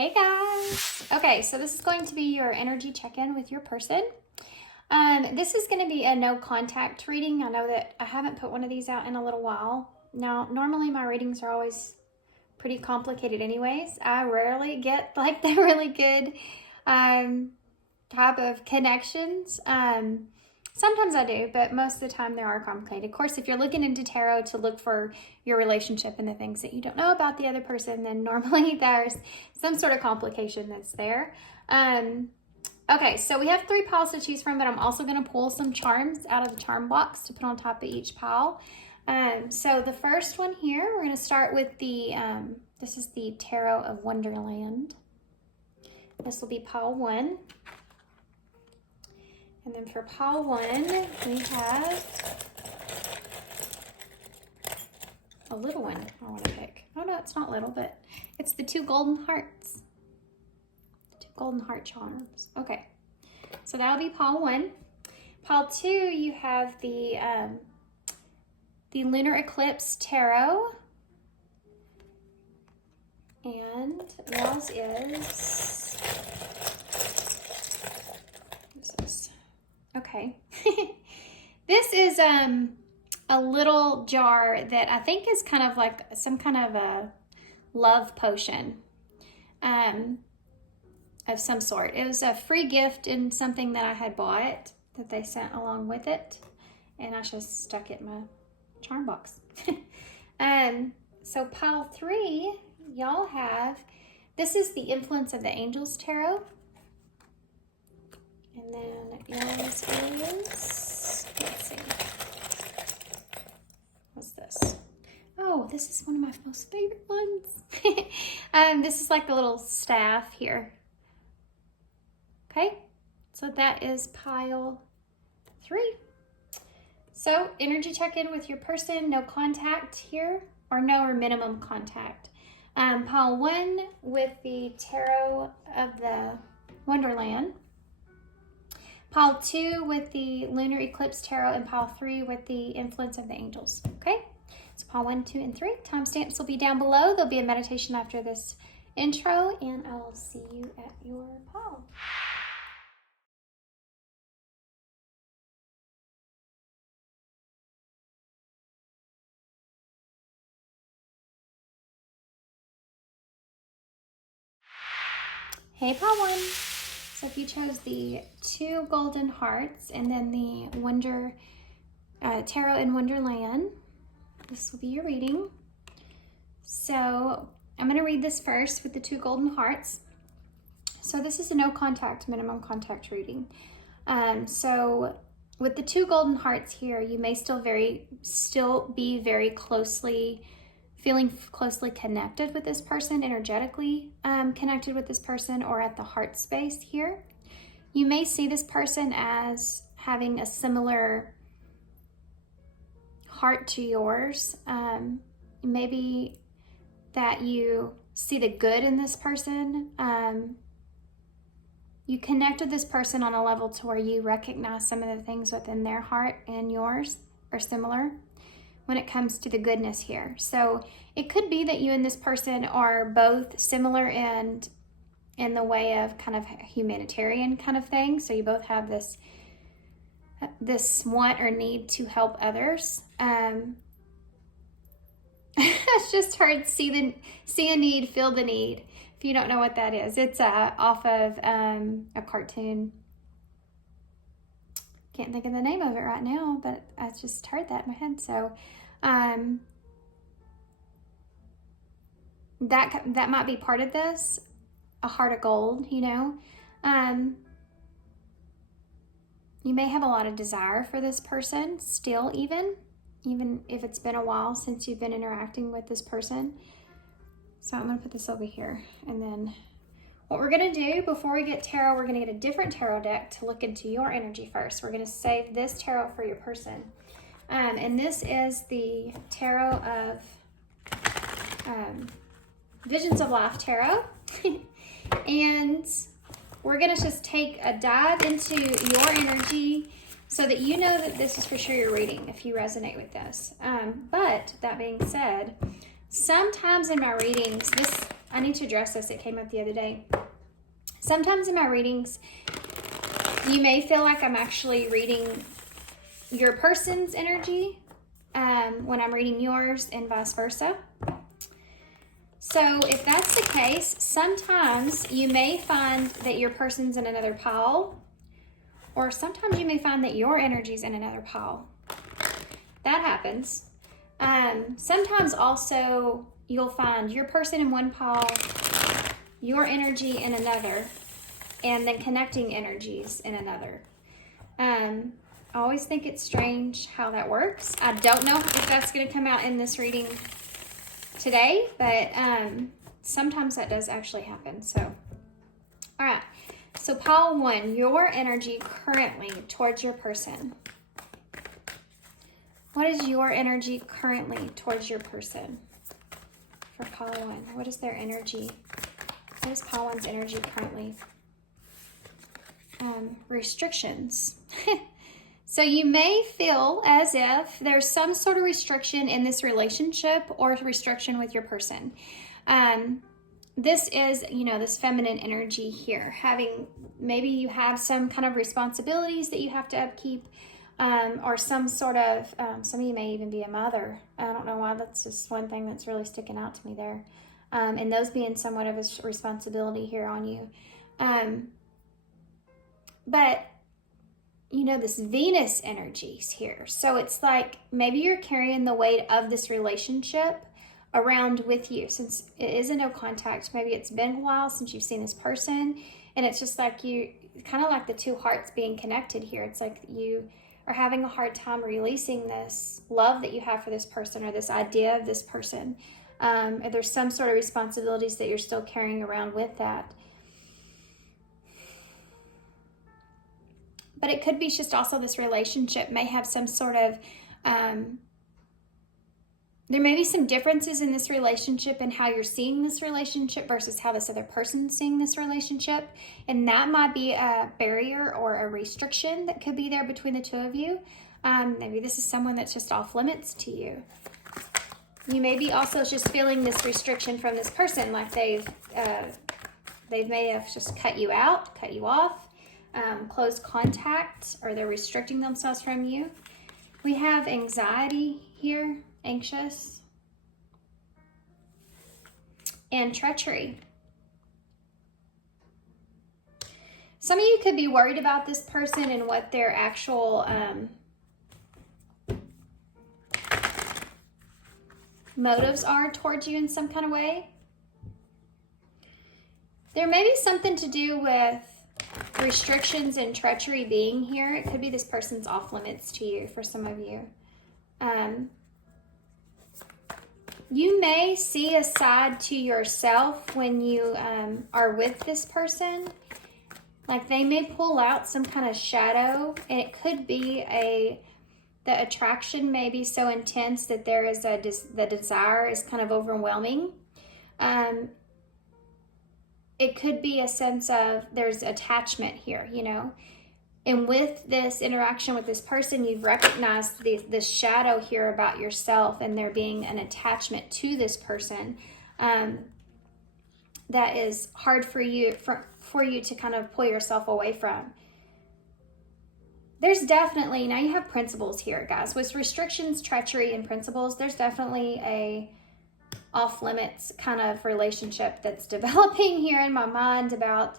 Hey guys. Okay, so this is going to be your energy check-in with your person. This is going to be a no contact reading. I know that I haven't put one of these out in a little while. Now, normally my readings are always pretty complicated anyways. I rarely get like the really good type of connections. Sometimes I do, but most of the time they are complicated. Of course, if you're looking into tarot to look for your relationship and the things that you don't know about the other person, then normally there's some sort of complication that's there. Okay, so we have 3 piles to choose from, but I'm also going to pull some charms out of the charm box to put on top of each pile. So the first one here, we're going to start with the, this is the Tarot of Wonderland. This will be pile 1. And then for pile 1, we have a little one I want to pick. Oh no, it's not little, but it's the 2 golden hearts. The 2 golden heart charms. Okay, so that'll be pile 1. Pile 2, you have the Lunar Eclipse Tarot. And yours is... What's this? Okay. This is a little jar that I think is kind of like some kind of a love potion of some sort. It was a free gift in something that I had bought that they sent along with it, and I just stuck it in my charm box. So pile 3, y'all have, this is the Influence of the Angels Tarot. And then yours is, let's see, what's this? Oh, this is one of my most favorite ones. This is like a little staff here. Okay, so that is pile 3. So energy check-in with your person, no contact here, or no or minimum contact. Pile 1 with the Tarot of the Wonderland. Pile 2 with the Lunar Eclipse Tarot, and pile 3 with the Influence of the Angels. Okay, so pile 1, 2, and 3. Timestamps will be down below. There'll be a meditation after this intro, and I'll see you at your pile. Hey, pile 1. So if you chose the 2 golden hearts and then the Tarot in Wonderland, this will be your reading. So I'm going to read this first with the 2 golden hearts. So this is a no contact, minimum contact reading. So with the 2 golden hearts here, you may still be very closely, feeling closely connected with this person, energetically connected with this person, or at the heart space here. You may see this person as having a similar heart to yours. Maybe that you see the good in this person. You connect with this person on a level to where you recognize some of the things within their heart and yours are similar when it comes to the goodness here. So it could be that you and this person are both similar in the way of kind of humanitarian kind of thing. So you both have this want or need to help others. It's just hard. See a need, feel the need. If you don't know what that is, it's off of a cartoon. Can't think of the name of it right now, but I just heard that in my head. So that might be part of this, a heart of gold, you know. You may have a lot of desire for this person still, even if it's been a while since you've been interacting with this person. So I'm going to put this over here, and then what we're going to do before we get tarot, we're going to get a different tarot deck to look into your energy first. We're going to save this tarot for your person. And this is the Tarot of Visions of Life Tarot. And we're going to just take a dive into your energy so that you know that this is for sure your reading if you resonate with this. But that being said, sometimes in my readings, I need to address this. It came up the other day. Sometimes in my readings, you may feel like I'm actually reading your person's energy when I'm reading yours, and vice versa. So if that's the case, sometimes you may find that your person's in another pile, or sometimes you may find that your energy's in another pile. That happens. Sometimes also you'll find your person in one pile, your energy in another, and then connecting energies in another. I always think it's strange how that works. I don't know if that's going to come out in this reading today, but sometimes that does actually happen. So, all right. So pile 1, your energy currently towards your person. What is your energy currently towards your person? For pile 1, what is their energy? What is pile 1's energy currently? Restrictions. So you may feel as if there's some sort of restriction in this relationship or restriction with your person. This is, this feminine energy here. Maybe you have some kind of responsibilities that you have to upkeep, or some sort of, some of you may even be a mother. I don't know why, that's just one thing that's really sticking out to me there. And those being somewhat of a responsibility here on you. But this Venus energy's here. So it's like maybe you're carrying the weight of this relationship around with you, since it is a no contact. Maybe it's been a while since you've seen this person, and it's just like kind of like the two hearts being connected here. It's like you are having a hard time releasing this love that you have for this person, or this idea of this person. Or there's some sort of responsibilities that you're still carrying around with that. But it could be just also this relationship may have some sort of, there may be some differences in this relationship and how you're seeing this relationship versus how this other person's seeing this relationship. And that might be a barrier or a restriction that could be there between the two of you. Maybe this is someone that's just off limits to you. You may be also just feeling this restriction from this person, like they may have just cut you out, cut you off. Close contact, or they're restricting themselves from you. We have anxiety here, anxious, and treachery. Some of you could be worried about this person and what their actual motives are towards you in some kind of way. There may be something to do with restrictions and treachery being here. It could be this person's off limits to you for some of you. You may see a side to yourself when you are with this person. Like they may pull out some kind of shadow, and it could be the attraction may be so intense that there is the desire is kind of overwhelming. It could be a sense of there's attachment here, And with this interaction with this person, you've recognized this shadow here about yourself, and there being an attachment to this person that is hard for you to kind of pull yourself away from. There's definitely, now you have principles here, guys. With restrictions, treachery, and principles, there's definitely a off limits kind of relationship that's developing here in my mind. About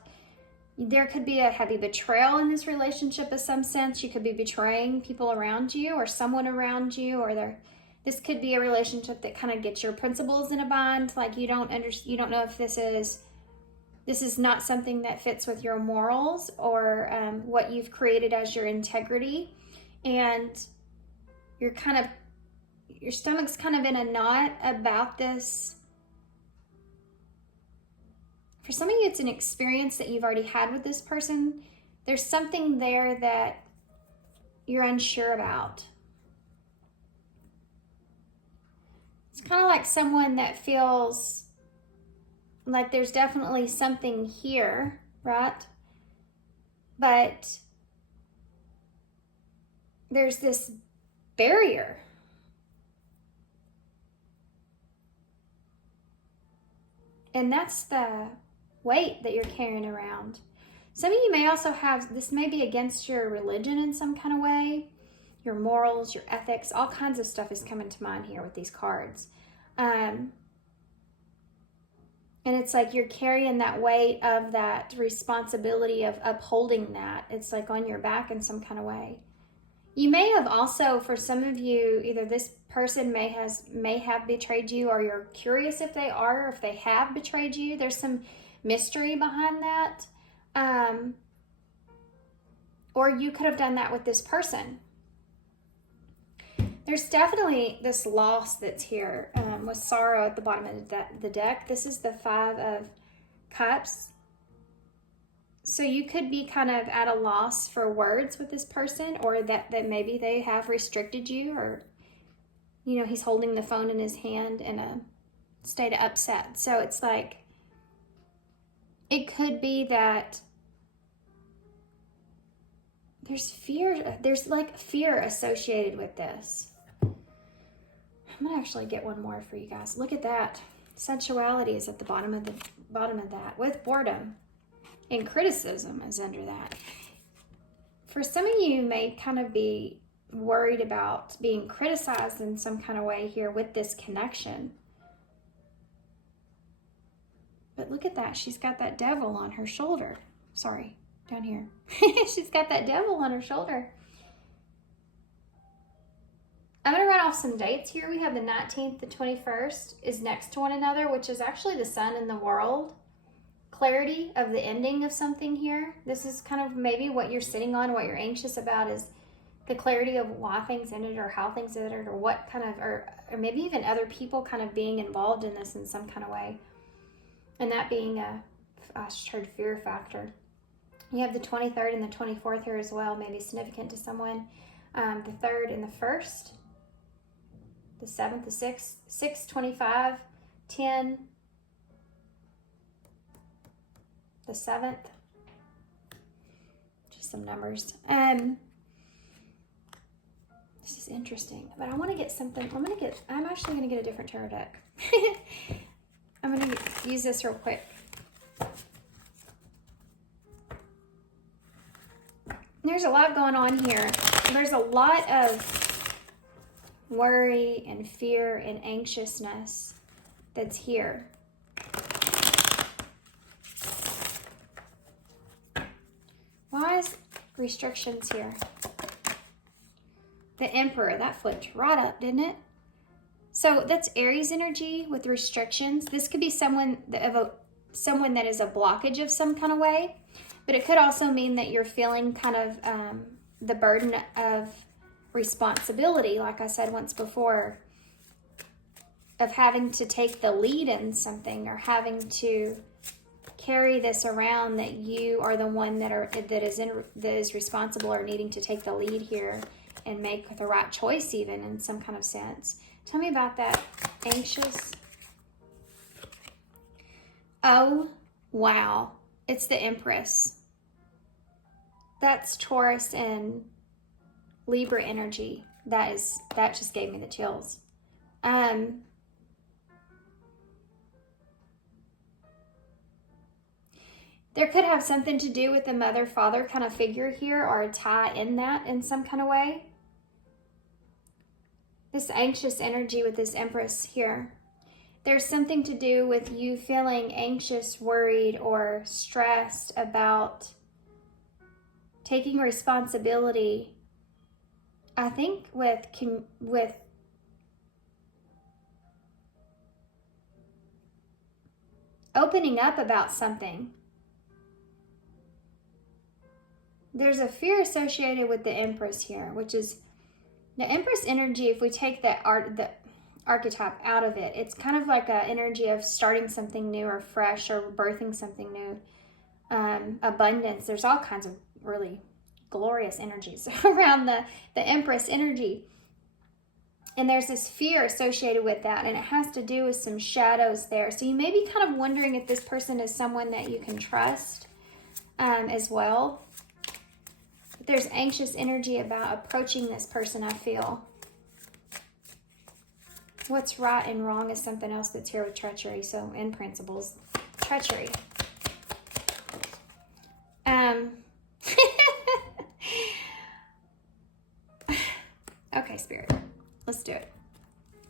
there could be a heavy betrayal in this relationship in some sense. You could be betraying people around you or someone around you, or this could be a relationship that kind of gets your principles in a bind. Like you don't know if this is not something that fits with your morals or what you've created as your integrity, and your stomach's kind of in a knot about this. For some of you, it's an experience that you've already had with this person. There's something there that you're unsure about. It's kind of like someone that feels like there's definitely something here, right? But there's this barrier. And that's the weight that you're carrying around. Some of you may also have, this may be against your religion in some kind of way, your morals, your ethics, all kinds of stuff is coming to mind here with these cards. And it's like you're carrying that weight of that responsibility of upholding that. It's like on your back in some kind of way. You may have also, for some of you, either this person may have betrayed you, or you're curious if they are, or if they have betrayed you. There's some mystery behind that. Or you could have done that with this person. There's definitely this loss that's here with sorrow at the bottom of the deck. This is the 5 of Cups. So you could be kind of at a loss for words with this person, or that maybe they have restricted you, or, you know, he's holding the phone in his hand in a state of upset. So it's like, it could be that there's fear, there's like fear associated with this. I'm gonna actually get one more for you guys. Look at that. Sensuality is at the bottom of that, with boredom. And criticism is under that. For some of you may kind of be worried about being criticized in some kind of way here with this connection. But look at that. She's got that devil on her shoulder. Sorry, down here. She's got that devil on her shoulder. I'm going to run off some dates here. We have the 19th, the 21st is next to one another, which is actually the sun and the world. Clarity of the ending of something here. This is kind of maybe what you're sitting on, what you're anxious about is the clarity of why things ended, or how things ended, or what kind of, or maybe even other people kind of being involved in this in some kind of way. And that being I just heard fear factor. You have the 23rd and the 24th here as well, maybe significant to someone. The 3rd and the 1st. The 7th, the 6th, 6, 25, 10, the 7th, just some numbers. This is interesting, but I want to get something. I'm actually going to get a different tarot deck. I'm going to use this real quick. There's a lot going on here. There's a lot of worry and fear and anxiousness that's here. Why is restrictions here? The Emperor, that flipped right up, didn't it? So that's Aries energy with restrictions. This could be someone that is a blockage of some kind of way, but it could also mean that you're feeling kind of the burden of responsibility, like I said once before, of having to take the lead in something, or having to carry this around, that you are the one that is responsible, or needing to take the lead here and make the right choice, even in some kind of sense. Tell me about that. Anxious. Oh, wow. It's the Empress. That's Taurus and Libra energy. That just gave me the chills. There could have something to do with the mother-father kind of figure here, or a tie in that in some kind of way. This anxious energy with this Empress here. There's something to do with you feeling anxious, worried, or stressed about taking responsibility. I think with opening up about something. There's a fear associated with the Empress here, which is the Empress energy. If we take the archetype out of it, it's kind of like an energy of starting something new, or fresh, or birthing something new. Abundance. There's all kinds of really glorious energies around the Empress energy. And there's this fear associated with that, and it has to do with some shadows there. So you may be kind of wondering if this person is someone that you can trust as well. But there's anxious energy about approaching this person, I feel. what's right and wrong is something else that's here with treachery. So in principles, treachery. Okay, Spirit, let's do it.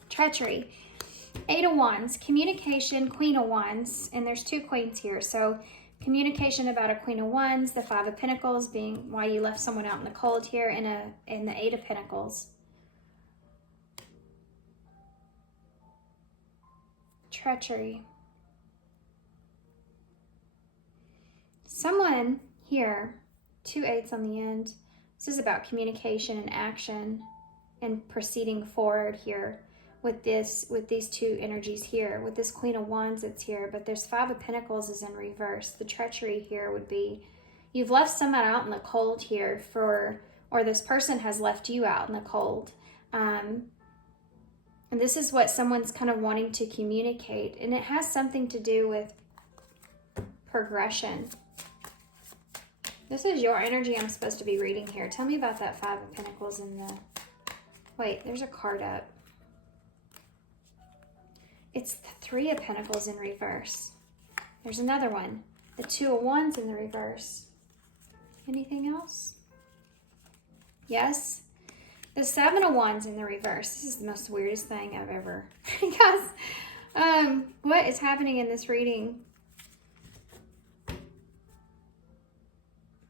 Treachery. 8 of Wands, communication, Queen of Wands, and there's 2 queens here. So communication about a Queen of Wands, the 5 of Pentacles being why you left someone out in the cold here, and the 8 of Pentacles. Treachery. Someone here, 2 8s on the end. This is about communication and action and proceeding forward here with these 2 energies here. With this Queen of Wands that's here, but there's 5 of Pentacles is in reverse. The treachery here would be you've left someone out in the cold here or this person has left you out in the cold. And this is what someone's kind of wanting to communicate. And it has something to do with progression. This is your energy I'm supposed to be reading here. Tell me about that 5 of Pentacles in the... Wait, there's a card up. It's the 3 of Pentacles in reverse. There's another one. The 2 of Wands in the reverse. Anything else? Yes. The 7 of Wands in the reverse. This is the most weirdest thing I've ever... Because, what is happening in this reading?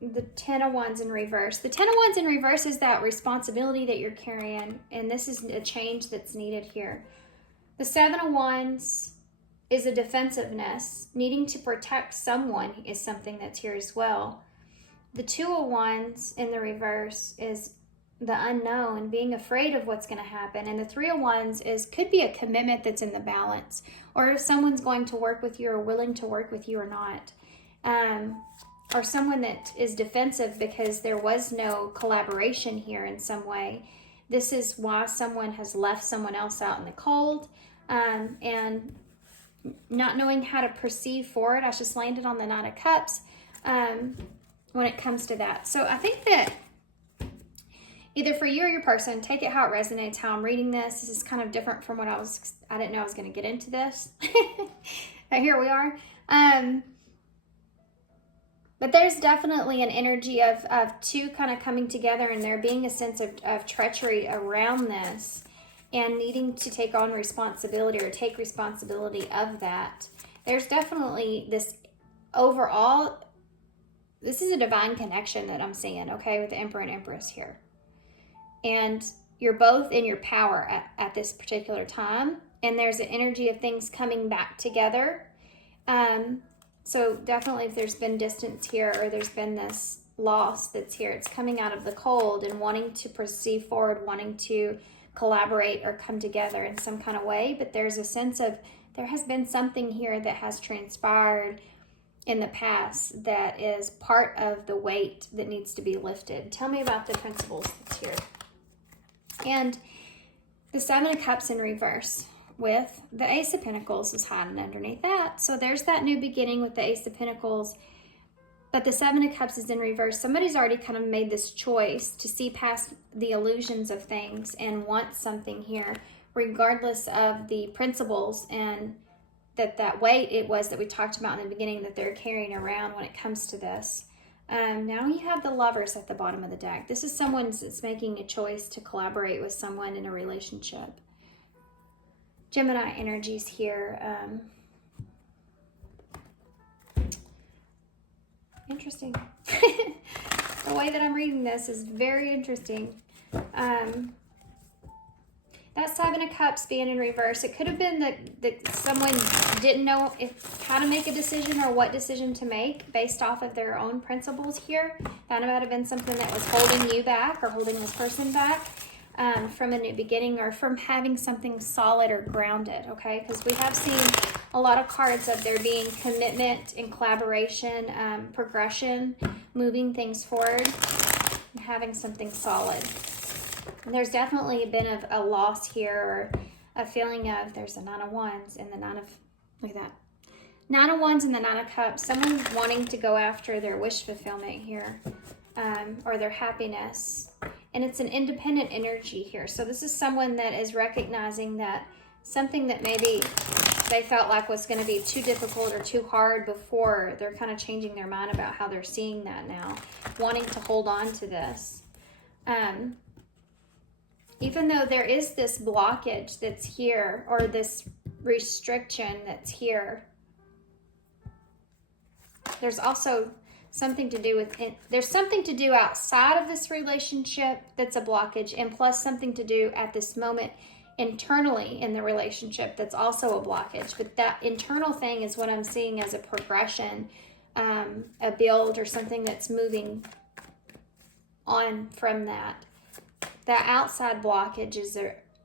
The 10 of Wands in reverse. The 10 of Wands in reverse is that responsibility that you're carrying. And this is a change that's needed here. The 7 of Wands is a defensiveness. Needing to protect someone is something that's here as well. The 2 of Wands in the reverse is the unknown, being afraid of what's going to happen. And the 3 of Wands could be a commitment that's in the balance. Or if someone's going to work with you or willing to work with you or not. Or someone that is defensive because there was no collaboration here in some way. This is why someone has left someone else out in the cold. And not knowing how to proceed forward. I just landed on the 9 of Cups when it comes to that. So I think that either for you or your person, take it how it resonates, how I'm reading this. This is kind of different from what I didn't know I was going to get into this. But here we are. But there's definitely an energy of 2 kind of coming together and there being a sense of treachery around this and needing to take on responsibility or take responsibility of that. There's definitely this overall, this is a divine connection that I'm seeing, okay, with the Emperor and Empress here. And you're both in your power at this particular time. And there's an energy of things coming back together. So definitely if there's been distance here or there's been this loss that's here, it's coming out of the cold and wanting to proceed forward, wanting to collaborate or come together in some kind of way. But there's a sense of there has been something here that has transpired in the past that is part of the weight that needs to be lifted. Tell me about the principles that's here. And the 7 of Cups in reverse with the Ace of Pentacles is hiding underneath that. So there's that new beginning with the Ace of Pentacles. But the 7 of Cups is in reverse. Somebody's already kind of made this choice to see past the illusions of things and want something here, regardless of the principles and that weight it was that we talked about in the beginning that they're carrying around when it comes to this. Now you have the Lovers at the bottom of the deck. This is someone that's making a choice to collaborate with someone in a relationship. Gemini energies here. Interesting. The way that I'm reading this is very interesting. That 7 of Cups being in reverse, it could have been that someone didn't know how to make a decision or what decision to make based off of their own principles here. That might have been something that was holding you back or holding this person back from a new beginning or from having something solid or grounded, okay? Because we have seen a lot of cards of there being commitment and collaboration, progression, moving things forward, and having something solid. And there's definitely been a loss here or a feeling of, there's the 9 of Wands and the 9 of, look at that. 9 of Wands and the 9 of Cups. Someone's wanting to go after their wish fulfillment here or their happiness. And it's an independent energy here. So this is someone that is recognizing that something that maybe they felt like was going to be too difficult or too hard before. They're kind of changing their mind about how they're seeing that now, wanting to hold on to this. Even though there is this blockage that's here, or this restriction that's here, there's also something to do with it. There's something to do outside of this relationship that's a blockage, and plus something to do at this moment internally in the relationship that's also a blockage. But that internal thing is what I'm seeing as a progression, a build, or something that's moving on from that. That outside blockage is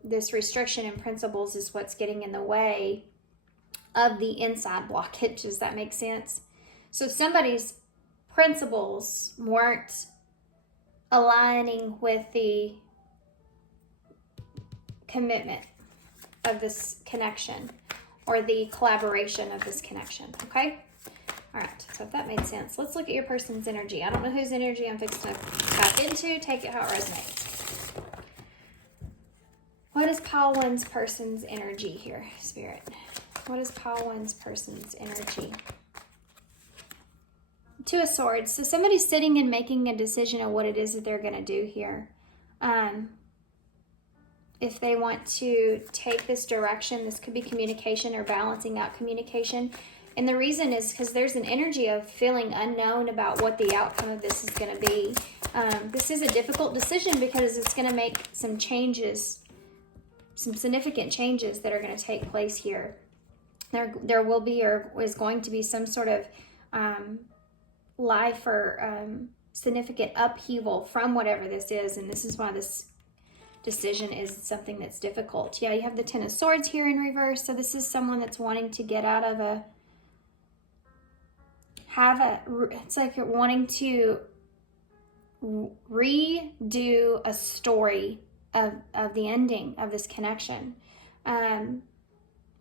this restriction in principles is what's getting in the way of the inside blockage. Does that make sense? So somebody's principles weren't aligning with the commitment of this connection, or the collaboration of this connection. Okay? All right. So if that made sense, let's look at your person's energy. I don't know whose energy I'm fixing to tap into. Take it how it resonates. What is Pile 1's person's energy here, Spirit? What is Pile 1's person's energy? Two of Swords. So somebody's sitting and making a decision on what it is that they're going to do here. If they want to take this direction, this could be communication or balancing out communication. And the reason is because there's an energy of feeling unknown about what the outcome of this is going to be. This is a difficult decision because it's going to make some changes, some significant changes that are going to take place here. There will be, or is going to be, some sort of life or significant upheaval from whatever this is, and this is why this decision is something that's difficult. Yeah, you have the Ten of Swords here in reverse, so this is someone that's wanting to get out of it's like you're wanting to redo a story of the ending of this connection,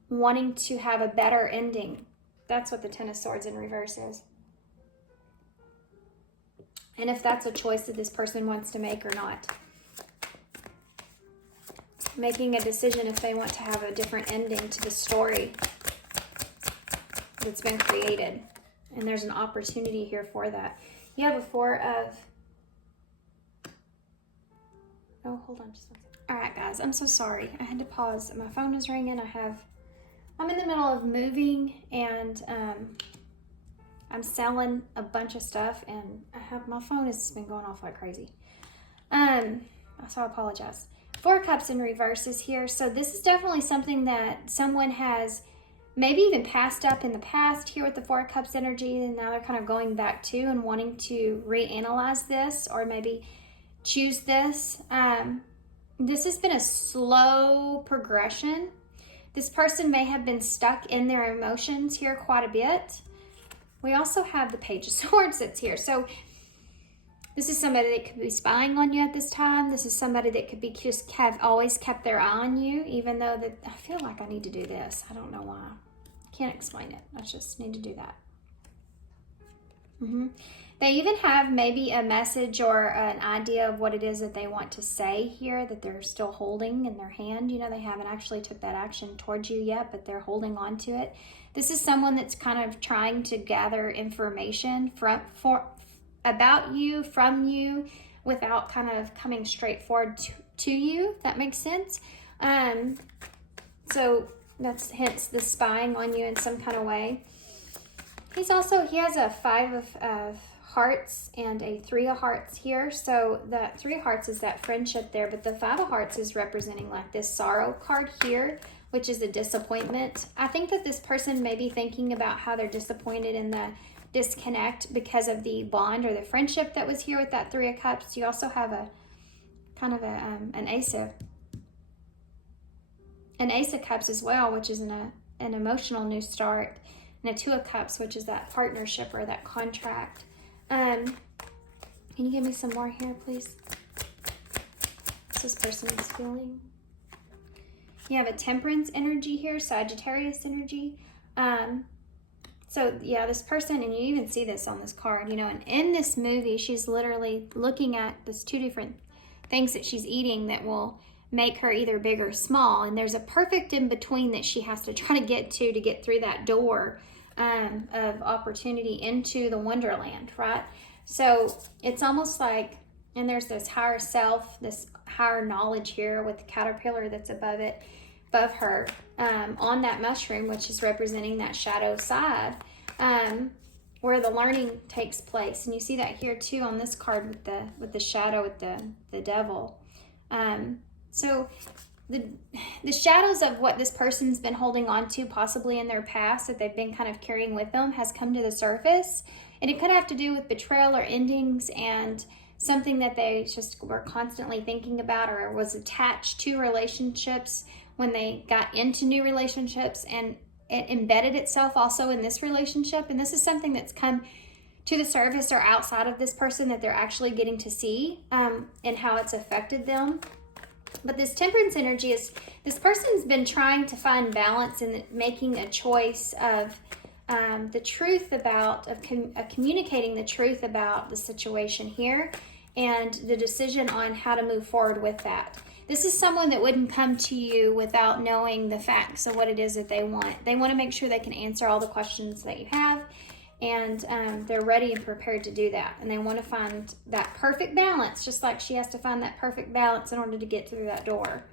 wanting to have a better ending. That's what the Ten of Swords in reverse is. And if that's a choice that this person wants to make or not. Making a decision if they want to have a different ending to the story that's been created. And there's an opportunity here for that. You have a Four of... Oh, hold on just one second. All right, guys, I'm so sorry. I had to pause. My phone is ringing. I'm in the middle of moving, and I'm selling a bunch of stuff, and my phone has been going off like crazy. So I apologize. Four of Cups in reverse is here. So this is definitely something that someone has maybe even passed up in the past here with the Four of Cups energy, and now they're kind of going back to and wanting to reanalyze this, or maybe choose this. This has been a slow progression. This person may have been stuck in their emotions here quite a bit. We also have the Page of Swords that's here. So this is somebody that could be spying on you at this time. This is somebody that could be just have always kept their eye on you, even though that I feel like I need to do this. I don't know why. I can't explain it. I just need to do that. They even have maybe a message or an idea of what it is that they want to say here, that they're still holding in their hand. You know, they haven't actually took that action towards you yet, but they're holding on to it. This is someone that's kind of trying to gather information about you, from you, without kind of coming straight forward to you, if that makes sense. So that's hence the spying on you in some kind of way. He has a Five of Hearts and a Three of Hearts here. So the Three of Hearts is that friendship there, but the Five of Hearts is representing like this sorrow card here, which is a disappointment. I think that this person may be thinking about how they're disappointed in the disconnect because of the bond or the friendship that was here with that Three of Cups. You also have a kind of an Ace of Cups as well, which is an emotional new start, and a Two of Cups, which is that partnership or that contract. Can you give me some more here, please? What's this person is feeling? You have a Temperance energy here, Sagittarius energy. So yeah, this person, and you even see this on this card, you know, and in this movie, she's literally looking at this two different things that she's eating that will make her either big or small. And there's a perfect in between that she has to try to get through that door of opportunity into the Wonderland, right? So it's almost like, and there's this higher self, this higher knowledge here with the caterpillar that's above her, on that mushroom, which is representing that shadow side, where the learning takes place. And you see that here too on this card with the shadow, with the devil. So the shadows of what this person's been holding on to, possibly in their past, that they've been kind of carrying with them, has come to the surface. And it could have to do with betrayal or endings, and something that they just were constantly thinking about, or was attached to relationships when they got into new relationships, and it embedded itself also in this relationship. And this is something that's come to the surface or outside of this person that they're actually getting to see, and how it's affected them. But this Temperance energy is, this person's been trying to find balance in making a choice of the truth about, communicating the truth about the situation here, and the decision on how to move forward with that. This is someone that wouldn't come to you without knowing the facts of what it is that they want. They want to make sure they can answer all the questions that you have, and they're ready and prepared to do that. And they want to find that perfect balance, just like she has to find that perfect balance in order to get through that door.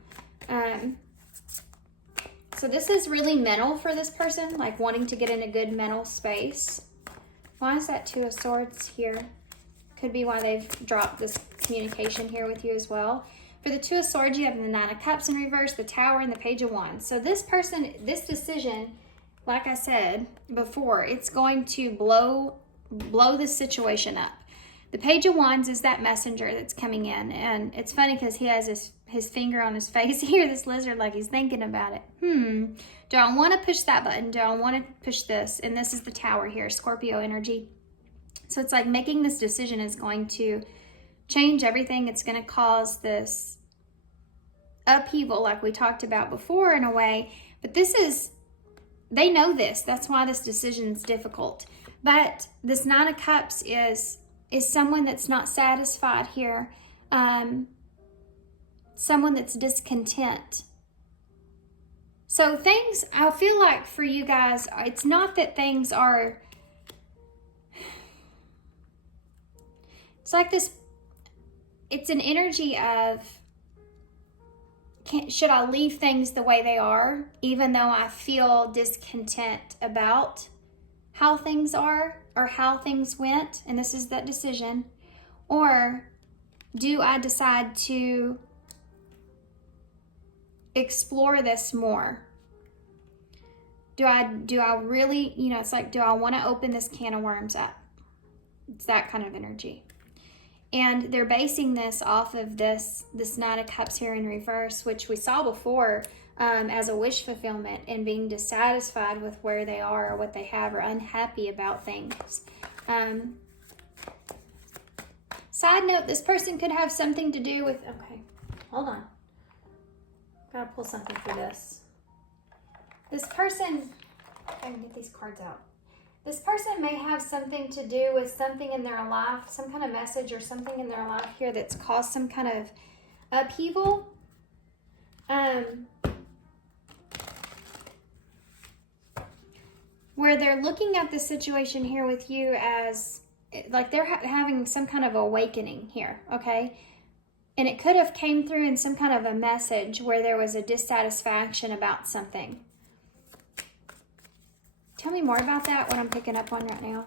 So this is really mental for this person, like wanting to get in a good mental space. Why is that Two of Swords here? Could be why they've dropped this communication here with you as well. For the Two of Swords, you have the Nine of Cups in reverse, the Tower, and the Page of Wands. So this person, this decision, like I said before, it's going to blow this situation up. The Page of Wands is that messenger that's coming in. And it's funny because he has his finger on his face here, this lizard, like he's thinking about it. Do I want to push that button? Do I want to push this? And this is the Tower here, Scorpio energy. So it's like making this decision is going to change everything. It's going to cause this upheaval like we talked about before in a way. But this is, they know this. That's why this decision is difficult. But this Nine of Cups is someone that's not satisfied here. Someone that's discontent. So things, I feel like for you guys, it's not that things are, it's like this, it's an energy of, should I leave things the way they are, even though I feel discontent about how things are or how things went, and this is that decision, or do I decide to explore this more? Do I really, it's like, do I want to open this can of worms up? It's that kind of energy. And they're basing this off of this Nine of Cups here in reverse, which we saw before, as a wish fulfillment, and being dissatisfied with where they are or what they have, or unhappy about things. Side note, this person could have something to do with, okay, hold on. Gotta pull something for this. This person, I can get these cards out. This person may have something to do with something in their life, some kind of message or something in their life here that's caused some kind of upheaval. Where they're looking at the situation here with you as, like they're having some kind of awakening here, okay? And it could have came through in some kind of a message where there was a dissatisfaction about something. Tell me more about that, what I'm picking up on right now.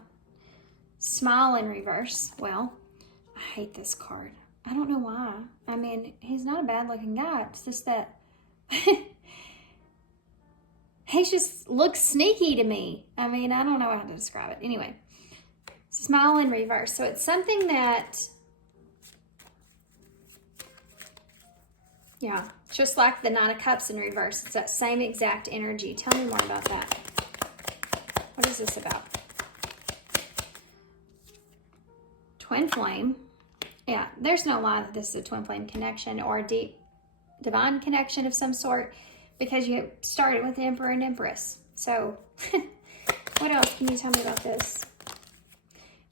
Smile in reverse. Well, I hate this card. I don't know why. I mean, he's not a bad looking guy. It's just that he just looks sneaky to me. I mean, I don't know how to describe it. Anyway, smile in reverse. So it's something that, yeah, just like the Nine of Cups in reverse. It's that same exact energy. Tell me more about that. What is this about? Twin flame. Yeah, there's no lie that this is a twin flame connection or a deep divine connection of some sort, because you started with the Emperor and Empress. So what else can you tell me about this?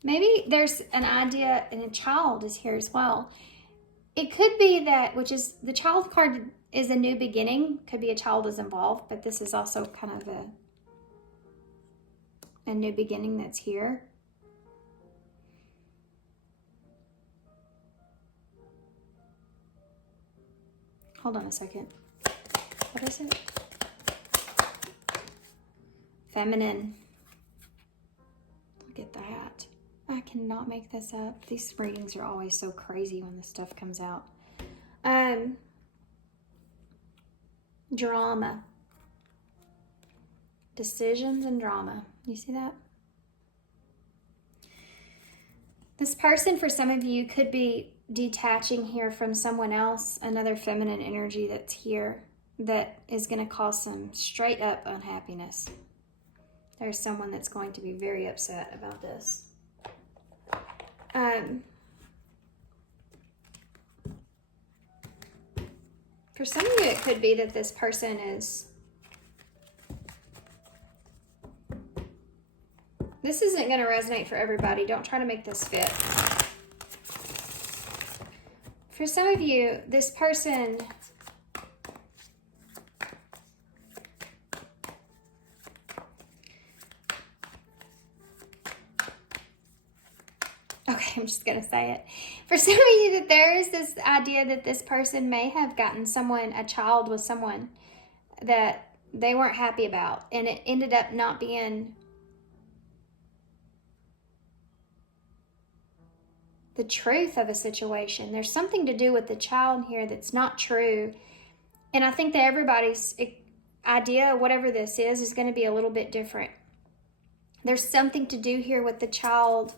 Maybe there's an idea, and a child is here as well. it could be that, which is the child card is a new beginning. Could be a child is involved, but this is also kind of a new beginning that's here. Hold on a second. What is it? Feminine. Look at that. I cannot make this up. These readings are always so crazy when this stuff comes out. Drama. Decisions and drama. You see that? This person, for some of you, could be detaching here from someone else, another feminine energy that's here that is going to cause some straight up unhappiness. There's someone that's going to be very upset about this. For some of you, it could be that this person is... This isn't going to resonate for everybody. Don't try to make this fit. For some of you, this person... Okay, I'm just going to say it. For some of you, that there is this idea that this person may have gotten a child with someone that they weren't happy about, and it ended up not being the truth of a situation. There's something to do with the child here that's not true. And I think that everybody's idea, whatever this is going to be a little bit different. There's something to do here with the child,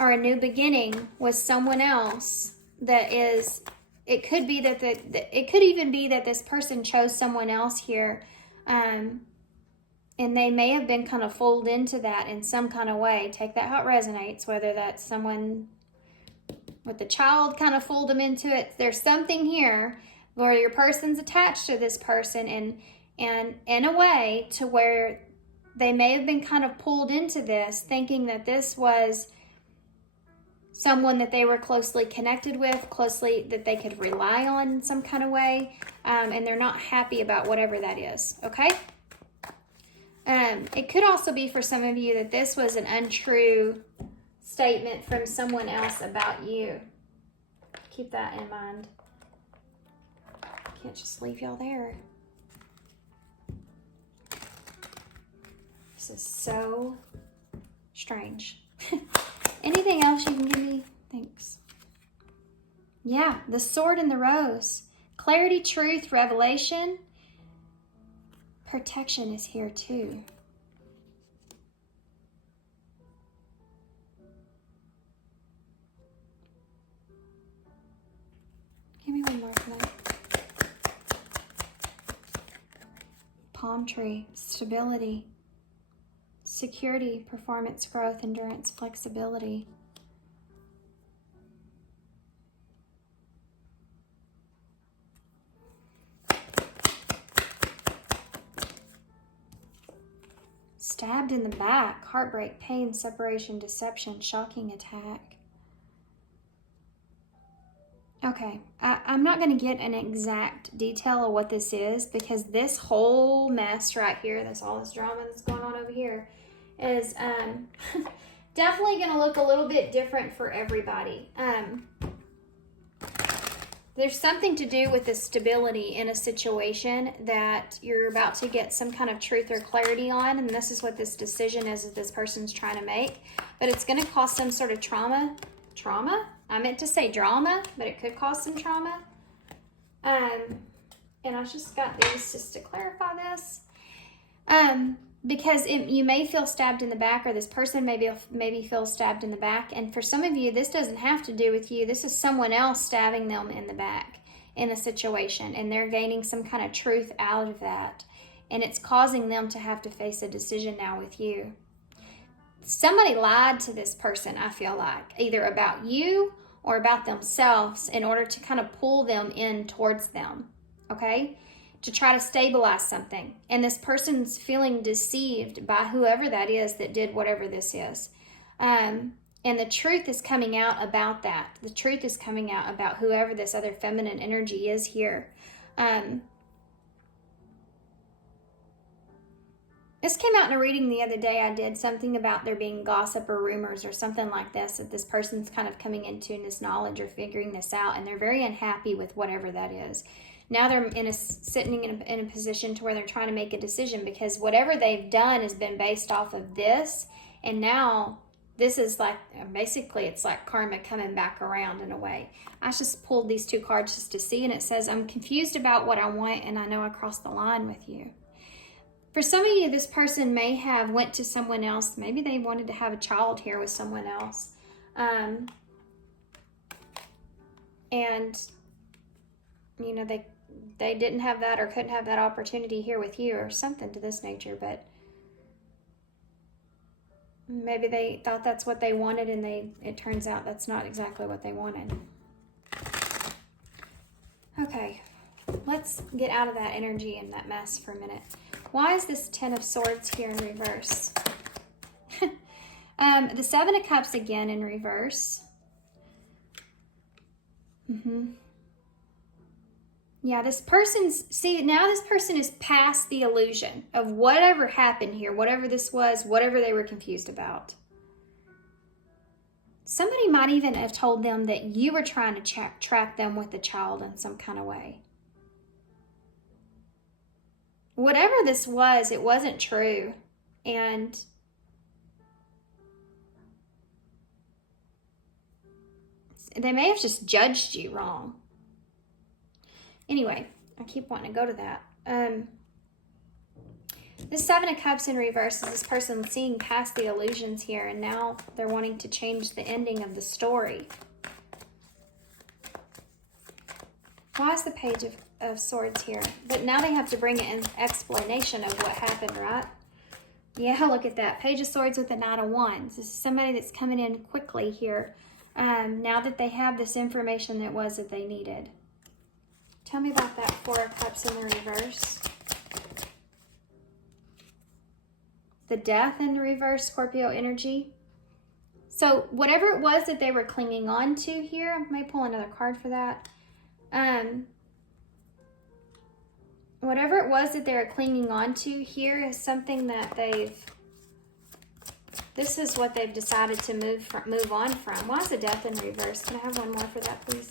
or a new beginning with someone else that is, it could be that it could even be that this person chose someone else here, and they may have been kind of fooled into that in some kind of way. Take that how it resonates, whether that's someone with the child kind of fooled them into it. There's something here where your person's attached to this person, and in a way to where they may have been kind of pulled into this, thinking that this was someone that they were closely connected with, that they could rely on in some kind of way, and they're not happy about whatever that is, okay? It could also be for some of you that this was an untrue statement from someone else about you. Keep that in mind. Can't just leave y'all there. This is so strange. Anything else you can give me? Thanks. Yeah, the sword and the rose. Clarity, truth, revelation. Protection is here too. Give me one more for that. Palm tree, stability. Security, performance, growth, endurance, flexibility. Stabbed in the back, heartbreak, pain, separation, deception, shocking attack. Okay, I'm not going to get an exact detail of what this is, because this whole mess right here, all this drama that's going on over here, is definitely going to look a little bit different for everybody. There's something to do with the stability in a situation that you're about to get some kind of truth or clarity on, and this is what this decision is that this person's trying to make. But it's going to cause some sort of trauma. I meant to say drama, but it could cause some trauma. And I just got these just to clarify this. Because you may feel stabbed in the back, or this person maybe feels stabbed in the back. And for some of you, this doesn't have to do with you. This is someone else stabbing them in the back in a situation, and they're gaining some kind of truth out of that. And it's causing them to have to face a decision now with you. Somebody lied to this person, I feel like, either about you or about themselves, in order to kind of pull them in towards them, okay? To try to stabilize something. And this person's feeling deceived by whoever that is that did whatever this is. And the truth is coming out about that. The truth is coming out about whoever this other feminine energy is here. This came out in a reading the other day I did, something about there being gossip or rumors or something like this, that this person's kind of coming into this knowledge or figuring this out, and they're very unhappy with whatever that is. Now they're sitting in a position to where they're trying to make a decision, because whatever they've done has been based off of this, and now this is like, basically it's like karma coming back around in a way. I just pulled these 2 cards just to see, and it says, I'm confused about what I want, and I know I crossed the line with you. For some of you, this person may have went to someone else. Maybe they wanted to have a child here with someone else. And, you know, they didn't have that or couldn't have that opportunity here with you or something to this nature. But maybe they thought that's what they wanted, and it turns out that's not exactly what they wanted. Okay, let's get out of that energy and that mess for a minute. Why is this 10 of Swords here in reverse? The 7 of Cups again in reverse. Yeah, this person's, see, now this person is past the illusion of whatever happened here, whatever this was, whatever they were confused about. Somebody might even have told them that you were trying to trap them with a child in some kind of way. Whatever this was, it wasn't true. And they may have just judged you wrong. Anyway, I keep wanting to go to that. This 7 of Cups in reverse is this person seeing past the illusions here, and now they're wanting to change the ending of the story. Why is the Page of Swords here? But now they have to bring an explanation of what happened, right? Yeah, look at that. Page of Swords with the Knight of Wands. This is somebody that's coming in quickly here. Now that they have this information that they needed. Tell me about that 4 of Cups in the reverse. The Death in the reverse, Scorpio energy. So whatever it was that they were clinging on to here, I may pull another card for that. Whatever it was that they were clinging on to here is something that this is what they've decided to move on from. Why is the Death in reverse? Can I have one more for that, please?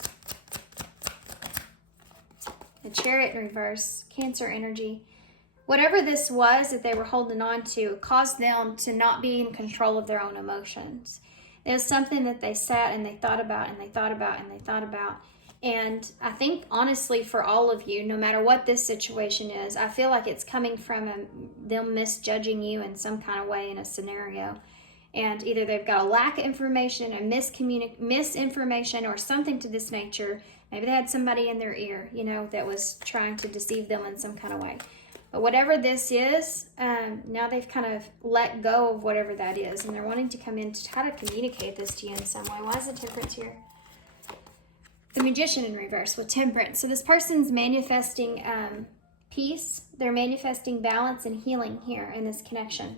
The Chariot in reverse, Cancer energy. Whatever this was that they were holding on to caused them to not be in control of their own emotions. It was something that they sat and they thought about and they thought about and they thought about. And I think, honestly, for all of you, no matter what this situation is, I feel like it's coming from them misjudging you in some kind of way in a scenario. And either they've got a lack of information, a misinformation, or something to this nature. Maybe they had somebody in their ear, you know, that was trying to deceive them in some kind of way. But whatever this is, now they've kind of let go of whatever that is. And they're wanting to come in to try to communicate this to you in some way. Why is the Temperance here? The Magician in reverse with Temperance. So this person's manifesting peace. They're manifesting balance and healing here in this connection.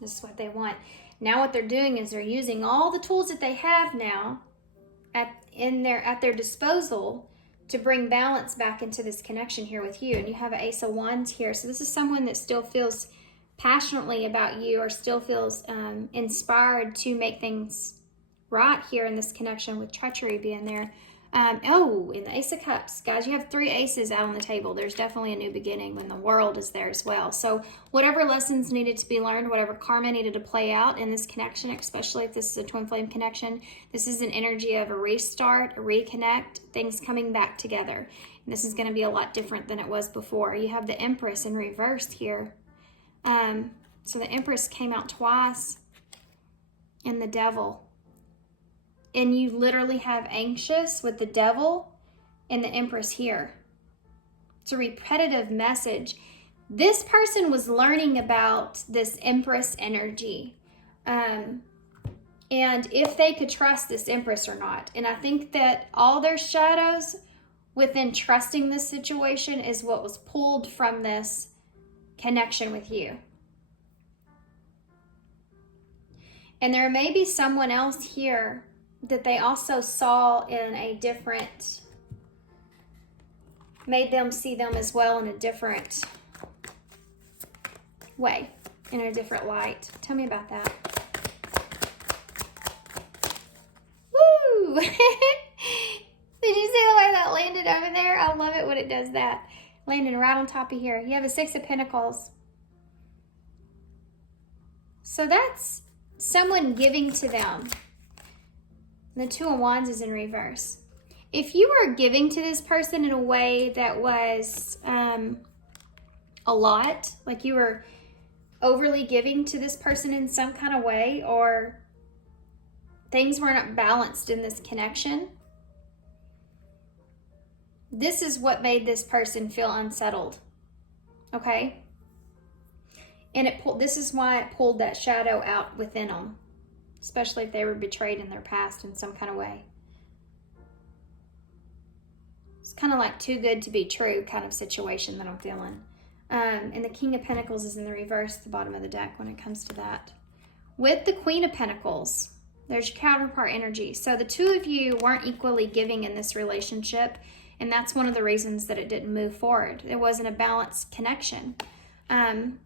This is what they want. Now what they're doing is they're using all the tools that they have now at their disposal to bring balance back into this connection here with you. And you have an Ace of Wands here. So this is someone that still feels passionately about you, or still feels inspired to make things right here in this connection, with treachery being there. In the Ace of Cups, guys, you have 3 aces out on the table. There's definitely a new beginning when the World is there as well. So whatever lessons needed to be learned, whatever karma needed to play out in this connection, especially if this is a twin flame connection, this is an energy of a restart, a reconnect, things coming back together. And this is going to be a lot different than it was before. You have the Empress in reverse here. So the Empress came out twice, and the Devil. And you literally have Anxious with the Devil and the Empress here. It's a repetitive message. This person was learning about this Empress energy. And if they could trust this Empress or not. And I think that all their shadows within trusting this situation is what was pulled from this connection with you. And there may be someone else here that they also saw in a different, made them see them as well in a different way, in a different light. Tell me about that. Woo! Did you see the way that landed over there? I love it when it does that. Landing right on top of here. You have a 6 of Pentacles. So that's someone giving to them. The 2 of Wands is in reverse. If you were giving to this person in a way that was a lot, like you were overly giving to this person in some kind of way, or things weren't balanced in this connection, this is what made this person feel unsettled, okay? And this is why it pulled that shadow out within them, especially if they were betrayed in their past in some kind of way. It's kind of like too good to be true kind of situation that I'm feeling. And the King of Pentacles is in the reverse at the bottom of the deck when it comes to that. With the Queen of Pentacles, there's your counterpart energy. So the 2 of you weren't equally giving in this relationship, and that's one of the reasons that it didn't move forward. It wasn't a balanced connection. And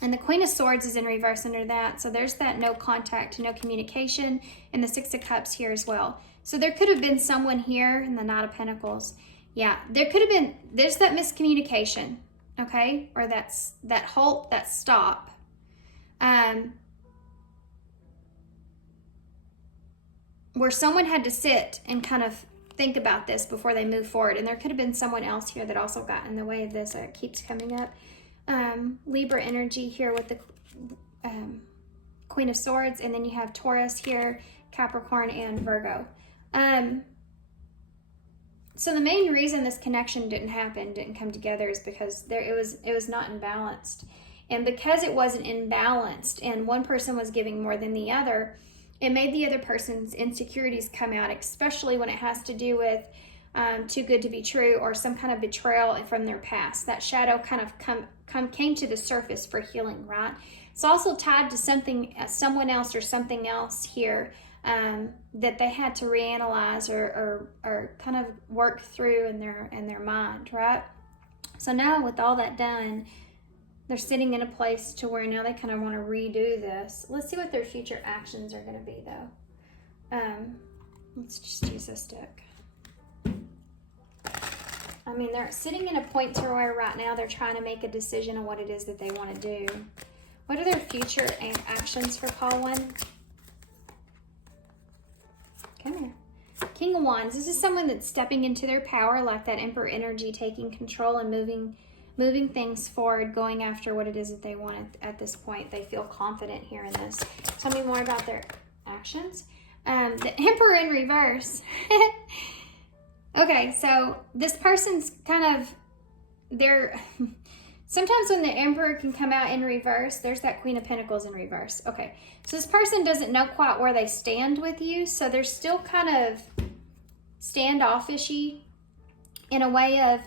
the Queen of Swords is in reverse under that. So there's that no contact, no communication, and the 6 of Cups here as well. So there could have been someone here in the Knight of Pentacles. Yeah, there could have been, there's that miscommunication, okay? Or that halt, that stop. Where someone had to sit and kind of think about this before they move forward. And there could have been someone else here that also got in the way of this. It keeps coming up. Libra energy here with the Queen of Swords, and then you have Taurus here, Capricorn, and Virgo. So the main reason this connection didn't come together is because it was not imbalanced. And because it wasn't imbalanced and one person was giving more than the other, it made the other person's insecurities come out, especially when it has to do with too good to be true or some kind of betrayal from their past. That shadow kind of came to the surface for healing, right? It's also tied to someone else or something else here that they had to reanalyze or kind of work through in their mind, right? So now with all that done, they're sitting in a place to where now they kind of want to redo this. Let's see what their future actions are going to be, though. Let's just use this deck. I mean, they're sitting in a point to where right now they're trying to make a decision on what it is that they want to do. What are their future actions for call 1? Come here. King of Wands. This is someone that's stepping into their power, like that Emperor energy, taking control and moving things forward, going after what it is that they want at this point. They feel confident here in this. Tell me more about their actions. The Emperor in reverse. Okay, so this person's kind of, sometimes when the Emperor can come out in reverse, there's that Queen of Pentacles in reverse. Okay, so this person doesn't know quite where they stand with you, so they're still kind of standoffishy in a way of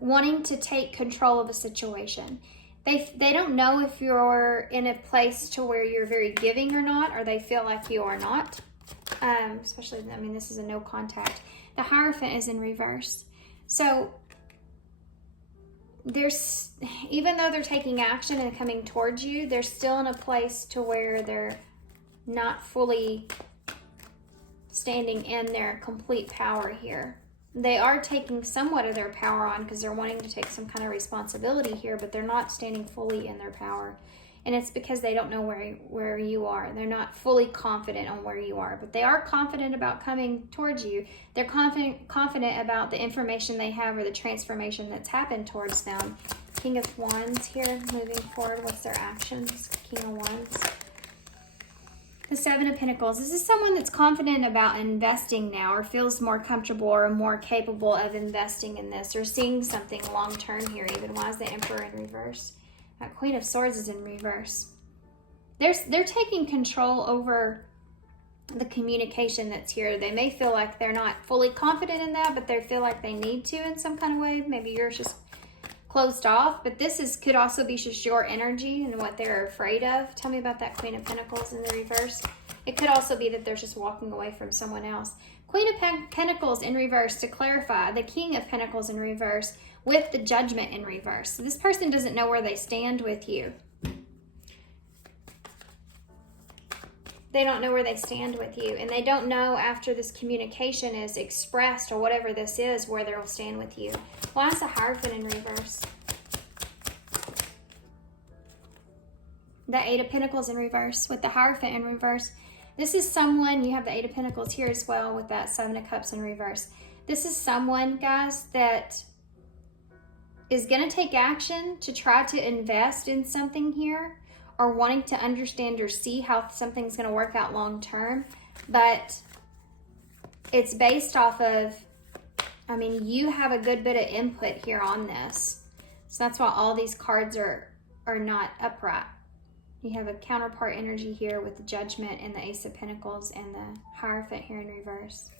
wanting to take control of a situation. They don't know if you're in a place to where you're very giving or not, or they feel like you are not. Especially, I mean, this is a no contact. The Hierophant is in reverse. So even though they're taking action and coming towards you, they're still in a place to where they're not fully standing in their complete power here. They are taking somewhat of their power on because they're wanting to take some kind of responsibility here, but they're not standing fully in their power. And it's because they don't know where you are. They're not fully confident on where you are, but they are confident about coming towards you. They're confident about the information they have or the transformation that's happened towards them. King of Wands here, moving forward. What's their actions? King of Wands. The Seven of Pentacles. This is someone that's confident about investing now, or feels more comfortable or more capable of investing in this, or seeing something long term here. Even why is the Emperor in reverse? That Queen of Swords is in reverse. They're taking control over the communication that's here. They may feel like they're not fully confident in that, but they feel like they need to in some kind of way. Maybe you're just closed off, but this could also be just your energy and what they're afraid of. Tell me about that Queen of Pentacles in the reverse. It could also be that they're just walking away from someone else. Queen of Pentacles in reverse, to clarify, the King of Pentacles in reverse with the Judgment in reverse. So this person doesn't know where they stand with you. They don't know where they stand with you, and they don't know after this communication is expressed or whatever this is where they'll stand with you. Why is the Hierophant in reverse? The Eight of Pentacles in reverse with the Hierophant in reverse. This is someone, you have the Eight of Pentacles here as well with that Seven of Cups in reverse. This is someone, guys, that is going to take action to try to invest in something here, or wanting to understand or see how something's going to work out long term. But it's based off of, I mean, you have a good bit of input here on this. So that's why all these cards are not upright. You have a counterpart energy here with the Judgment and the Ace of Pentacles and the Hierophant here in reverse.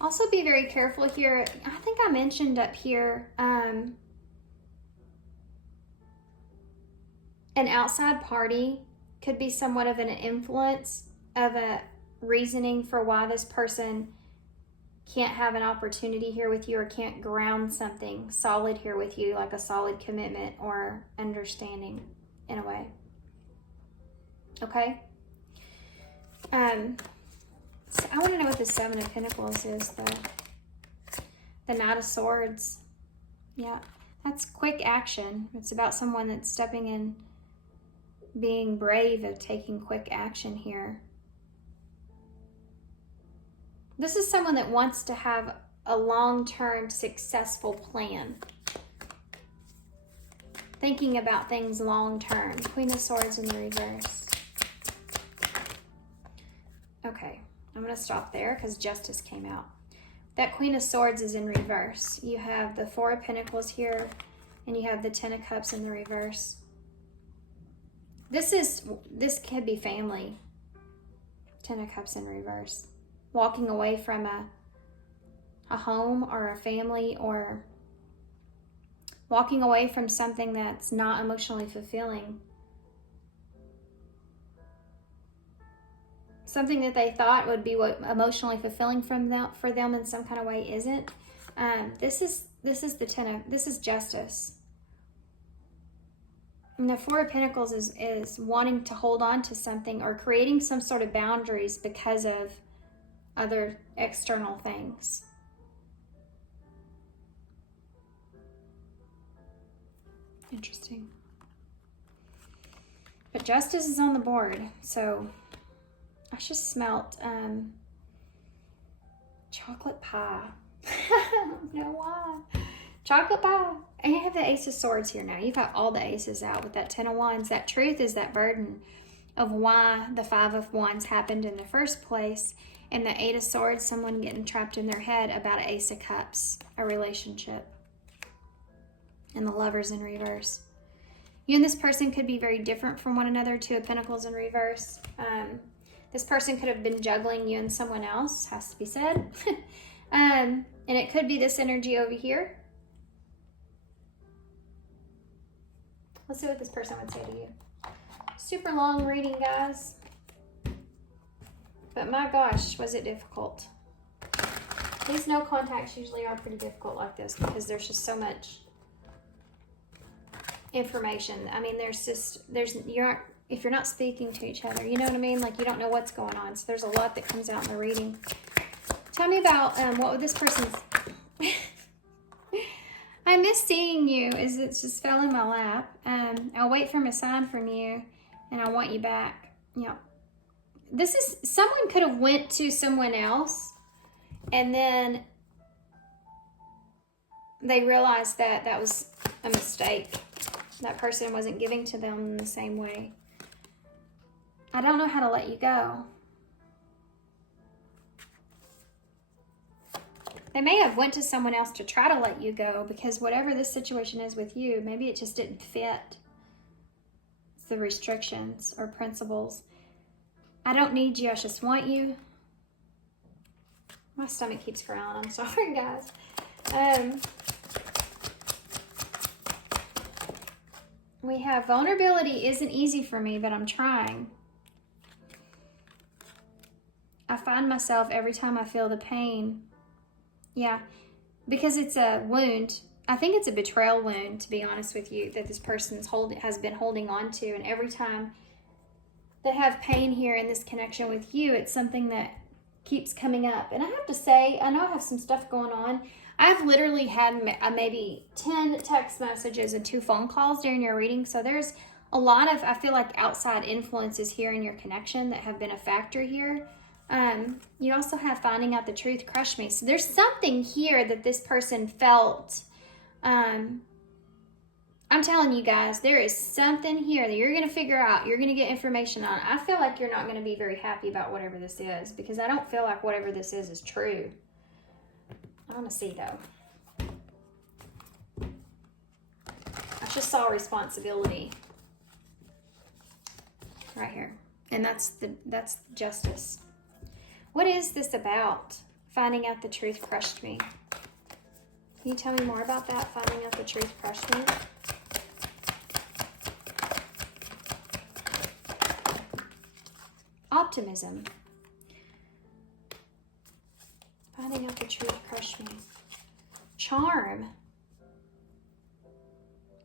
Also be very careful here. I think I mentioned up here an outside party could be somewhat of an influence of a reasoning for why this person can't have an opportunity here with you or can't ground something solid here with you, like a solid commitment or understanding in a way. Okay? So I want to know what the Seven of Pentacles is, the Knight of Swords. Yeah, that's quick action. It's about someone that's stepping in, being brave of taking quick action here. This is someone that wants to have a long-term successful plan. Thinking about things long-term. Queen of Swords in the reverse. Okay. I'm going to stop there because Justice came out. That Queen of Swords is in reverse. You have the Four of Pentacles here, and you have the Ten of Cups in the reverse. This could be family. Ten of Cups in reverse. Walking away from a home or a family, or walking away from something that's not emotionally fulfilling. Something that they thought would be emotionally fulfilling for them in some kind of way isn't. This is Justice. And the Four of Pentacles is wanting to hold on to something or creating some sort of boundaries because of other external things. Interesting. But Justice is on the board, so I just smelt chocolate pie. I don't know why. Chocolate pie. And you have the Ace of Swords here now. You've got all the aces out with that Ten of Wands. That truth is that burden of why the Five of Wands happened in the first place. And the Eight of Swords, someone getting trapped in their head about an Ace of Cups, a relationship. And the Lovers in reverse. You and this person could be very different from one another. Two of Pentacles in reverse. This person could have been juggling you and someone else, has to be said. And it could be this energy over here. Let's see what this person would say to you. Super long reading, guys. But my gosh, was it difficult. These no contacts usually are pretty difficult like this because there's just so much information. I mean, if you're not speaking to each other, you know what I mean? Like, you don't know what's going on. So there's a lot that comes out in the reading. Tell me about what would this person's... I miss seeing you. It just fell in my lap. I'll wait for a sign from you, and I want you back. Yeah. This is... Someone could have went to someone else, and then they realized that that was a mistake. That person wasn't giving to them in the same way. I don't know how to let you go. They may have went to someone else to try to let you go because whatever this situation is with you, maybe it just didn't fit. It's the restrictions or principles. I don't need you, I just want you. My stomach keeps growling. I'm sorry, guys. We have vulnerability isn't easy for me, but I'm trying. I find myself every time I feel the pain. Yeah, because it's a wound. I think it's a betrayal wound, to be honest with you, that this person has been holding on to. And every time they have pain here in this connection with you, it's something that keeps coming up. And I have to say, I know I have some stuff going on. I've literally had maybe 10 text messages and 2 phone calls during your reading. So there's a lot of, I feel like, outside influences here in your connection that have been a factor here. You also have finding out the truth crushed me. So there's something here that this person felt. I'm telling you guys, there is something here that you're going to figure out. You're going to get information on. I feel like you're not going to be very happy about whatever this is, because I don't feel like whatever this is true. I want to see, though. I just saw responsibility right here. And that's justice. What is this about? Finding out the truth crushed me. Can you tell me more about that? Finding out the truth crushed me. Optimism. Finding out the truth crushed me. Charm.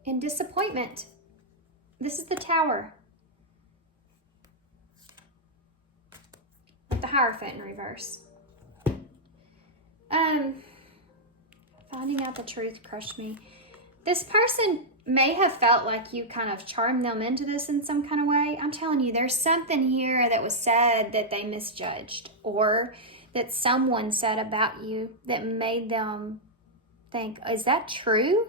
And disappointment. This is the Tower. With the Hierophant in reverse. Finding out the truth crushed me. This person may have felt like you kind of charmed them into this in some kind of way. I'm telling you, there's something here that was said that they misjudged, or that someone said about you that made them think, is that true?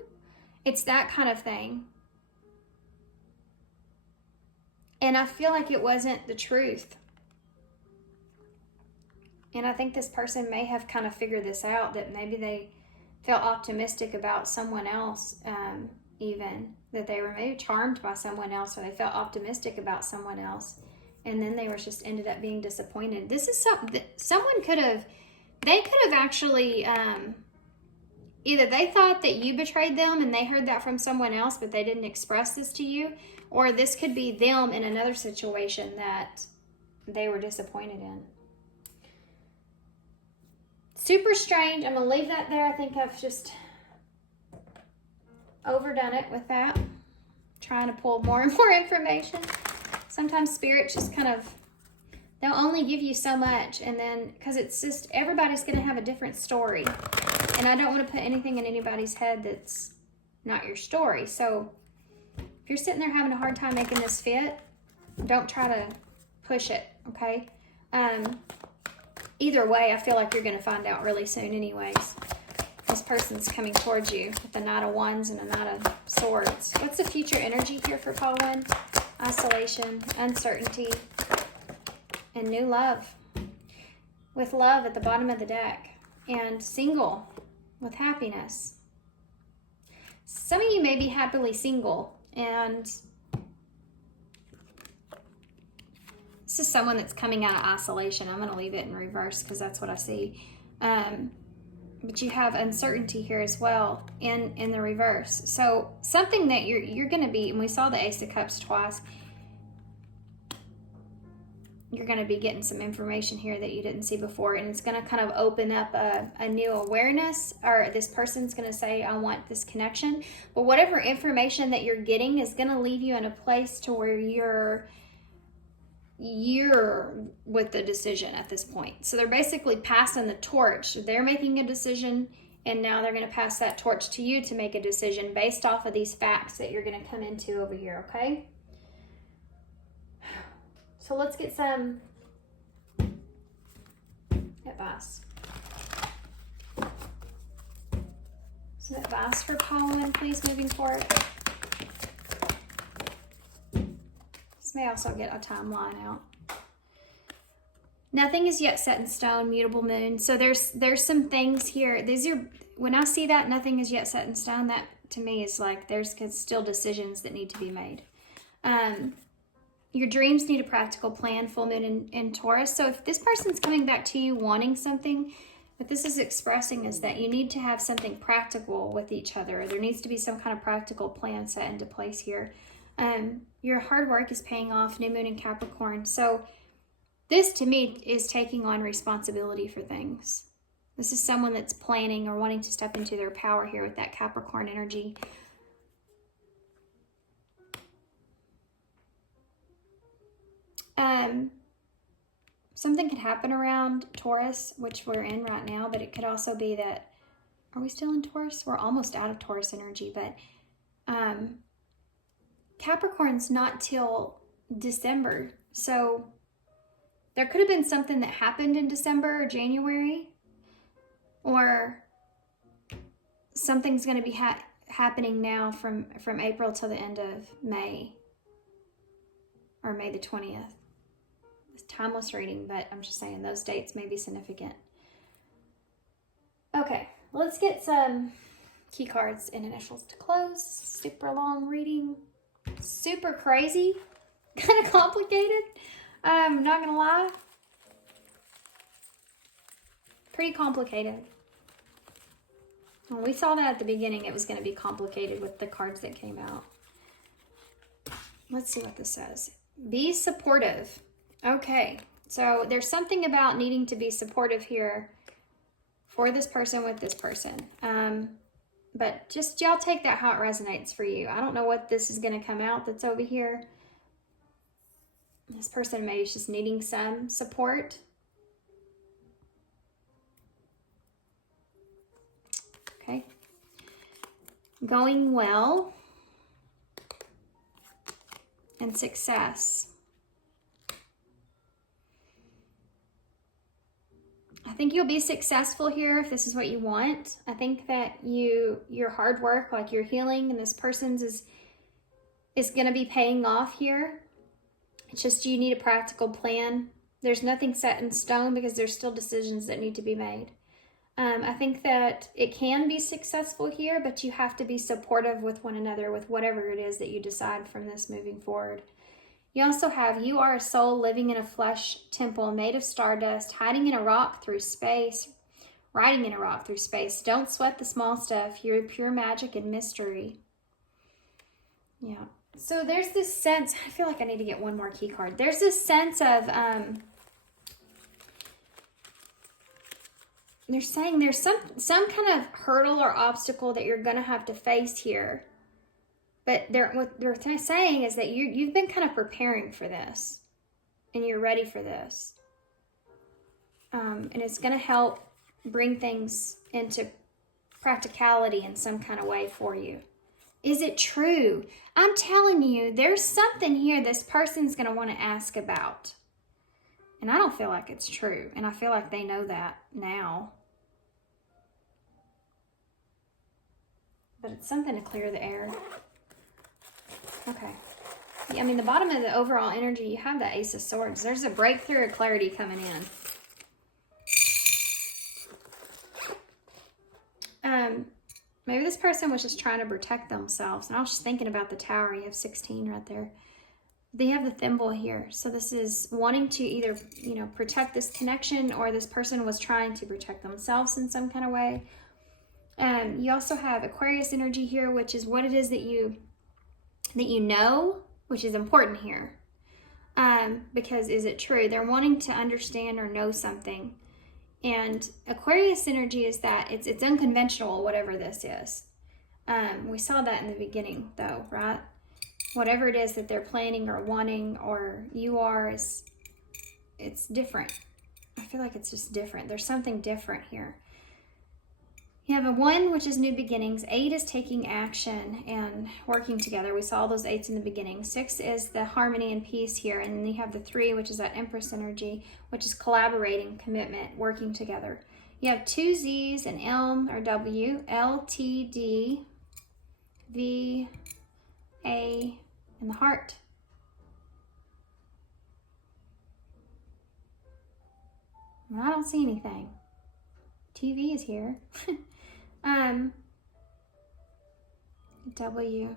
It's that kind of thing. And I feel like it wasn't the truth. And I think this person may have kind of figured this out, that maybe they felt optimistic about someone else, even that they were maybe charmed by someone else, or they felt optimistic about someone else, and then they were just ended up being disappointed. This is something that someone could have actually, either they thought that you betrayed them and they heard that from someone else, but they didn't express this to you, or this could be them in another situation that they were disappointed in. Super strange. I'm going to leave that there. I think I've just overdone it with that. Trying to pull more and more information. Sometimes Spirit just kind of, they'll only give you so much. And then, because it's just, everybody's going to have a different story. And I don't want to put anything in anybody's head that's not your story. So if you're sitting there having a hard time making this fit, don't try to push it, okay? Either way, I feel like you're going to find out really soon anyways. This person's coming towards you with the Knight of Wands and the Knight of Swords. What's the future energy here for Pile 1? Isolation, uncertainty, and new love. With love at the bottom of the deck. And single with happiness. Some of you may be happily single, and this is someone that's coming out of isolation. I'm going to leave it in reverse because that's what I see. But you have uncertainty here as well in the reverse. So something that you're going to be, and we saw the Ace of Cups twice, you're going to be getting some information here that you didn't see before, and it's going to kind of open up a new awareness, or this person's going to say, I want this connection. But whatever information that you're getting is going to leave you in a place to where you're with the decision at this point. So they're basically passing the torch. They're making a decision, and now they're going to pass that torch to you to make a decision based off of these facts that you're going to come into over here, okay? So let's get some advice. Some advice for Pile 1, please, moving forward. This may also get a timeline out. Nothing is yet set in stone, mutable moon. So there's some things here. These are, when I see that nothing is yet set in stone, that to me is like there's still decisions that need to be made. Your dreams need a practical plan, full moon in Taurus. So if this person's coming back to you wanting something, What this is expressing is that you need to have something practical with each other. There needs to be some kind of practical plan set into place here. Your hard work is paying off, new moon in Capricorn. So this to me is taking on responsibility for things. This is someone that's planning or wanting to step into their power here with that Capricorn energy. Something could happen around Taurus, which we're in right now, but it could also be that, are we still in Taurus? We're almost out of Taurus energy, but Capricorn's not till December. So there could have been something that happened in December or January, or something's going to be happening now from April till the end of May, or May the 20th. It's timeless reading, but I'm just saying those dates may be significant. Okay, let's get some key cards and initials to close. Super long reading, super crazy, kind of complicated. I'm not gonna lie, pretty complicated. When we saw that at the beginning, it was going to be complicated with the cards that came out. Let's see what this says. Be supportive. Okay, so there's something about needing to be supportive here for this person with this person. But just y'all take that how it resonates for you. I don't know what this is going to come out that's over here. This person maybe is just needing some support. Okay. Going well and success. I think you'll be successful here if this is what you want. I think that your hard work, like your healing and this person's is going to be paying off here. It's just you need a practical plan. There's nothing set in stone because there's still decisions that need to be made. I think that it can be successful here, but you have to be supportive with one another with whatever it is that you decide from this moving forward. You also have, you are a soul living in a flesh temple made of stardust, hiding in a rock through space, riding in a rock through space. Don't sweat the small stuff. You're pure magic and mystery. Yeah. So there's this sense, I feel like I need to get one more key card. There's this sense of, they're saying there's some kind of hurdle or obstacle that you're going to have to face here. But what they're saying is that you've been kind of preparing for this. And you're ready for this. And it's going to help bring things into practicality in some kind of way for you. Is it true? I'm telling you, there's something here this person's going to want to ask about. And I don't feel like it's true. And I feel like they know that now. But it's something to clear the air. Okay. Yeah, I mean, the bottom of the overall energy, you have the Ace of Swords. There's a breakthrough of clarity coming in. Maybe this person was just trying to protect themselves. And I was just thinking about the Tower. You have 16 right there. They have the thimble here. So this is wanting to either, protect this connection, or this person was trying to protect themselves in some kind of way. You also have Aquarius energy here, which is what it is that you know, which is important here. Because is it true? They're wanting to understand or know something. And Aquarius energy is that it's unconventional, whatever this is. We saw that in the beginning though, right? Whatever it is that they're planning or wanting or you are, it's different. I feel like it's just different. There's something different here. You have a 1, which is new beginnings. 8 is taking action and working together. We saw those 8s in the beginning. 6 is the harmony and peace here. And then you have the 3, which is that Empress energy, which is collaborating, commitment, working together. You have 2 Z's, an M or W, L, T, D, V, A, and the heart. Well, I don't see anything. TV is here. W.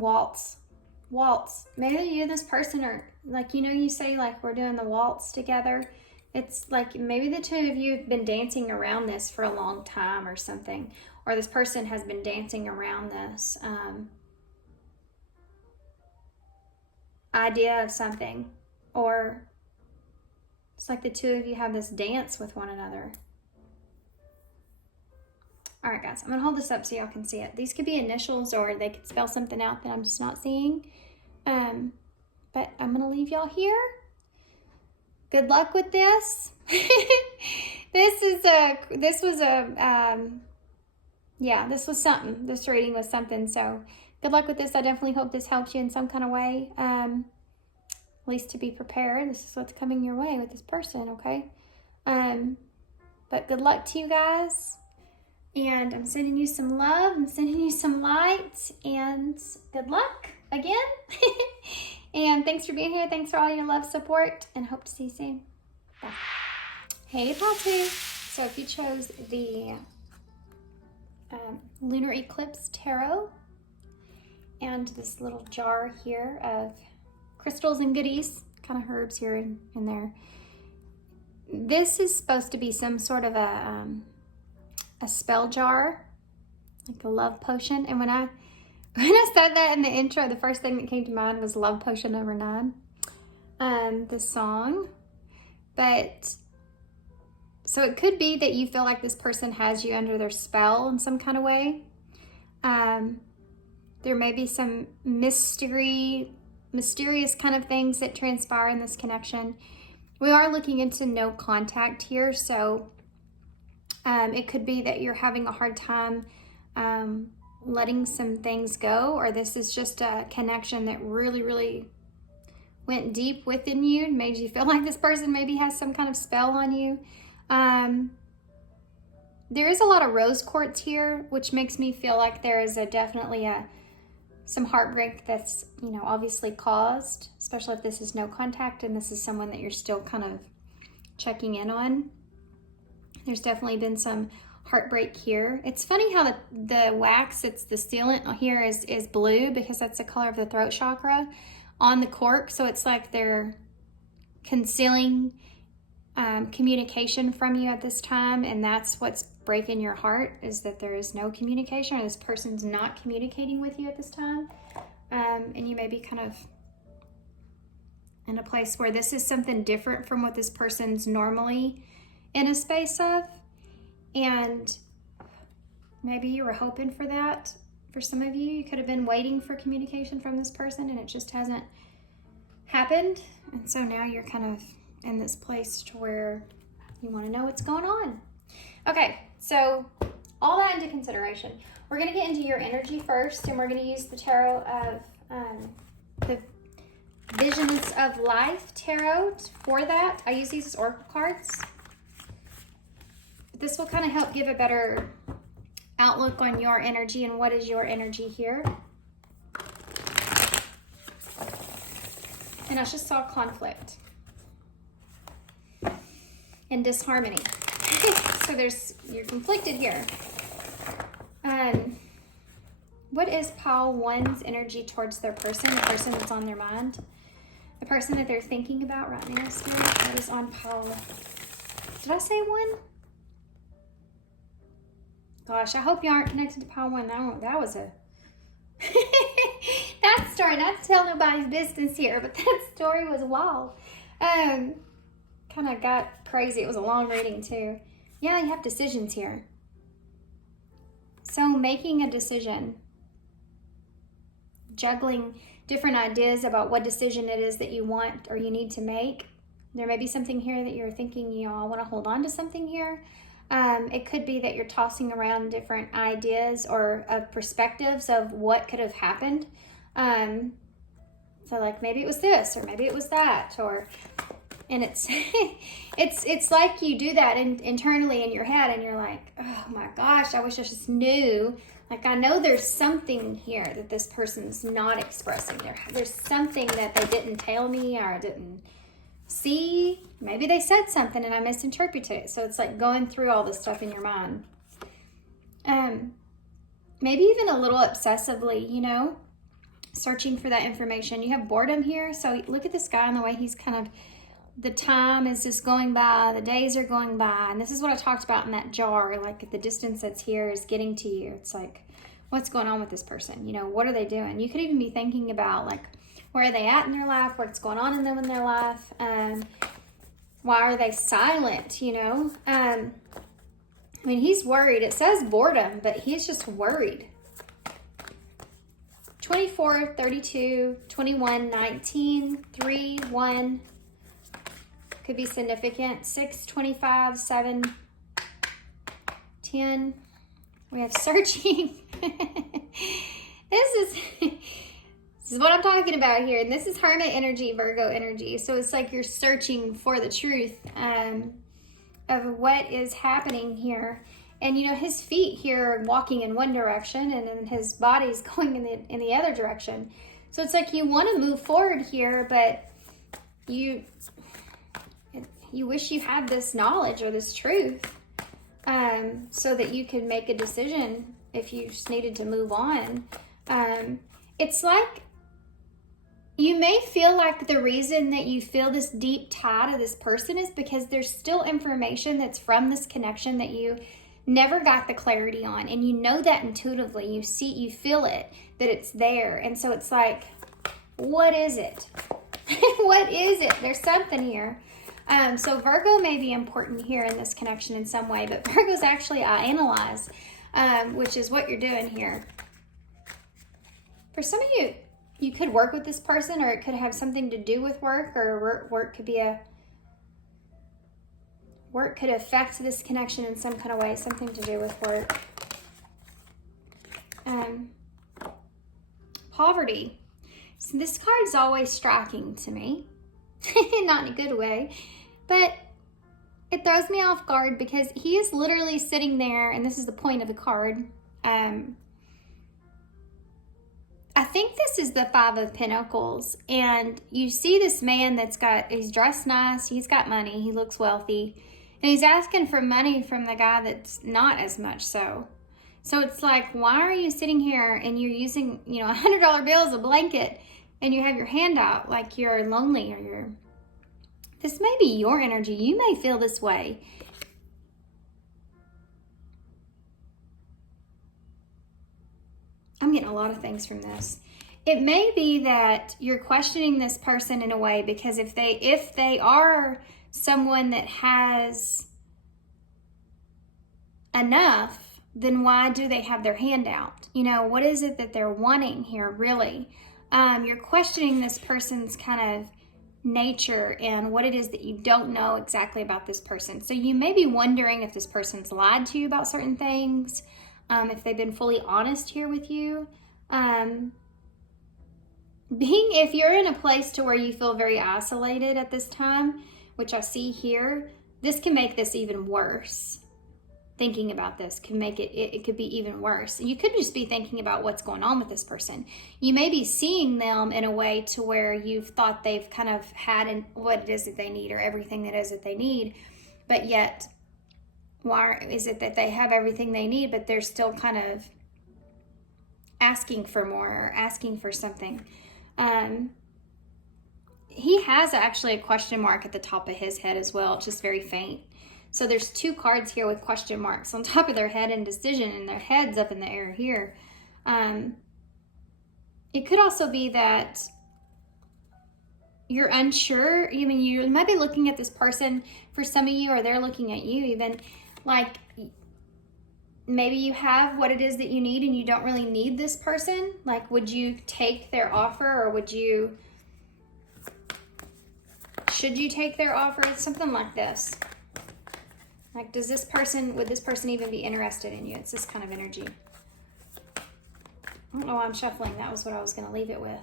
waltz. Maybe you and this person are like, you know, you say like we're doing the waltz together. It's like maybe the two of you have been dancing around this for a long time or something, or this person has been dancing around this idea of something, or it's like the two of you have this dance with one another. All right, guys, I'm gonna hold this up so y'all can see it. These could be initials or they could spell something out that I'm just not seeing. But I'm gonna leave y'all here. Good luck with this. This was something. This reading was something. So good luck with this. I definitely hope this helps you in some kind of way. At least to be prepared. This is what's coming your way with this person, okay? But good luck to you guys. And I'm sending you some love. I'm sending you some light. And good luck again. And thanks for being here. Thanks for all your love, support, and hope to see you soon. Bye. Hey, Pile2. So if you chose the Lunar Eclipse Tarot and this little jar here of crystals and goodies, kind of herbs here and there, this is supposed to be some sort of a spell jar, like a love potion. And when I said that in the intro, the first thing that came to mind was Love Potion Number 9, the song. But so it could be that you feel like this person has you under their spell in some kind of way. There may be some mysterious kind of things that transpire in this connection. We are looking into no contact here, so it could be that you're having a hard time letting some things go, or this is just a connection that really, really went deep within you and made you feel like this person maybe has some kind of spell on you. There is a lot of rose quartz here, which makes me feel like there is definitely some heartbreak that's, you know, obviously caused, especially if this is no contact and this is someone that you're still kind of checking in on. There's definitely been some heartbreak here. It's funny how the wax, it's the sealant here is blue because that's the color of the throat chakra on the cork. So it's like they're concealing communication from you at this time, and that's what's breaking your heart, is that there is no communication, or this person's not communicating with you at this time. And you may be kind of in a place where this is something different from what this person's normally in a space of, and maybe you were hoping for that. For some of you, you could have been waiting for communication from this person and it just hasn't happened, and so now you're kind of in this place to where you want to know what's going on. Okay, so all that into consideration, we're going to get into your energy first, and we're going to use the tarot of the Visions of Life tarot. For that, I use these as oracle cards. This will kind of help give a better outlook on your energy and what is your energy here. And I just saw conflict and disharmony. So you're conflicted here. What is Pile 1's energy towards their person, the person that's on their mind, the person that they're thinking about right now? Spirit, what is on Pile? Did I say 1? Gosh, I hope you aren't connected to Pile 1. That was a that story, not to tell nobody's business here, but that story was wild. Kind of got crazy. It was a long reading too. Yeah, you have decisions here. So making a decision, juggling different ideas about what decision it is that you want or you need to make. There may be something here that you're thinking you all want to hold on to something here. It could be that you're tossing around different ideas or perspectives of what could have happened. So like maybe it was this, or maybe it was that, and it's it's like you do that internally in your head, and you're like, oh my gosh, I wish I just knew. Like, I know there's something here that this person's not expressing. There's something that they didn't tell me or didn't see. Maybe they said something and I misinterpreted it. So it's like going through all this stuff in your mind. Maybe even a little obsessively, you know. searching for that information. You have boredom here. So look at this guy and the way he's kind of, the time is just going by, the days are going by. And this is what I talked about in that jar. Like the distance that's here is getting to you. It's like, what's going on with this person? You know, what are they doing? You could even be thinking about like, where are they at in their life? What's going on in them in their life? Why are they silent? You know, I mean, he's worried. It says boredom, but he's just worried. 24, 32, 21, 19, 3, 1. Could be significant. 6, 25, 7, 10. We have searching. This is what I'm talking about here. And this is Hermit energy, Virgo energy. So it's like you're searching for the truth of what is happening here. And you know, his feet here are walking in one direction and then his body's going in the other direction. So it's like you want to move forward here, but you wish you had this knowledge or this truth so that you could make a decision if you just needed to move on. It's like you may feel like the reason that you feel this deep tie to this person is because there's still information that's from this connection that you never got the clarity on, and you know that intuitively. You see, you feel it, that it's there. And so it's like, what is it? What is it? There's something here. So Virgo may be important here in this connection in some way, but Virgo's actually analyze, which is what you're doing here. For some of you, you could work with this person, or it could have something to do with work, or work could be work could affect this connection in some kind of way, something to do with work. Poverty. So this card is always striking to me, not in a good way, but it throws me off guard because he is literally sitting there, and this is the point of the card. I think this is the Five of Pentacles, and you see this man he's dressed nice, he's got money, he looks wealthy, and he's asking for money from the guy that's not as much so. So it's like, why are you sitting here and you're using, you know, $100 bill as a blanket, and you have your hand out like you're lonely, or this may be your energy. You may feel this way. I'm getting a lot of things from this. It may be that you're questioning this person in a way because if they are someone that has enough, then why do they have their hand out? You know, what is it that they're wanting here, really? You're questioning this person's kind of nature and what it is that you don't know exactly about this person. So you may be wondering if this person's lied to you about certain things, if they've been fully honest here with you. If you're in a place to where you feel very isolated at this time, which I see here, this can make this even worse. Thinking about this can make it could be even worse. You could just be thinking about what's going on with this person. You may be seeing them in a way to where you've thought they've kind of had what it is that they need, or everything that is that they need, but yet why is it that they have everything they need, but they're still kind of asking for more or asking for something? He has actually a question mark at the top of his head as well. It's just very faint. So there's two cards here with question marks on top of their head, indecision, and their head's up in the air here. It could also be that you're unsure. I mean, you might be looking at this person for some of you, or they're looking at you even. Like, maybe you have what it is that you need and you don't really need this person. Like, would you take their offer, or should you take their offer? It's something like this. Like, would this person even be interested in you? It's this kind of energy. I don't know why I'm shuffling. That was what I was going to leave it with.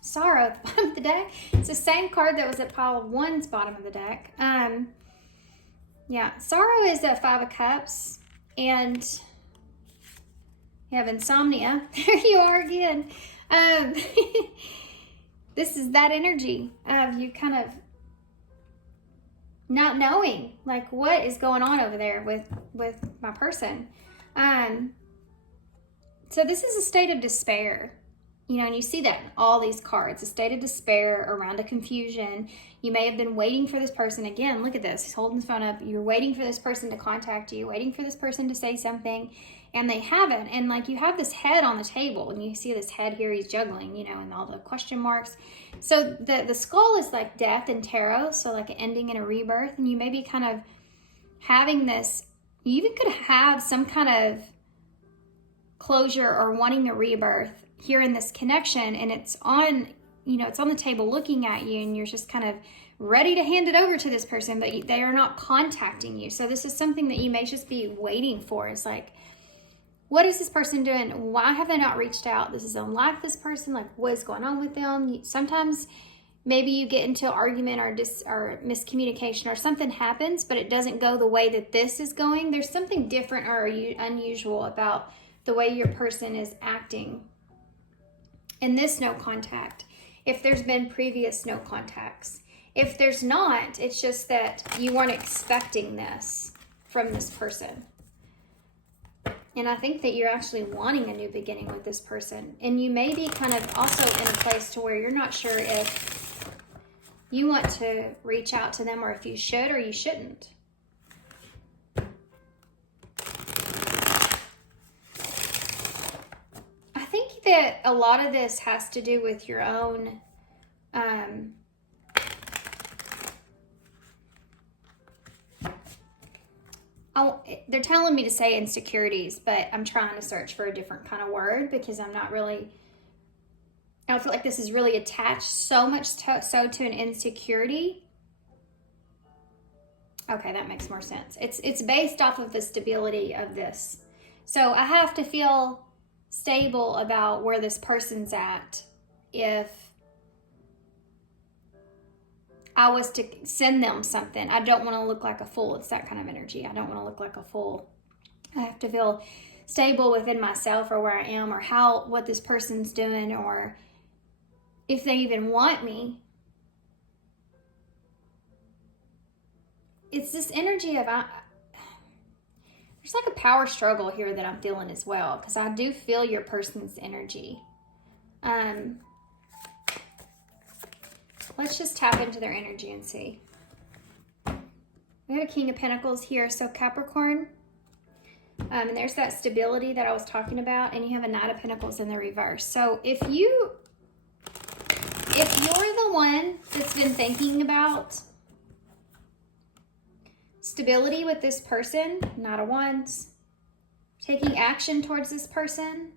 Sorrow at the bottom of the deck. It's the same card that was at pile 1's bottom of the deck. Yeah, sorrow is a 5 of Cups, and you have insomnia. There you are again. This is that energy of you kind of not knowing, like, what is going on over there with my person. So this is a state of despair. You know, and you see that in all these cards, a state of despair around a confusion. You may have been waiting for this person. Again, look at this. He's holding his phone up. You're waiting for this person to contact you, waiting for this person to say something, and they haven't. And like you have this head on the table, and you see this head here, he's juggling, you know, and all the question marks. So the skull is like death in tarot, so like an ending and a rebirth. And you may be kind of having this, you even could have some kind of closure or wanting a rebirth here in this connection, and it's on, you know, it's on the table looking at you, and you're just kind of ready to hand it over to this person, but they are not contacting you. So this is something that you may just be waiting for. It's like, what is this person doing? Why have they not reached out? This is unlike this person. Like, what is going on with them? Sometimes maybe you get into an argument or miscommunication, or something happens, but it doesn't go the way that this is going. There's something different or unusual about the way your person is acting in this no contact, if there's been previous no contacts. If there's not, it's just that you weren't expecting this from this person. And I think that you're actually wanting a new beginning with this person. And you may be kind of also in a place to where you're not sure if you want to reach out to them, or if you should or you shouldn't. That a lot of this has to do with your own they're telling me to say insecurities, but I'm trying to search for a different kind of word, because I'm not really, I don't feel like this is really attached so much to an insecurity. Okay, that makes more sense. It's based off of the stability of this. So I have to feel stable about where this person's at if I was to send them something. I don't want to look like a fool. It's that kind of energy. I don't want to look like a fool. I have to feel stable within myself, or where I am, or what this person's doing, or if they even want me. It's this energy of there's like a power struggle here that I'm feeling as well, because I do feel your person's energy. Let's just tap into their energy and see. We have a King of Pentacles here, so Capricorn. And there's that stability that I was talking about, and you have a Knight of Pentacles in the reverse. So if you're the one that's been thinking about stability with this person, Knight of Wands, taking action towards this person,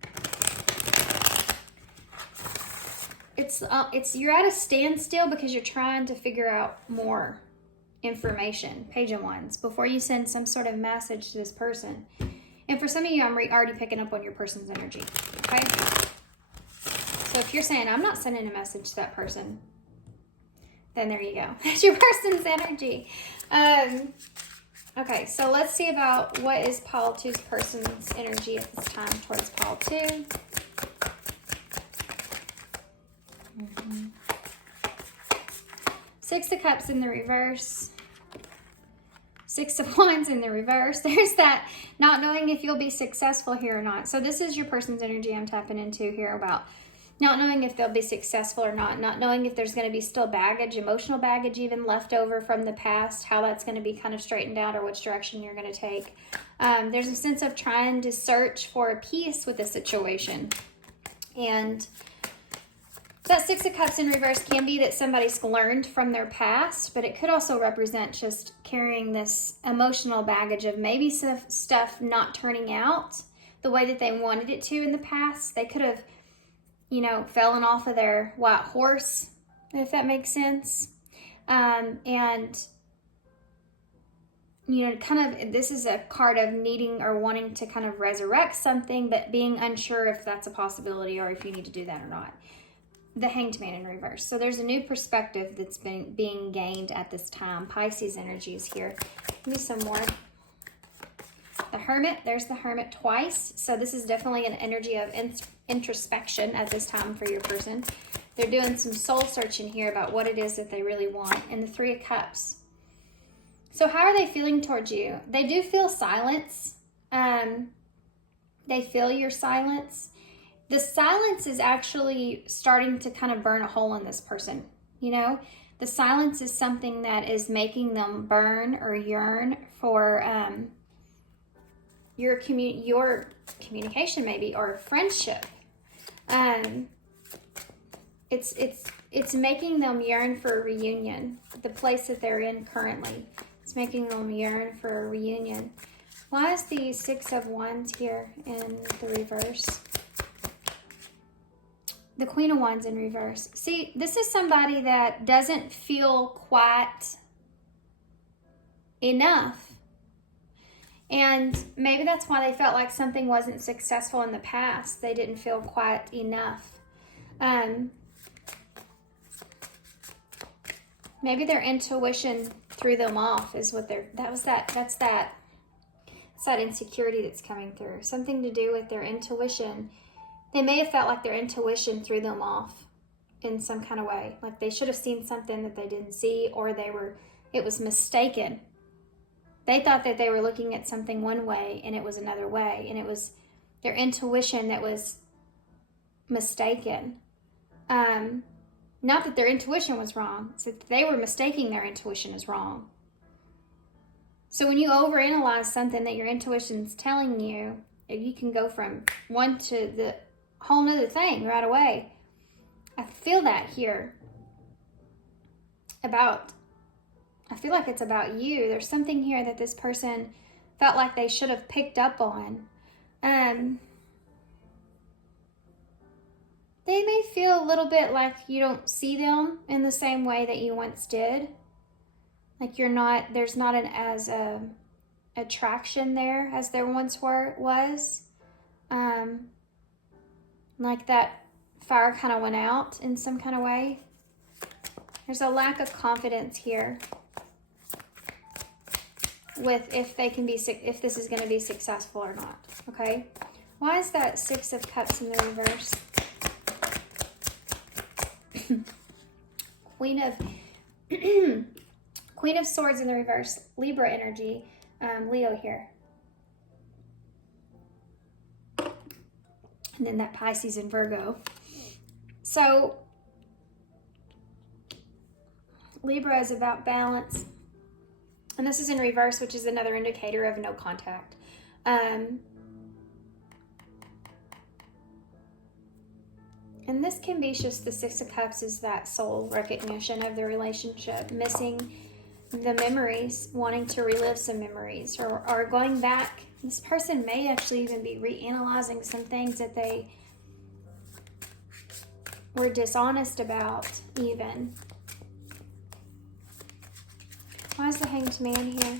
you're at a standstill because you're trying to figure out more information, Page of Wands, before you send some sort of message to this person. And for some of you, I'm already picking up on your person's energy, okay? So if you're saying, I'm not sending a message to that person, then there you go. That's your person's energy. Okay, so let's see about what is Pile 2's person's energy at this time towards Pile 2. Six of Cups in the reverse. Six of Wands in the reverse. There's that not knowing if you'll be successful here or not. So this is your person's energy I'm tapping into here, about not knowing if they'll be successful or not knowing if there's going to be still baggage, emotional baggage even left over from the past, how that's going to be kind of straightened out, or which direction you're going to take. There's a sense of trying to search for a peace with the situation. And that Six of Cups in reverse can be that somebody's learned from their past, but it could also represent just carrying this emotional baggage of maybe stuff not turning out the way that they wanted it to in the past. They could have, you know, fallen off of their white horse, if that makes sense. And, you know, kind of, this is a card of needing or wanting to kind of resurrect something, but being unsure if that's a possibility or if you need to do that or not. The Hanged Man in reverse. So there's a new perspective that's being gained at this time. Pisces energy is here. Give me some more. The Hermit. There's the Hermit twice. So this is definitely an energy of introspection at this time for your person. They're doing some soul searching here about what it is that they really want. And the Three of Cups. So how are they feeling towards you? They do feel silence. They feel your silence. The silence is actually starting to kind of burn a hole in this person, you know? The silence is something that is making them burn or yearn for your communication maybe, or friendship. It's making them yearn for a reunion. The place that they're in currently, it's making them yearn for a reunion. Why is the Six of Wands here in the reverse? The Queen of Wands in reverse. See, this is somebody that doesn't feel quite enough. And maybe that's why they felt like something wasn't successful in the past. They didn't feel quite enough. Maybe their intuition threw them off is what that's that insecurity that's coming through. Something to do with their intuition. They may have felt like their intuition threw them off in some kind of way. Like they should have seen something that they didn't see, or it was mistaken. They thought that they were looking at something one way and it was another way. And it was their intuition that was mistaken. Not that their intuition was wrong. It's that they were mistaking their intuition as wrong. So when you overanalyze something that your intuition's telling you, you can go from one to the whole nother thing right away. I feel that here. I feel like it's about you. There's something here that this person felt like they should have picked up on. They may feel a little bit like you don't see them in the same way that you once did. Like there's not as attraction there as there once was. Like that fire kind of went out in some kind of way. There's a lack of confidence here with if this is going to be successful or not. Okay, why is that Six of Cups in the reverse? Queen of Swords in the reverse, Libra energy, Leo here. And then that Pisces and Virgo. So Libra is about balance. And this is in reverse, which is another indicator of no contact. And this can be just the Six of Cups is that soul recognition of the relationship, missing the memories, wanting to relive some memories, or going back. This person may actually even be reanalyzing some things that they were dishonest about even. Why is the Hanged Man here?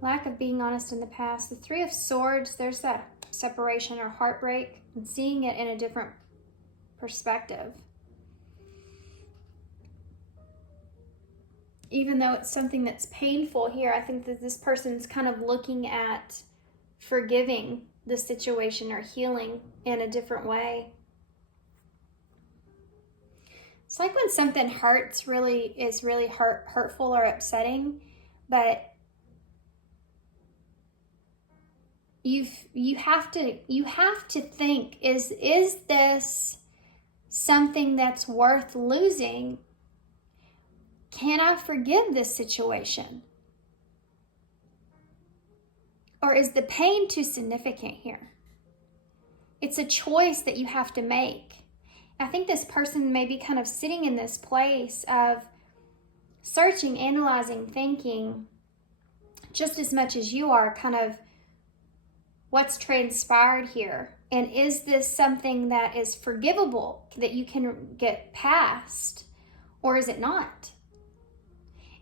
Lack of being honest in the past. The Three of Swords, there's that separation or heartbreak and seeing it in a different perspective. Even though it's something that's painful here, I think that this person's kind of looking at forgiving the situation or healing in a different way. It's like when something hurts is really hurtful or upsetting, but you have to think, is this something that's worth losing? Can I forgive this situation? Or is the pain too significant here? It's a choice that you have to make. I think this person may be kind of sitting in this place of searching, analyzing, thinking, just as much as you are, kind of what's transpired here. And is this something that is forgivable, that you can get past, or is it not?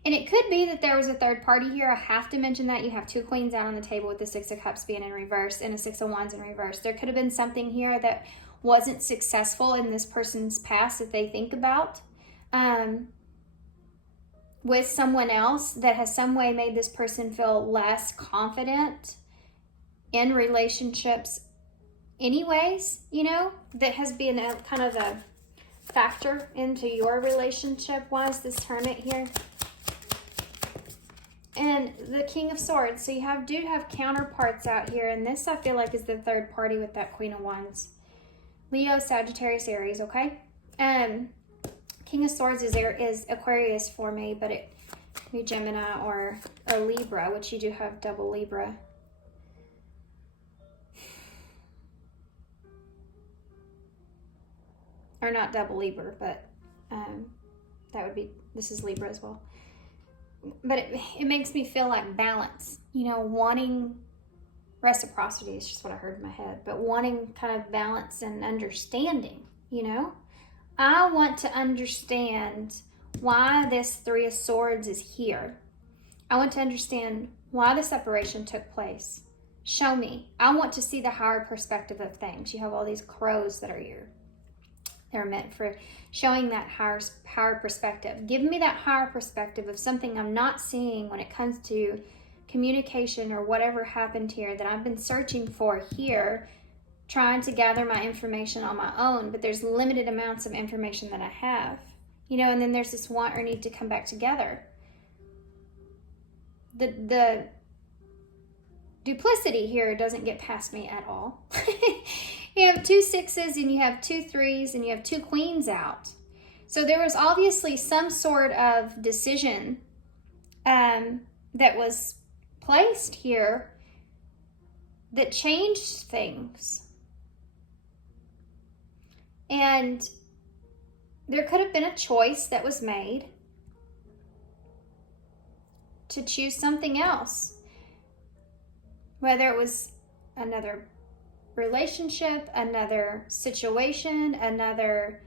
And it could be that there was a third party here. I have to mention that you have two queens out on the table with the Six of Cups being in reverse and a Six of Wands in reverse. There could have been something here that wasn't successful in this person's past that they think about with someone else that has some way made this person feel less confident in relationships anyways, you know, that has been a kind of a factor into your relationship. Why is this Hermit here? And the King of Swords. So you do have counterparts out here. And this, I feel like, is the third party with that Queen of Wands. Leo, Sagittarius, Aries, okay? King of Swords is Aquarius for me, but it could be Gemini or a Libra, which you do have double Libra. Or not double Libra, but that would be, this is Libra as well. But it makes me feel like balance, you know, wanting reciprocity is just what I heard in my head, but wanting kind of balance and understanding, you know. I want to understand why this Three of Swords is here. I want to understand why the separation took place. Show me. I want to see the higher perspective of things. You have all these crows that are here. They're meant for showing that higher perspective. Give me that higher perspective of something I'm not seeing when it comes to communication or whatever happened here that I've been searching for here, trying to gather my information on my own, but there's limited amounts of information that I have, you know, and then there's this want or need to come back together. The duplicity here doesn't get past me at all. You have 2 6s and you have 2 3s and you have 2 queens out. So there was obviously some sort of decision that was placed here that changed things. And there could have been a choice that was made to choose something else. Whether it was another relationship, another situation, another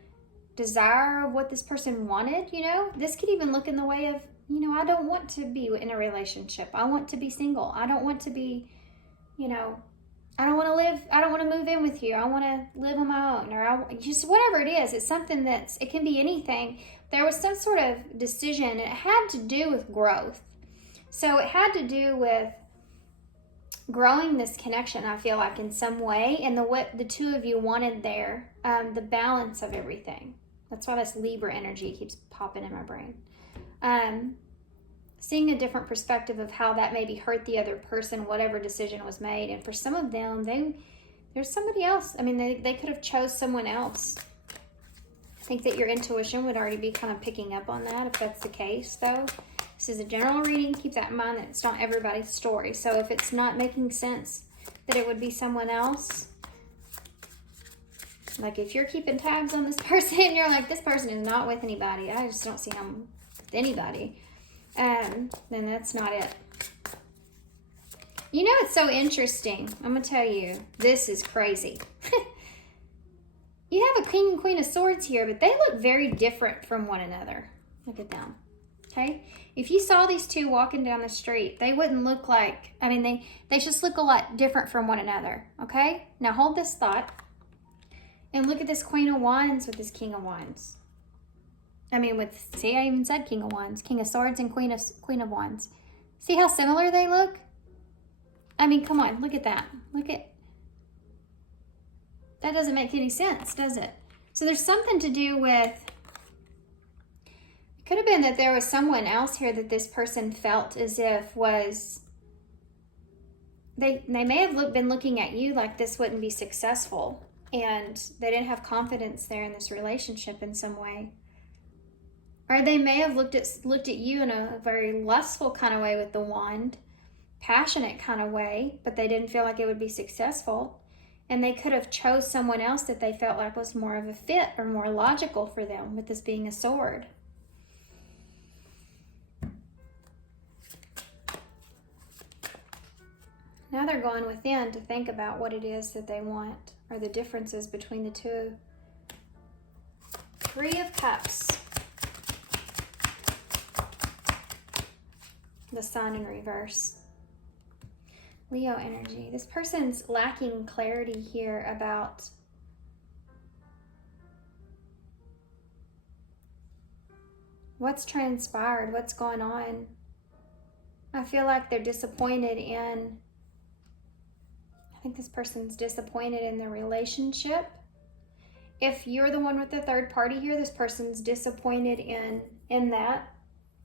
desire of what this person wanted, you know. This could even look in the way of, you know, I don't want to be in a relationship. I want to be single. I don't want to be, you know, I don't want to move in with you. I want to live on my own, or just whatever it is. It's something it can be anything. There was some sort of decision, and it had to do with growth. So it had to do with growing this connection, I feel like, in some way, and what the two of you wanted there, the balance of everything. That's why this Libra energy keeps popping in my brain. Seeing a different perspective of how that maybe hurt the other person, whatever decision was made. And for some of them, there's somebody else. I mean, they could have chose someone else. I think that your intuition would already be kind of picking up on that, if that's the case, though. This is a general reading. Keep that in mind that it's not everybody's story. So if it's not making sense that it would be someone else, like if you're keeping tabs on this person and you're like, this person is not with anybody, I just don't see them with anybody, then that's not it. You know, it's so interesting. I'm going to tell you, this is crazy. You have a king and queen of swords here, but they look very different from one another. Look at them. Okay, if you saw these two walking down the street, they wouldn't look like, I mean, they just look a lot different from one another. Okay, now hold this thought and look at this Queen of Wands with this King of Wands. I mean, see, I even said King of Wands, King of Swords and Queen of Wands. See how similar they look? I mean, come on, look at that. That doesn't make any sense, does it? So there's something to do with, could have been that there was someone else here that this person felt as if was, they may have been looking at you like this wouldn't be successful, and they didn't have confidence there in this relationship in some way. Or they may have looked at you in a very lustful kind of way with the wand, passionate kind of way, but they didn't feel like it would be successful. And they could have chose someone else that they felt like was more of a fit or more logical for them, with this being a sword. Now they're going within to think about what it is that they want, or the differences between the two. 3 of Cups. The Sun in reverse. Leo energy. This person's lacking clarity here about what's transpired, what's going on. I feel like they're disappointed in, I think this person's disappointed in their relationship. If you're the one with the third party here, this person's disappointed in that.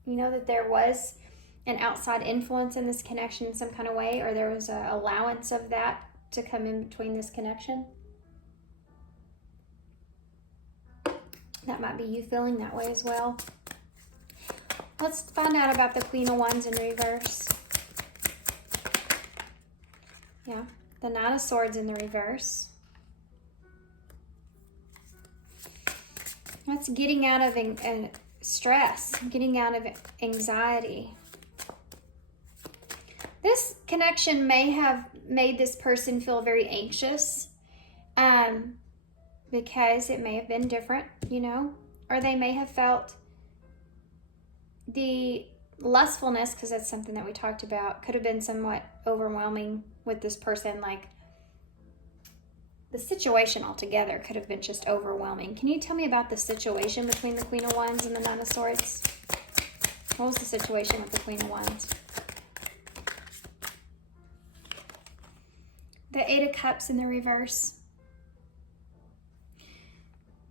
You know, that there was an outside influence in this connection in some kind of way, or there was an allowance of that to come in between this connection. That might be you feeling that way as well. Let's find out about the Queen of Wands in reverse. Yeah, the Nine of Swords in the reverse. That's getting out of stress, getting out of anxiety. This connection may have made this person feel very anxious because it may have been different, you know, or they may have felt the lustfulness, because that's something that we talked about, could have been somewhat overwhelming with this person. Like the situation altogether could have been just overwhelming. Can you tell me about the situation between the Queen of Wands and the Nine of Swords? What was the situation with the Queen of Wands? The Eight of Cups in the reverse.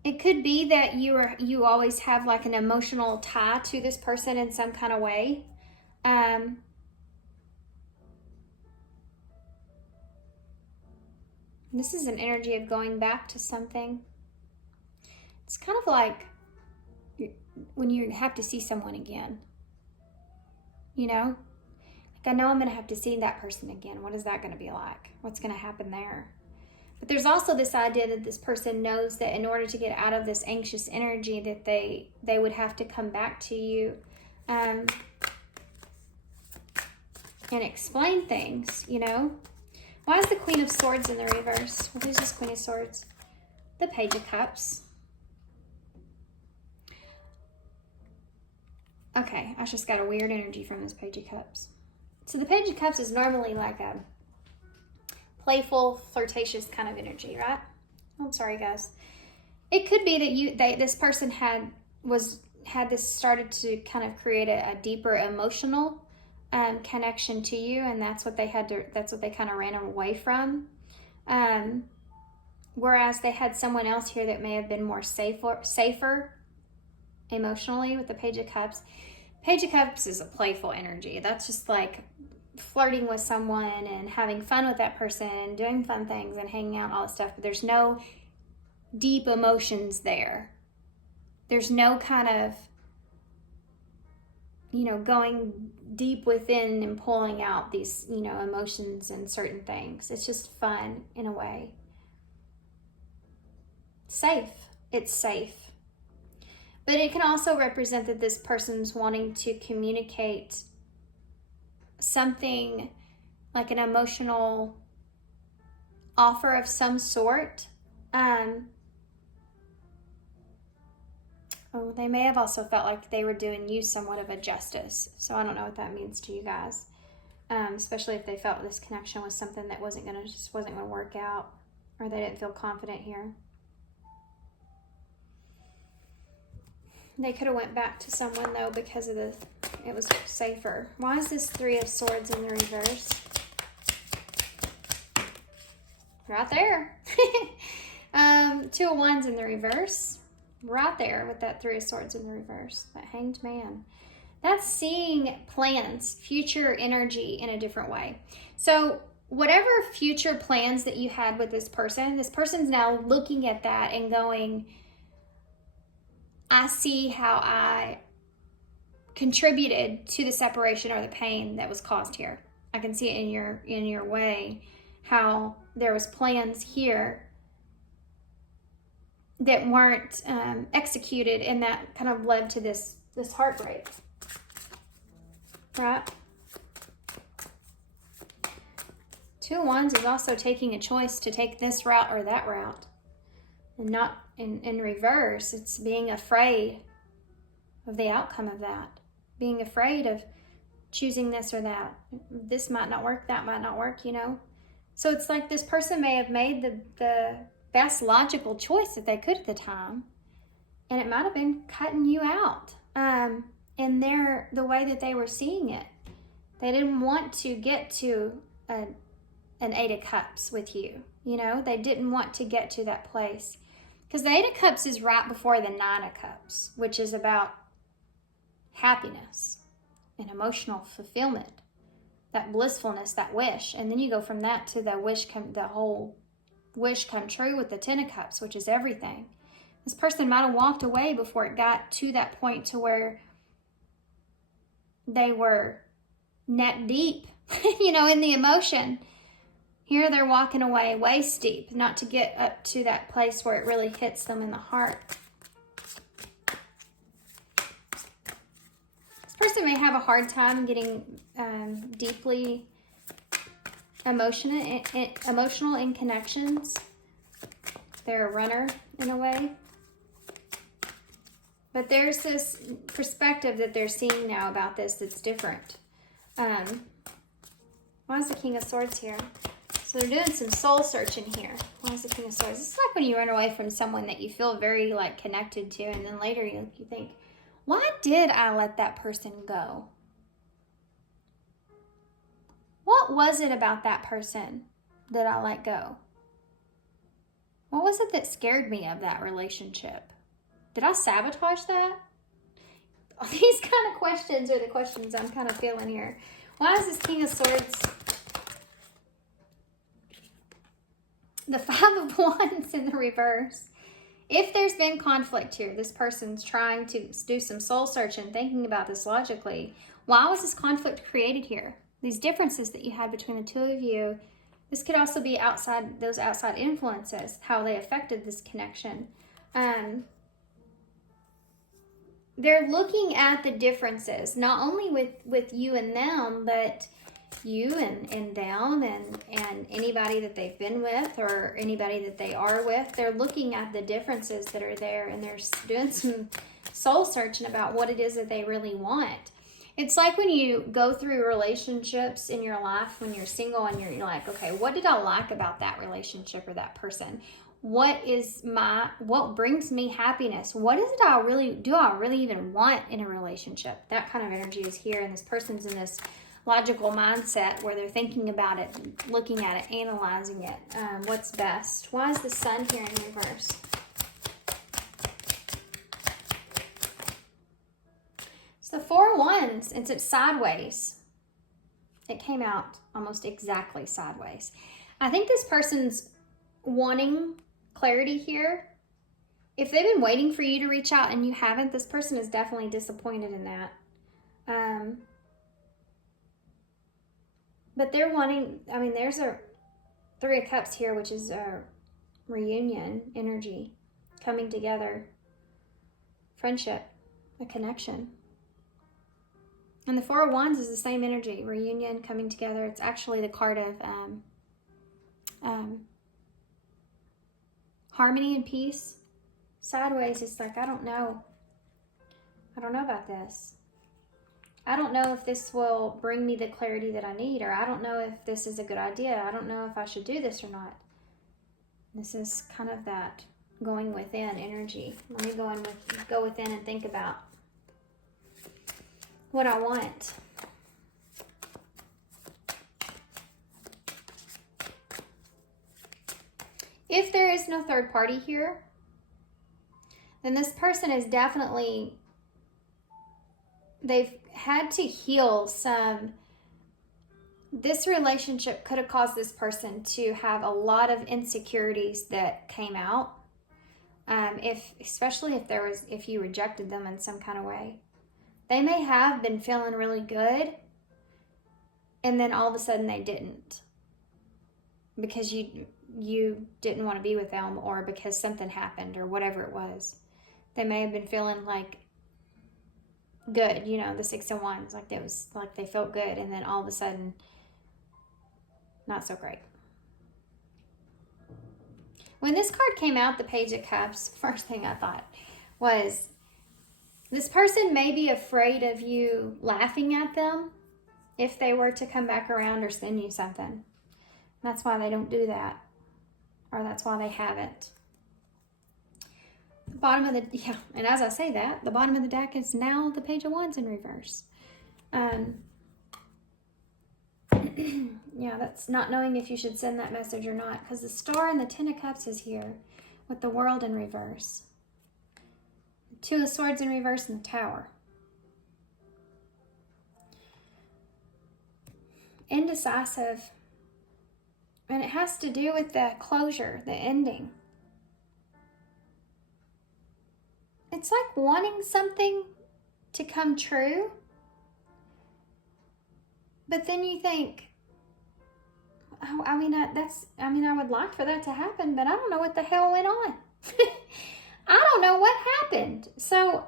It could be that you always have like an emotional tie to this person in some kind of way. This is an energy of going back to something. It's kind of like when you have to see someone again. You know? Like, I know I'm going to have to see that person again. What is that going to be like? What's going to happen there? But there's also this idea that this person knows that in order to get out of this anxious energy that they would have to come back to you and explain things, you know? Why is the Queen of Swords in the reverse? Well, who's this Queen of Swords? The Page of Cups. Okay, I just got a weird energy from this Page of Cups. So the Page of Cups is normally like a playful, flirtatious kind of energy, right? I'm sorry, guys. It could be that this person had this started to kind of create a deeper emotional connection to you, and that's what they kind of ran away from. Whereas they had someone else here that may have been more safer emotionally with the Page of Cups. Page of Cups is a playful energy. That's just like flirting with someone and having fun with that person and doing fun things and hanging out and all that stuff, but there's no deep emotions there. There's no kind of, you know, going deep within and pulling out these, you know, emotions and certain things. It's just fun in a way. Safe. It's safe. But it can also represent that this person's wanting to communicate something like an emotional offer of some sort. They may have also felt like they were doing you somewhat of a justice. So I don't know what that means to you guys. Especially if they felt this connection was something that wasn't gonna work out, or they didn't feel confident here. They could have went back to someone though because of it was safer. Why is this Three of Swords in the reverse? Right there. Two of Wands in the reverse. Right there with that Three of Swords in the reverse. That Hanged Man. That's seeing plans, future energy in a different way. So whatever future plans that you had with this person's now looking at that and going, I see how I contributed to the separation or the pain that was caused here. I can see it in your way, how there was plans here that weren't executed, and that kind of led to this heartbreak, right? Two of Wands is also taking a choice to take this route or that route, and not in reverse. It's being afraid of the outcome of that, being afraid of choosing this or that. This might not work, that might not work, you know? So it's like this person may have made the best logical choice that they could at the time, and it might have been cutting you out in the way that they were seeing it. They didn't want to get to an Eight of Cups with you, you know? They didn't want to get to that place. Because the Eight of Cups is right before the Nine of Cups, which is about happiness. and emotional fulfillment, that blissfulness, that wish. And then you go from that to the whole wish come true with the Ten of Cups, which is everything. This person might have walked away before it got to that point to where they were neck deep, you know, in the emotion. Here they're walking away waist deep, not to get up to that place where it really hits them in the heart. This person may have a hard time getting deeply emotional in connections. They're a runner in a way. But there's this perspective that they're seeing now about this that's different. Why is the King of Swords here? So they're doing some soul searching here. Why is the King of Swords? It's like when you run away from someone that you feel very like connected to, and then later you think, why did I let that person go? What was it about that person that I let go? What was it that scared me of that relationship? Did I sabotage that? These kind of questions are the questions I'm kind of feeling here. Why is this King of Swords? The Five of Wands in the reverse. If there's been conflict here, this person's trying to do some soul searching, thinking about this logically. Why was this conflict created here? These differences that you had between the two of you. This could also be outside, those outside influences, how they affected this connection. They're looking at the differences, not only with you and them, but you and them and anybody that they've been with or anybody that they are with. They're looking at the differences that are there, and they're doing some soul searching about what it is that they really want. It's like when you go through relationships in your life when you're single and you're like, okay, what did I like about that relationship or that person? What brings me happiness? What is it do I really even want in a relationship? That kind of energy is here, and this person's in this logical mindset where they're thinking about it, looking at it, analyzing it. What's best? Why is the Sun here in reverse? It's the Four of Wands, and it's sideways. It came out almost exactly sideways. I think this person's wanting clarity here. If they've been waiting for you to reach out and you haven't, this person is definitely disappointed in that. But they're wanting, I mean, there's a Three of Cups here, which is a reunion energy, coming together, friendship, a connection. And the Four of Wands is the same energy, reunion, coming together. It's actually the card of harmony and peace. Sideways, it's like, I don't know about this. I don't know if this will bring me the clarity that I need, or I don't know if this is a good idea. I don't know if I should do this or not. This is kind of that going within energy. Let me go within and think about what I want. If there is no third party here, then this person is definitely, they've had to heal some. This relationship could have caused this person to have a lot of insecurities that came out. Especially if you rejected them in some kind of way. They may have been feeling really good, and then all of a sudden they didn't. Because you didn't want to be with them, or because something happened, or whatever it was. They may have been feeling like good, you know, the Six of Wands, like they felt good, and then all of a sudden, not so great. When this card came out, the Page of Cups, first thing I thought was, this person may be afraid of you laughing at them if they were to come back around or send you something. That's why they don't do that, or that's why they haven't. The bottom of the, yeah, and as I say that, the bottom of the deck is now the Page of Wands in reverse. Yeah, that's not knowing if you should send that message or not, because the Star and the Ten of Cups is here with the World in reverse. The Two of Swords in reverse and the Tower. indecisive. And it has to do with the closure, the ending. It's like wanting something to come true, but then you think, oh, I would like for that to happen, but I don't know what the hell went on. I don't know what happened. So,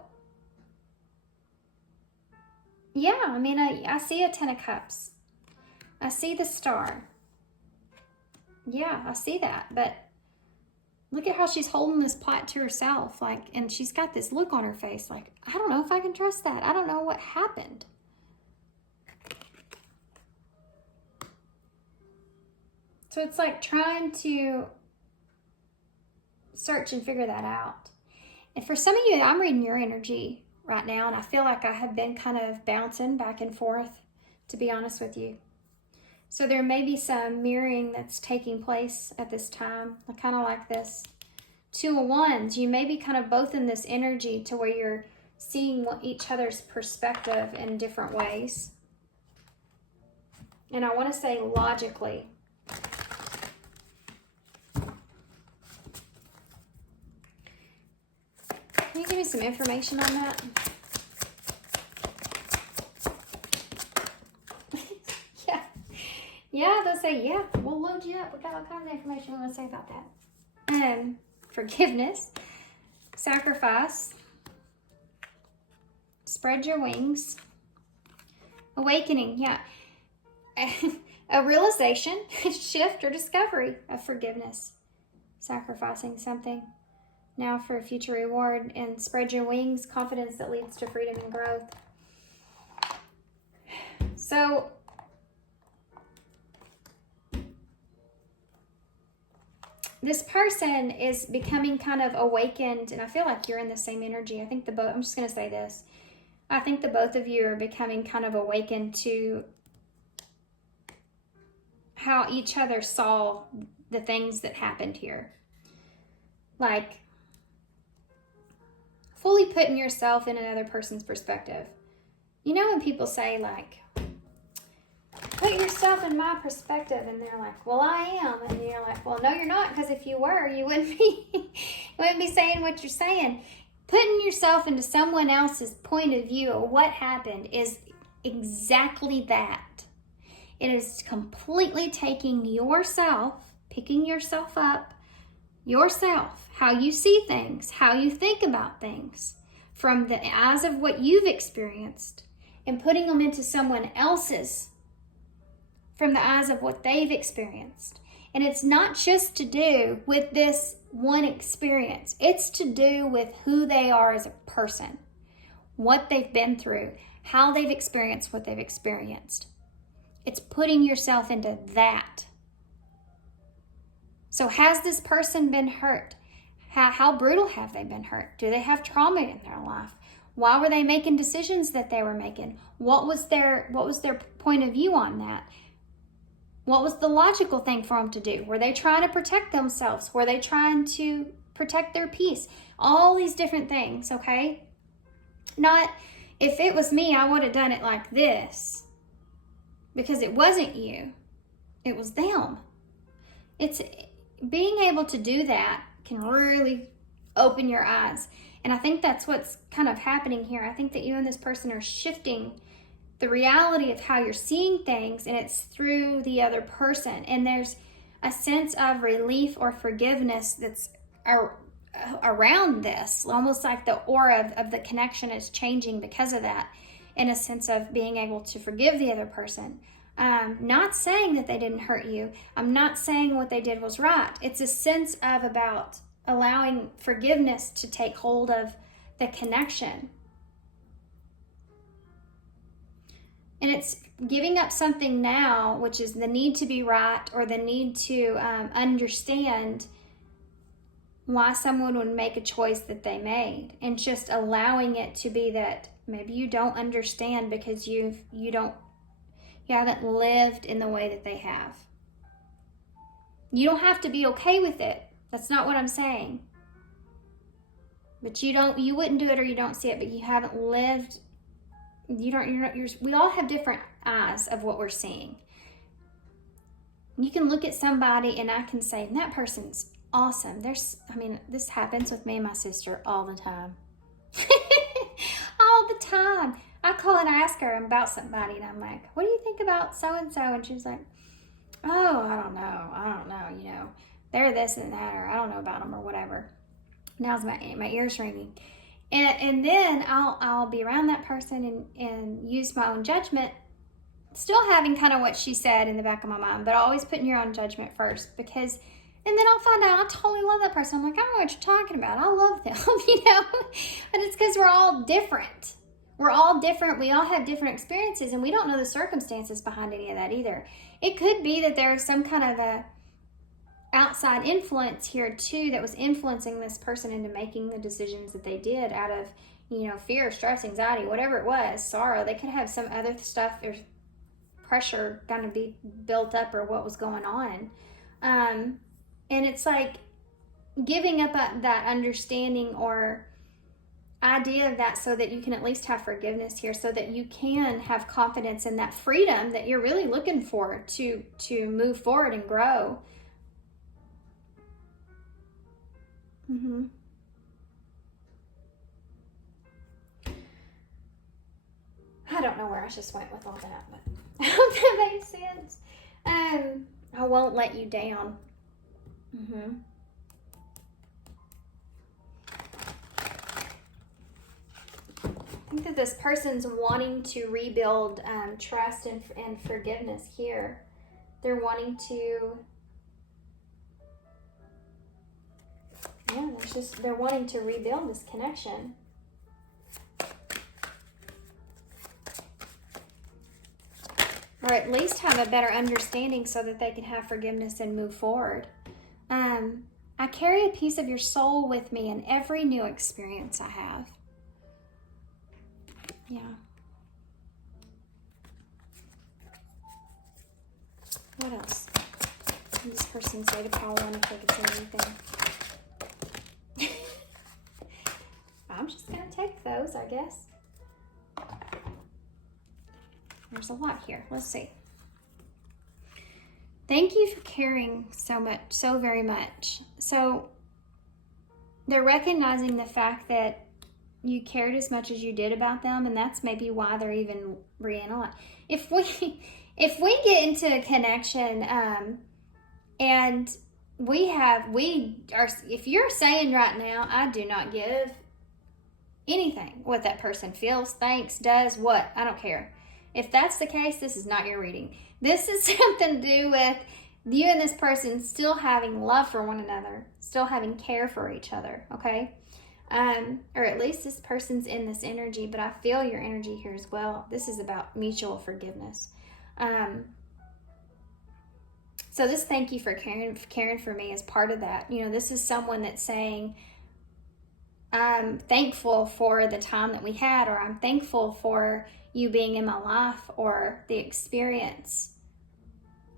yeah, I see a 10 of Cups. I see the Star. Yeah, I see that, but look at how she's holding this pot to herself, like, and she's got this look on her face, like, I don't know if I can trust that. I don't know what happened. So it's like trying to search and figure that out. And for some of you, I'm reading your energy right now, and I feel like I have been kind of bouncing back and forth, to be honest with you. So there may be some mirroring that's taking place at this time. I kind of like this. 2 of Wands. You may be kind of both in this energy to where you're seeing each other's perspective in different ways. And I want to say logically. Can you give me some information on that? Yeah, they'll say, yeah, we'll load you up. We got all kinds of information we want to say about that. Forgiveness, sacrifice, spread your wings, awakening, yeah. A realization, shift, or discovery of forgiveness, sacrificing something now for a future reward, and spread your wings, confidence that leads to freedom and growth. So, this person is becoming kind of awakened, and I feel like you're in the same energy. I think I'm just going to say this. I think the both of you are becoming kind of awakened to how each other saw the things that happened here. Like, fully putting yourself in another person's perspective. You know when people say, like, put yourself in my perspective, and they're like, well, I am, and you're like, well, no, you're not, because if you were, you wouldn't be saying what you're saying. Putting yourself into someone else's point of view of what happened is exactly that. It is completely taking yourself, picking yourself up, yourself, how you see things, how you think about things, from the eyes of what you've experienced, and putting them into someone else's from the eyes of what they've experienced. And it's not just to do with this one experience. It's to do with who they are as a person, what they've been through, how they've experienced what they've experienced. It's putting yourself into that. So has this person been hurt? How brutal have they been hurt? Do they have trauma in their life? Why were they making decisions that they were making? What was their point of view on that? What was the logical thing for them to do? Were they trying to protect themselves? Were they trying to protect their peace? All these different things, okay? Not, if it was me, I would have done it like this. Because it wasn't you. It was them. It's being able to do that can really open your eyes. And I think that's what's kind of happening here. I think that you and this person are shifting the reality of how you're seeing things, and it's through the other person. And there's a sense of relief or forgiveness that's around this, almost like the aura of the connection is changing because of that, in a sense of being able to forgive the other person. Not saying that they didn't hurt you. I'm not saying what they did was right. It's a sense of about allowing forgiveness to take hold of the connection. And it's giving up something now, which is the need to be right, or the need to understand why someone would make a choice that they made, and just allowing it to be that maybe you don't understand because you haven't lived in the way that they have. You don't have to be okay with it. That's not what I'm saying. But you wouldn't do it, or you don't see it, but you haven't lived. We all have different eyes of what we're seeing. You can look at somebody and I can say, that person's awesome. This happens with me and my sister all the time. All the time. I call and ask her about somebody and I'm like, what do you think about so-and-so? And she's like, oh, I don't know, they're this and that, or I don't know about them or whatever. Now's my ears ringing. And then I'll be around that person and use my own judgment, still having kind of what she said in the back of my mind, but always putting your own judgment first, because, and then I'll find out I totally love that person. I'm like, I don't know what you're talking about. I love them, but it's because we're all different. We're all different. We all have different experiences, and we don't know the circumstances behind any of that either. It could be that there's some kind of a outside influence here too that was influencing this person into making the decisions that they did out of, fear, stress, anxiety, whatever it was, sorrow. They could have some other stuff or pressure going to be built up, or what was going on. And it's like giving up that understanding or idea of that, so that you can at least have forgiveness here, so that you can have confidence in that freedom that you're really looking for to move forward and grow. I don't know where I just went with all that, but I hope that makes sense. I won't let you down. I think that this person's wanting to rebuild trust and forgiveness here. They're wanting to, they're wanting to rebuild this connection. Or at least have a better understanding so that they can have forgiveness and move forward. I carry a piece of your soul with me in every new experience I have. Yeah. What else? What does this person say to Pile 1 if they could say anything? I'm just going to take those, I guess. There's a lot here. Let's see. Thank you for caring so very much. So they're recognizing the fact that you cared as much as you did about them, and that's maybe why they're even reanalyzing. If we get into a connection, and if you're saying right now, I do not give anything what that person feels, thinks, does, what, I don't care. If that's the case, this is not your reading. This is something to do with you and this person still having love for one another, still having care for each other, okay? Or at least this person's in this energy, but I feel your energy here as well. This is about mutual forgiveness. So this thank you for caring for me is part of that. This is someone that's saying, I'm thankful for the time that we had, or I'm thankful for you being in my life, or the experience.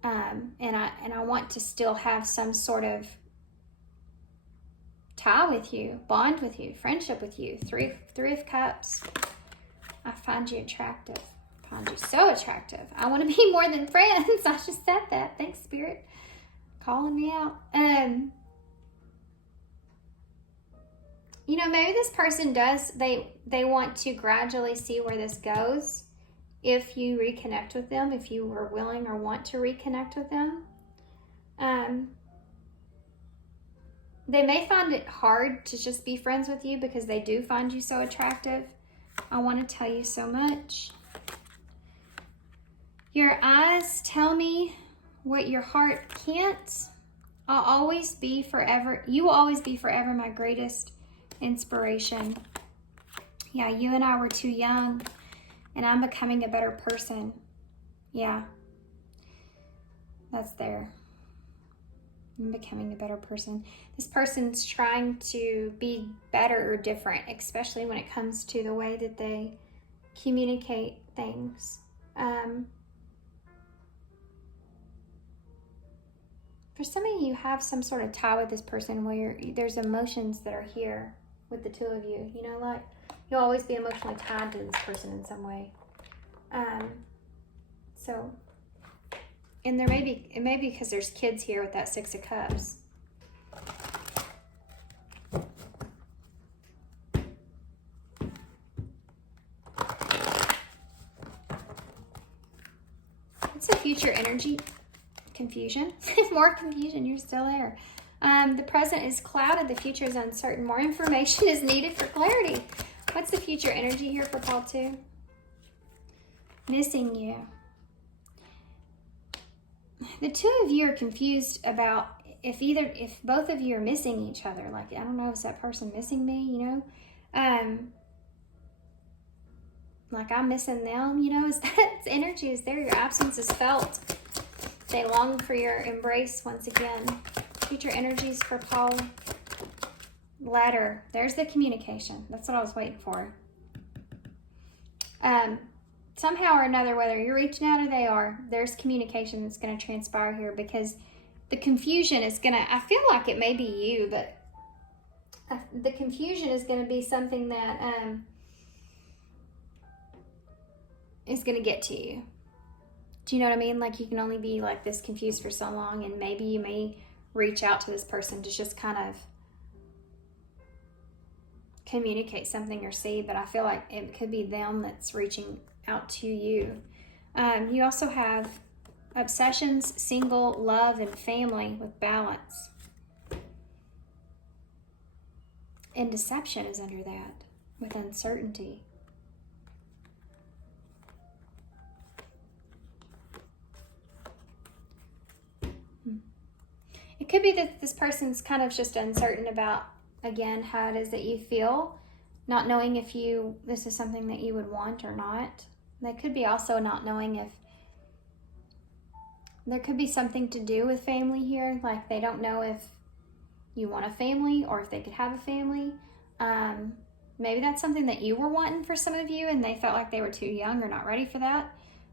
And I want to still have some sort of tie with you, bond with you, friendship with you. Three of Cups. I find you attractive. I find you so attractive. I want to be more than friends. I just said that. Thanks, Spirit. Calling me out. Maybe this person does, they want to gradually see where this goes if you reconnect with them, if you were willing or want to reconnect with them. They may find it hard to just be friends with you because they do find you so attractive. I want to tell you so much. Your eyes tell me what your heart can't. I'll always be forever. You will always be forever my greatest inspiration. Yeah, you and I were too young, and I'm becoming a better person. Yeah, that's there. I'm becoming a better person. This person's trying to be better or different, especially when it comes to the way that they communicate things. For some of you, you have some sort of tie with this person where there's emotions that are here with the two of you. Like you'll always be emotionally tied to this person in some way. So And it may be because there's kids here with that Six of Cups. What's the future energy? Confusion. More confusion. You're still there. The present is clouded. The future is uncertain. More information is needed for clarity. What's the future energy here for Pile 2? Missing you. The two of you are confused about if both of you are missing each other. Like, I don't know, is that person missing me, you know? Like I'm missing them, you know? Is that energy is there? Your absence is felt. They long for your embrace once again. Future energies for Pile. Letter. There's the communication. That's what I was waiting for. Somehow or another, whether you're reaching out or they are, there's communication that's going to transpire here, because the confusion is going to, I feel like it may be you, but the confusion is going to be something that is going to get to you. Do you know what I mean? Like, you can only be like this confused for so long, and maybe you may reach out to this person to just kind of communicate something or see, but I feel like it could be them that's reaching out to you. You also have obsessions, single, love, and family with balance. And deception is under that with uncertainty. It could be that this person's kind of just uncertain about, again, how it is that you feel, not knowing if this is something that you would want or not. They could be also not knowing if there could be something to do with family here. Like, they don't know if you want a family or if they could have a family. Maybe that's something that you were wanting for some of you, and they felt like they were too young or not ready for that.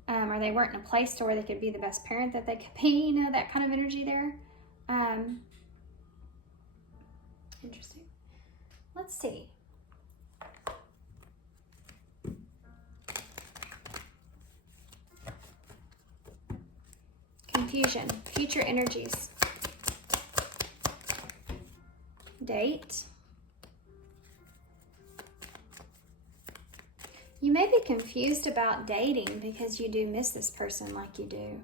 Or they weren't in a place to where they could be the best parent that they could be, you know, that kind of energy there. Interesting. Let's see. Confusion. Future energies. Date. You may be confused about dating because you do miss this person like you do.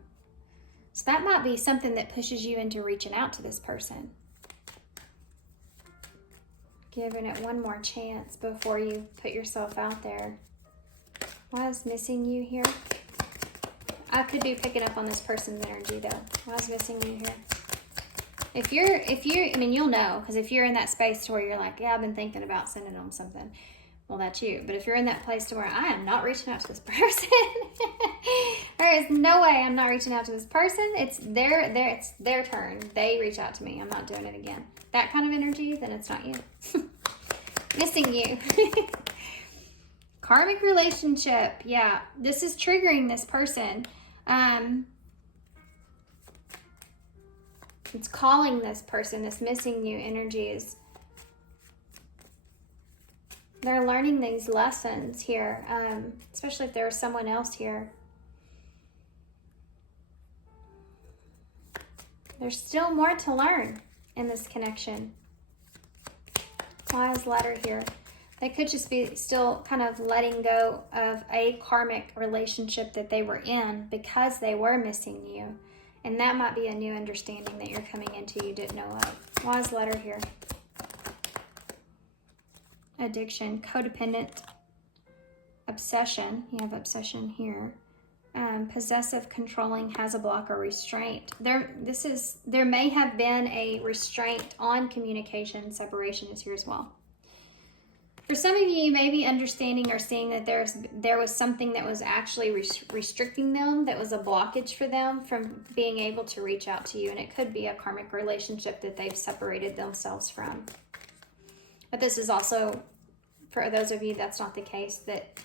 So that might be something that pushes you into reaching out to this person. Giving it one more chance before you put yourself out there. Why is missing you here? I could be picking up on this person's energy though. Why is missing you here? If you're, I mean, you'll know, because if you're in that space to where you're like, yeah, I've been thinking about sending them something. Well, that's you. But if you're in that place to where I am not reaching out to this person, there is no way I'm not reaching out to this person. It's their turn. They reach out to me. I'm not doing it again. That kind of energy, then it's not you. Missing you. Karmic relationship. Yeah, this is triggering this person. It's calling this person. This missing you energy is, they're learning these lessons here, especially if there was someone else here. There's still more to learn in this connection. Why is ladder here? They could just be still kind of letting go of a karmic relationship that they were in because they were missing you. And that might be a new understanding that you're coming into you didn't know of. Why is ladder here? Addiction, codependent, obsession. You have obsession here. Possessive, controlling, has a block or restraint. There may have been a restraint on communication. Separation is here as well. For some of you, you may be understanding or seeing that there was something that was actually restricting them, that was a blockage for them from being able to reach out to you. And it could be a karmic relationship that they've separated themselves from. But this is also, for those of you that's not the case, that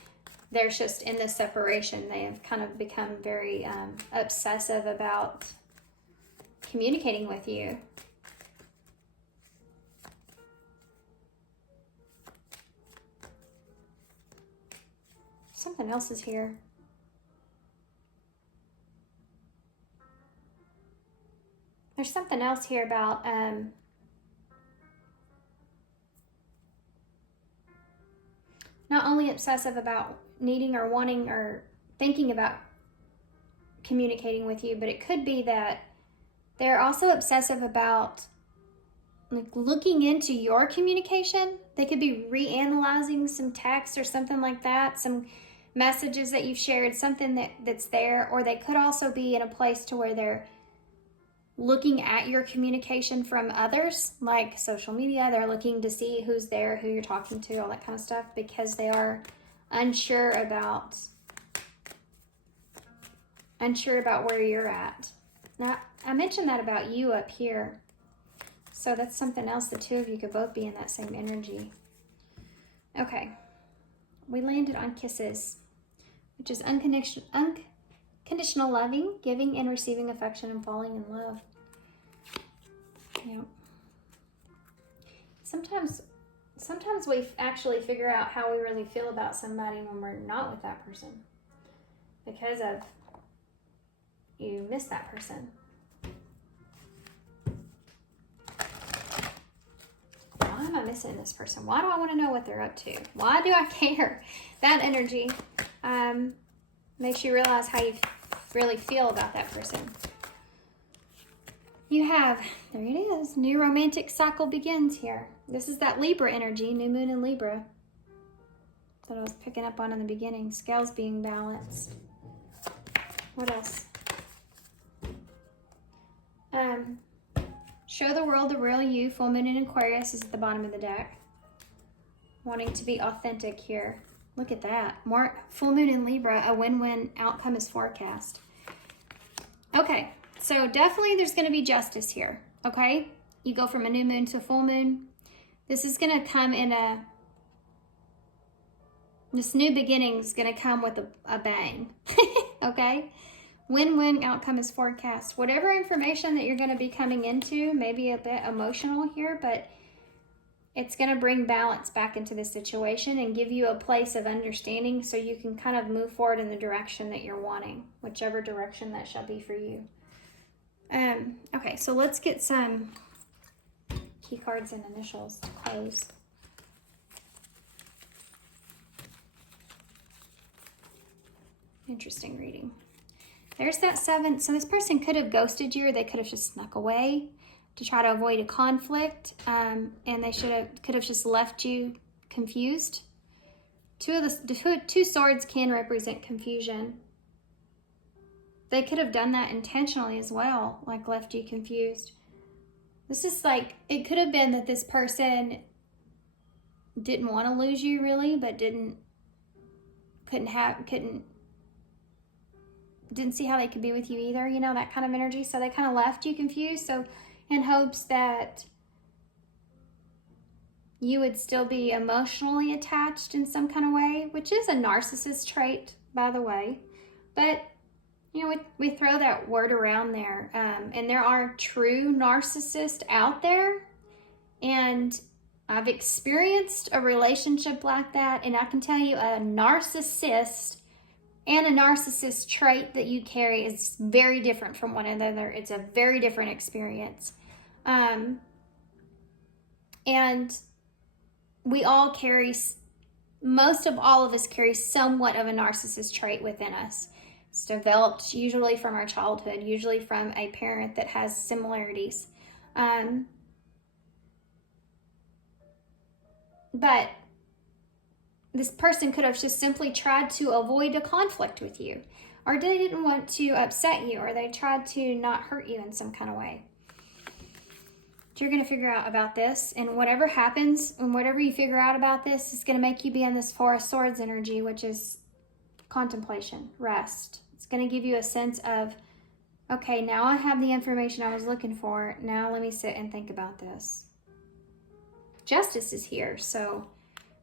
there's just in this separation, they have kind of become very obsessive about communicating with you. Something else is here. there's something else here about not only obsessive about needing or wanting or thinking about communicating with you, but it could be that they're also obsessive about like looking into your communication. They could be reanalyzing some text or something like that, some messages that you've shared, something that's there, or they could also be in a place to where they're looking at your communication from others, like social media. They're looking to see who's there, who you're talking to, all that kind of stuff, because they are unsure about where you're at. Now, I mentioned that about you up here. So that's something else. The two of you could both be in that same energy. Okay. We landed on kisses, which is unconditional loving, giving and receiving affection, and falling in love. Yeah. Sometimes we actually figure out how we really feel about somebody when we're not with that person, because of you miss that person. Why am I missing this person? Why do I want to know what they're up to? Why do I care? That energy makes you realize how you really feel about that person. You have, there it is, new romantic cycle begins here. This is that Libra energy, new moon in Libra, that I was picking up on in the beginning. Scales being balanced. What else? Show the world the real you. Full moon in Aquarius is at the bottom of the deck. Wanting to be authentic here. Look at that. More full moon in Libra, a win-win outcome is forecast. Okay, so definitely there's going to be justice here, okay? You go from a new moon to a full moon. This is going to come in this new beginning is going to come with a bang, okay? Win-win outcome is forecast. Whatever information that you're going to be coming into may be a bit emotional here, but it's going to bring balance back into the situation and give you a place of understanding so you can kind of move forward in the direction that you're wanting, whichever direction that shall be for you. Okay, so let's get some key cards and initials to close. Interesting reading. There's that 7. So this person could have ghosted you, or they could have just snuck away to try to avoid a conflict, and they could have just left you confused. Two swords can represent confusion. They could have done that intentionally as well, like left you confused. This is like, it could have been that this person didn't want to lose you really, but didn't see how they could be with you either, you know, that kind of energy. So they kind of left you confused, so in hopes that you would still be emotionally attached in some kind of way, which is a narcissist trait, by the way. But, you know, we throw that word around there, and there are true narcissists out there, and I've experienced a relationship like that, and I can tell you a narcissist and a narcissist trait that you carry is very different from one another. It's a very different experience. And we all carry, most of all of us carry somewhat of a narcissist trait within us. It's developed usually from our childhood, usually from a parent that has similarities. But this person could have just simply tried to avoid a conflict with you, or they didn't want to upset you, or they tried to not hurt you in some kind of way. You're going to figure out about this, and whatever happens and whatever you figure out about this is going to make you be in this Four of Swords energy, which is contemplation, rest. It's going to give you a sense of, okay, now I have the information I was looking for. Now let me sit and think about this. Justice is here, so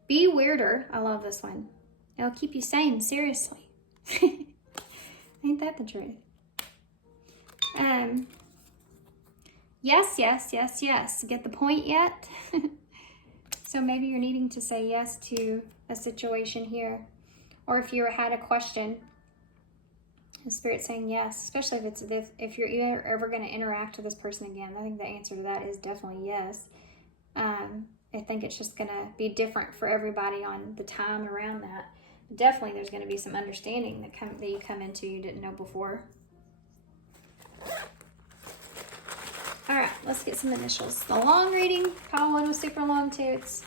be weirder. I love this one. It'll keep you sane, seriously. Ain't that the truth? Yes, yes, yes, yes. Get the point yet? So maybe you're needing to say yes to a situation here. Or if you had a question The Spirit's saying yes, especially if you're ever going to interact with this person again. I think the answer to that is definitely yes. I think it's just going to be different for everybody on the time around that. Definitely there's going to be some understanding that you come into you didn't know before. All right, let's get some initials. The long reading, pile 1 was super long too. It's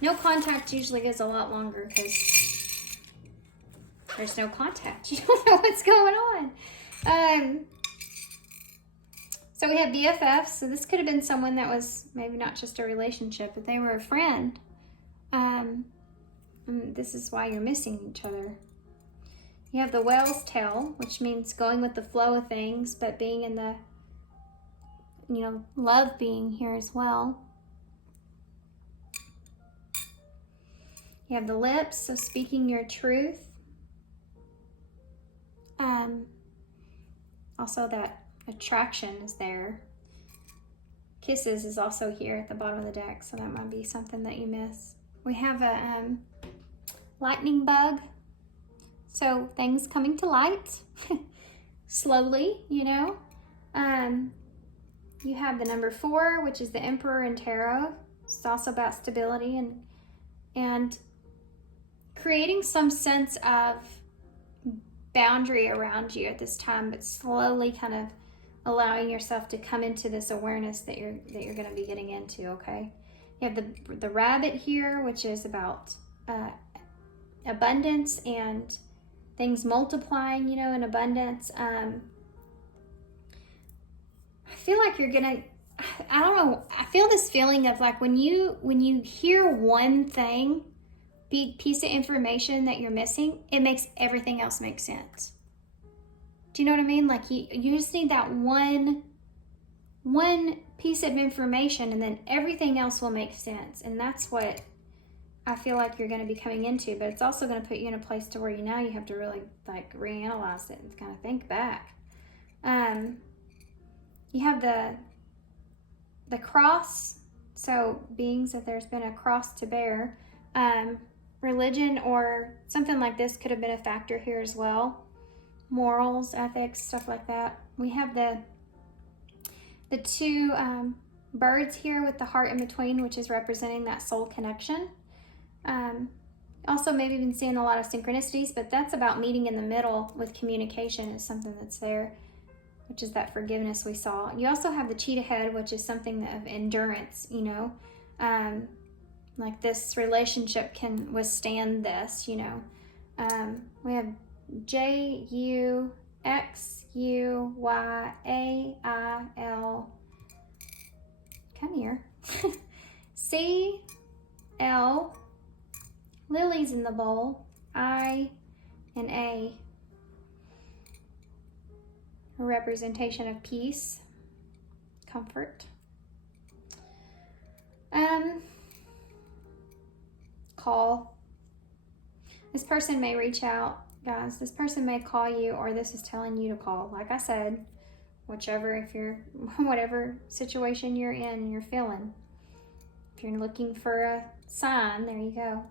no contact usually goes a lot longer because there's no contact. You don't know what's going on. So we have BFFs. So this could have been someone that was maybe not just a relationship, but they were a friend. And this is why you're missing each other. You have the whale's tail, which means going with the flow of things, but being in the, love being here as well. You have the lips, so speaking your truth. Also that attraction is there. Kisses is also here at the bottom of the deck, so that might be something that you miss. We have a lightning bug, so things coming to light slowly, You have the number 4, which is the Emperor in Tarot. It's also about stability and creating some sense of boundary around you at this time, but slowly kind of allowing yourself to come into this awareness that you're going to be getting into. Okay, you have the rabbit here, which is about abundance and things multiplying, in abundance. I feel like you're gonna, I don't know, I feel this feeling of like when you hear one thing, big piece of information that you're missing, it makes everything else make sense. Do you know what I mean? Like you just need that one piece of information and then everything else will make sense. And that's what I feel like you're going to be coming into, but it's also going to put you in a place to where you have to really like reanalyze it and kind of think back. You have the cross, so beings that there's been a cross to bear. Religion or something like this could have been a factor here as well. Morals, ethics, stuff like that. We have the two birds here with the heart in between, which is representing that soul connection. Also maybe been seeing a lot of synchronicities, but that's about meeting in the middle with communication is something that's there, which is that forgiveness we saw. You also have the cheetah head, which is something of endurance, like this relationship can withstand this, We have JUXUYAIL. Come here. CL. Lilies in the bowl. I and A. A representation of peace, comfort. Call. This person may reach out, guys. This person may call you, or this is telling you to call. Like I said, whatever situation you're in, you're feeling. If you're looking for a sign, there you go.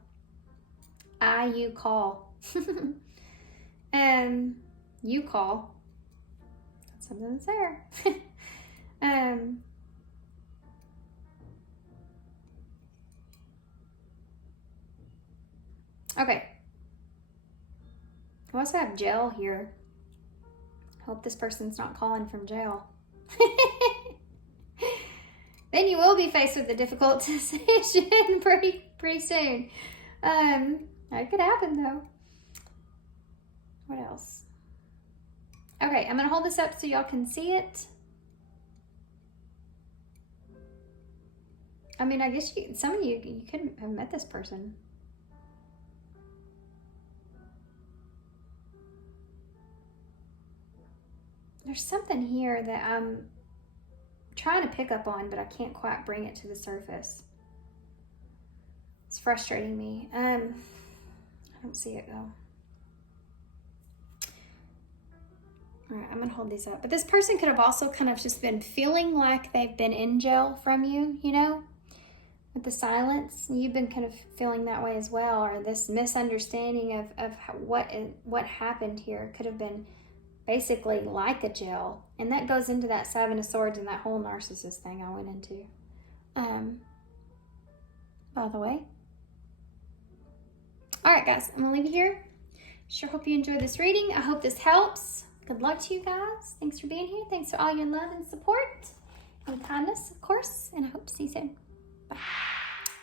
You call. You call. That's something that's there. Okay. I also have jail here. Hope this person's not calling from jail. Then you will be faced with a difficult decision pretty soon. That could happen though. What else? Okay, I'm gonna hold this up so y'all can see it. I mean, I guess some of you could have met this person. There's something here that I'm trying to pick up on, but I can't quite bring it to the surface. It's frustrating me. I don't see it though. All right, I'm gonna hold these up. But this person could have also kind of just been feeling like they've been in jail from you, with the silence. You've been kind of feeling that way as well, or this misunderstanding of what happened here could have been basically like a gel. And that goes into that Seven of Swords and that whole narcissist thing I went into. By the way. All right, guys, I'm gonna leave you here. Sure hope you enjoyed this reading. I hope this helps. Good luck to you guys. Thanks for being here. Thanks for all your love and support and kindness, of course. And I hope to see you soon. Bye.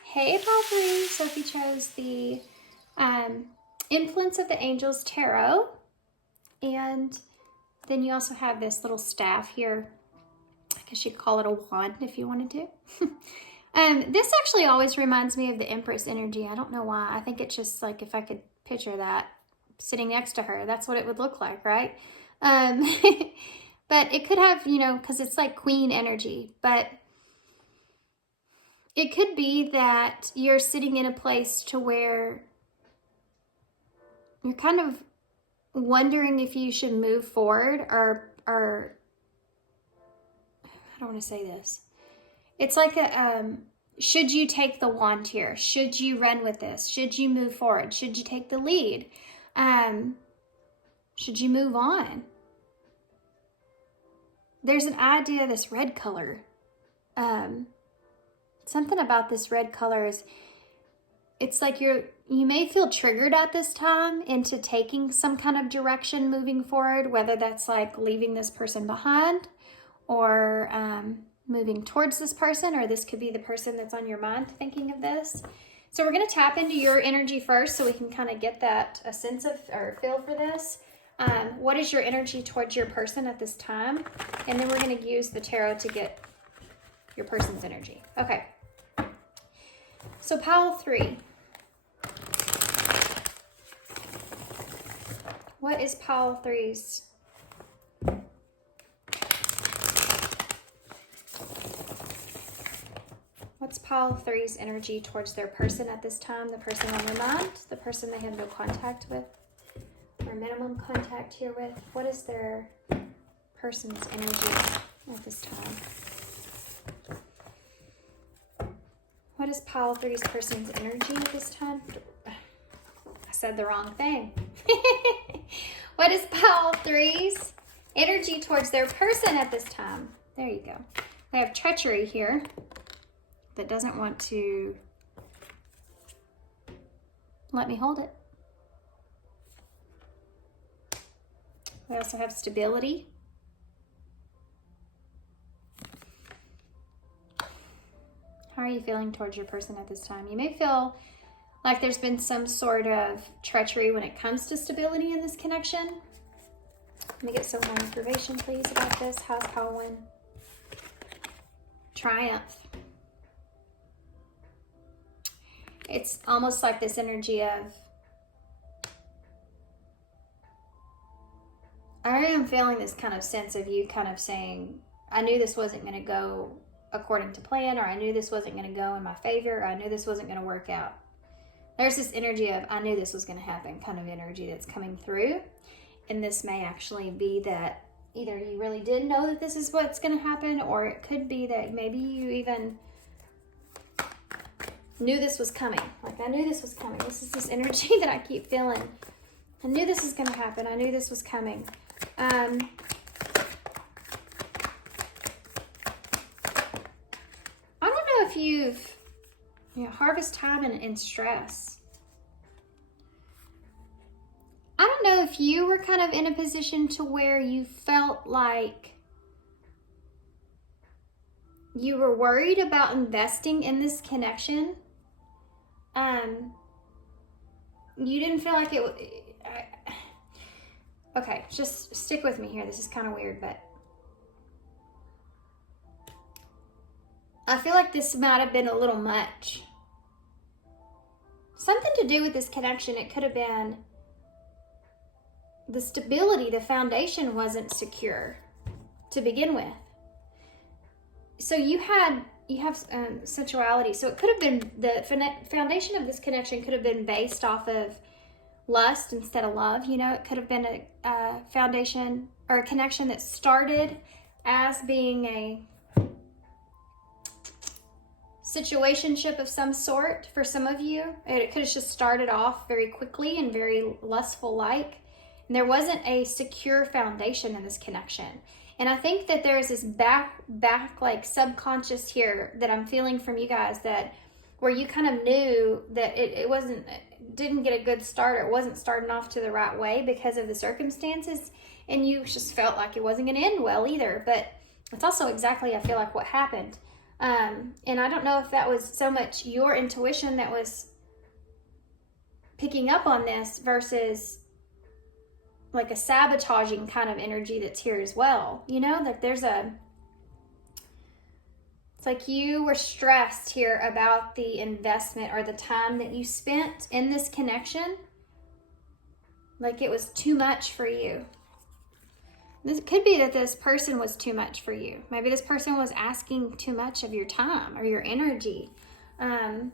Hey, Pile 3. So if you chose the Influence of the Angels Tarot, and then you also have this little staff here. I guess you'd call it a wand if you wanted to. This actually always reminds me of the Empress energy. I don't know why. I think it's just like if I could picture that sitting next to her, that's what it would look like, right? But it could have, you know, because it's like queen energy, but it could be that you're sitting in a place to where you're kind of wondering if you should move forward or I don't want to say this. It's like a, should you take the wand here? Should you run with this? Should you move forward? Should you take the lead? Should you move on? There's an idea of this red color. Something about this red color is, it's like you may feel triggered at this time into taking some kind of direction moving forward, whether that's like leaving this person behind or moving towards this person, or this could be the person that's on your mind thinking of this. So we're going to tap into your energy first so we can kind of get that, a sense of, or feel for this. What is your energy towards your person at this time? And then we're going to use the tarot to get your person's energy. Okay. So Pile 3. What is Pile 3's? What's Pile 3's energy towards their person at this time? The person on their mind, the person they have no contact with, or minimum contact here with. What is their person's energy at this time? What is Pile 3's person's energy at this time? I said the wrong thing. What is Pile 3's energy towards their person at this time? There you go. They have treachery here that doesn't want to let me hold it. We also have stability. How are you feeling towards your person at this time? You may feel like there's been some sort of treachery when it comes to stability in this connection. Let me get some more information, please, about this. How's Pile 1? Triumph. It's almost like this energy of, I am feeling this kind of sense of you kind of saying, I knew this wasn't going to go according to plan, or I knew this wasn't going to go in my favor, or I knew this wasn't going to work out. There's this energy of, I knew this was going to happen kind of energy that's coming through. And this may actually be that either you really did know that this is what's going to happen, or it could be that maybe you even knew this was coming. Like, I knew this was coming. This is this energy that I keep feeling. I knew this was going to happen. I knew this was coming. I don't know if you've, harvest time and stress. I don't know if you were kind of in a position to where you felt like you were worried about investing in this connection. You didn't feel like it. Okay, just stick with me here. This is kind of weird, but I feel like this might have been a little much. Something to do with this connection. It could have been the stability, the foundation wasn't secure to begin with. So you have sensuality. So it could have been, the foundation of this connection could have been based off of lust instead of love. It could have been a foundation or a connection that started as being a situationship of some sort for some of you. It could have just started off very quickly and very lustful like. And there wasn't a secure foundation in this connection. And I think that there's this back like subconscious here that I'm feeling from you guys, that where you kind of knew that it didn't get a good start, or it wasn't starting off to the right way because of the circumstances, and you just felt like it wasn't going to end well either. But it's also exactly, I feel like, what happened. And I don't know if that was so much your intuition that was picking up on this versus like a sabotaging kind of energy that's here as well. You know, that there's it's like you were stressed here about the investment or the time that you spent in this connection. Like it was too much for you. This could be that this person was too much for you. Maybe this person was asking too much of your time or your energy. And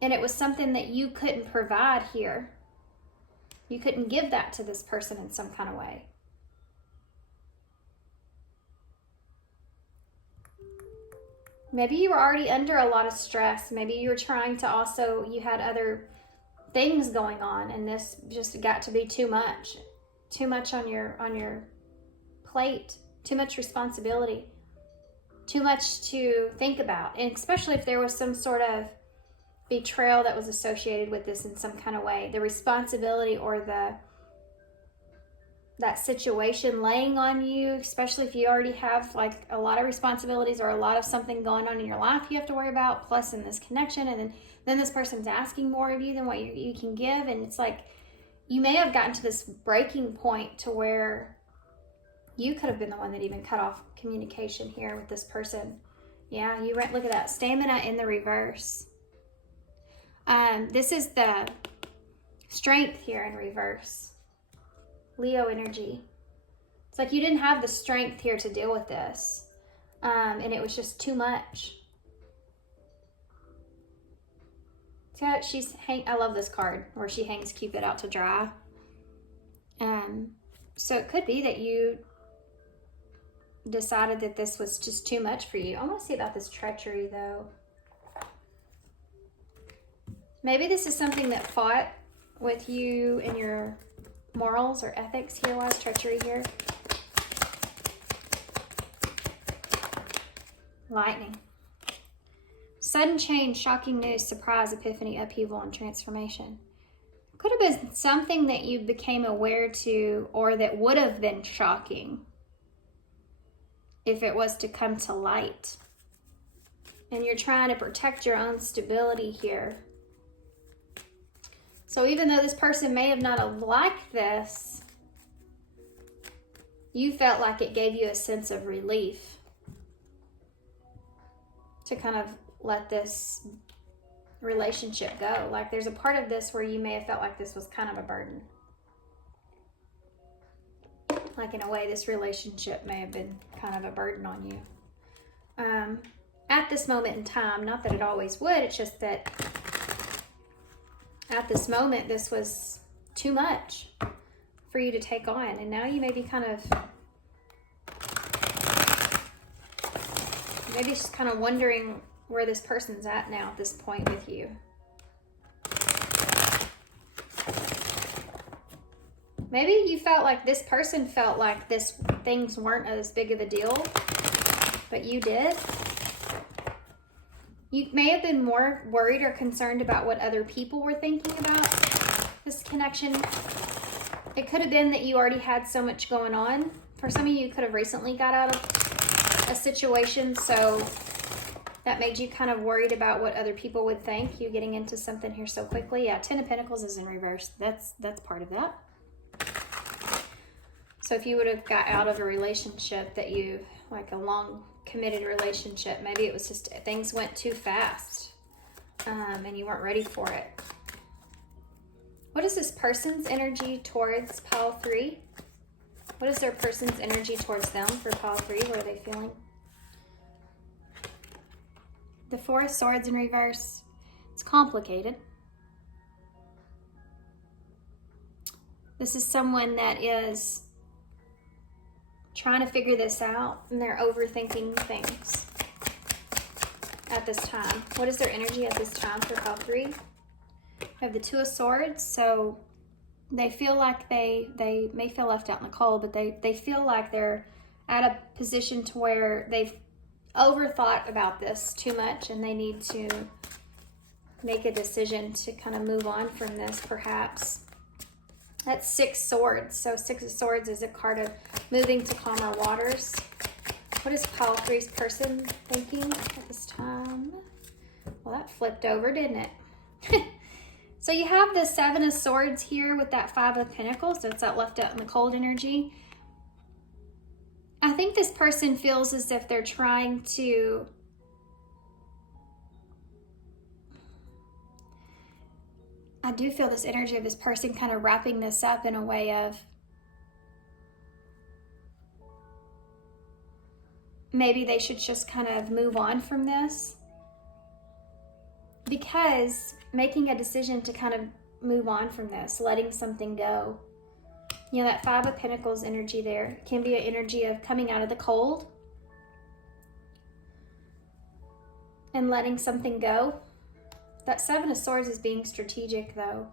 it was something that you couldn't provide here. You couldn't give that to this person in some kind of way. Maybe you were already under a lot of stress. Maybe you were trying to also, you had other things going on, and this just got to be too much. Too much on your plate. Too much responsibility. Too much to think about. And especially if there was some sort of betrayal that was associated with this in some kind of way. The responsibility or that situation laying on you, especially if you already have like a lot of responsibilities or a lot of something going on in your life you have to worry about, plus in this connection, and then this person's asking more of you than what you can give. And it's like you may have gotten to this breaking point to where you could have been the one that even cut off communication here with this person. Yeah, look at that, stamina in the reverse. This is the strength here in reverse. Leo energy. It's like you didn't have the strength here to deal with this. And it was just too much. See how I love this card where she hangs Cupid out to dry. So it could be that you decided that this was just too much for you. I want to see about this treachery though. Maybe this is something that fought with you in your morals or ethics here. Why is treachery here? Lightning. Sudden change, shocking news, surprise, epiphany, upheaval, and transformation. Could have been something that you became aware to, or that would have been shocking if it was to come to light. And you're trying to protect your own stability here. So even though this person may have not liked this, you felt like it gave you a sense of relief to kind of let this relationship go. Like there's a part of this where you may have felt like this was kind of a burden. Like in a way, this relationship may have been kind of a burden on you. At this moment in time, not that it always would, it's just that at this moment, this was too much for you to take on. And now you may be maybe just kind of wondering where this person's at now at this point with you. Maybe you felt like this person felt like things weren't as big of a deal, but you did. You may have been more worried or concerned about what other people were thinking about this connection. It could have been that you already had so much going on. For some of you, you could have recently got out of a situation, so that made you kind of worried about what other people would think, you getting into something here so quickly. Yeah, Ten of Pentacles is in reverse. That's part of that. So if you would have got out of a relationship that you, like a long committed relationship, maybe it was just things went too fast and you weren't ready for it. What is this person's energy towards Pile 3? What is their person's energy towards them for Pile 3? What are they feeling? The Four of Swords in reverse. It's complicated. This is someone that is trying to figure this out, and they're overthinking things at this time. What is their energy at this time for Pile 3? We have the Two of Swords, so they feel like they may feel left out in the cold, but they feel like they're at a position to where they've overthought about this too much and they need to make a decision to kind of move on from this, perhaps. That's Six Swords. So Six of Swords is a card of moving to calmer waters. What is Pile 3's person thinking at this time? Well, that flipped over, didn't it? So you have the Seven of Swords here with that Five of Pentacles. So it's that left out in the cold energy. I think this person feels as if they're trying to I do feel this energy of this person kind of wrapping this up in a way of maybe they should just kind of move on from this, because making a decision to kind of move on from this, letting something go. You know, that Five of Pentacles energy there can be an energy of coming out of the cold and letting something go. That Seven of Swords is being strategic, though.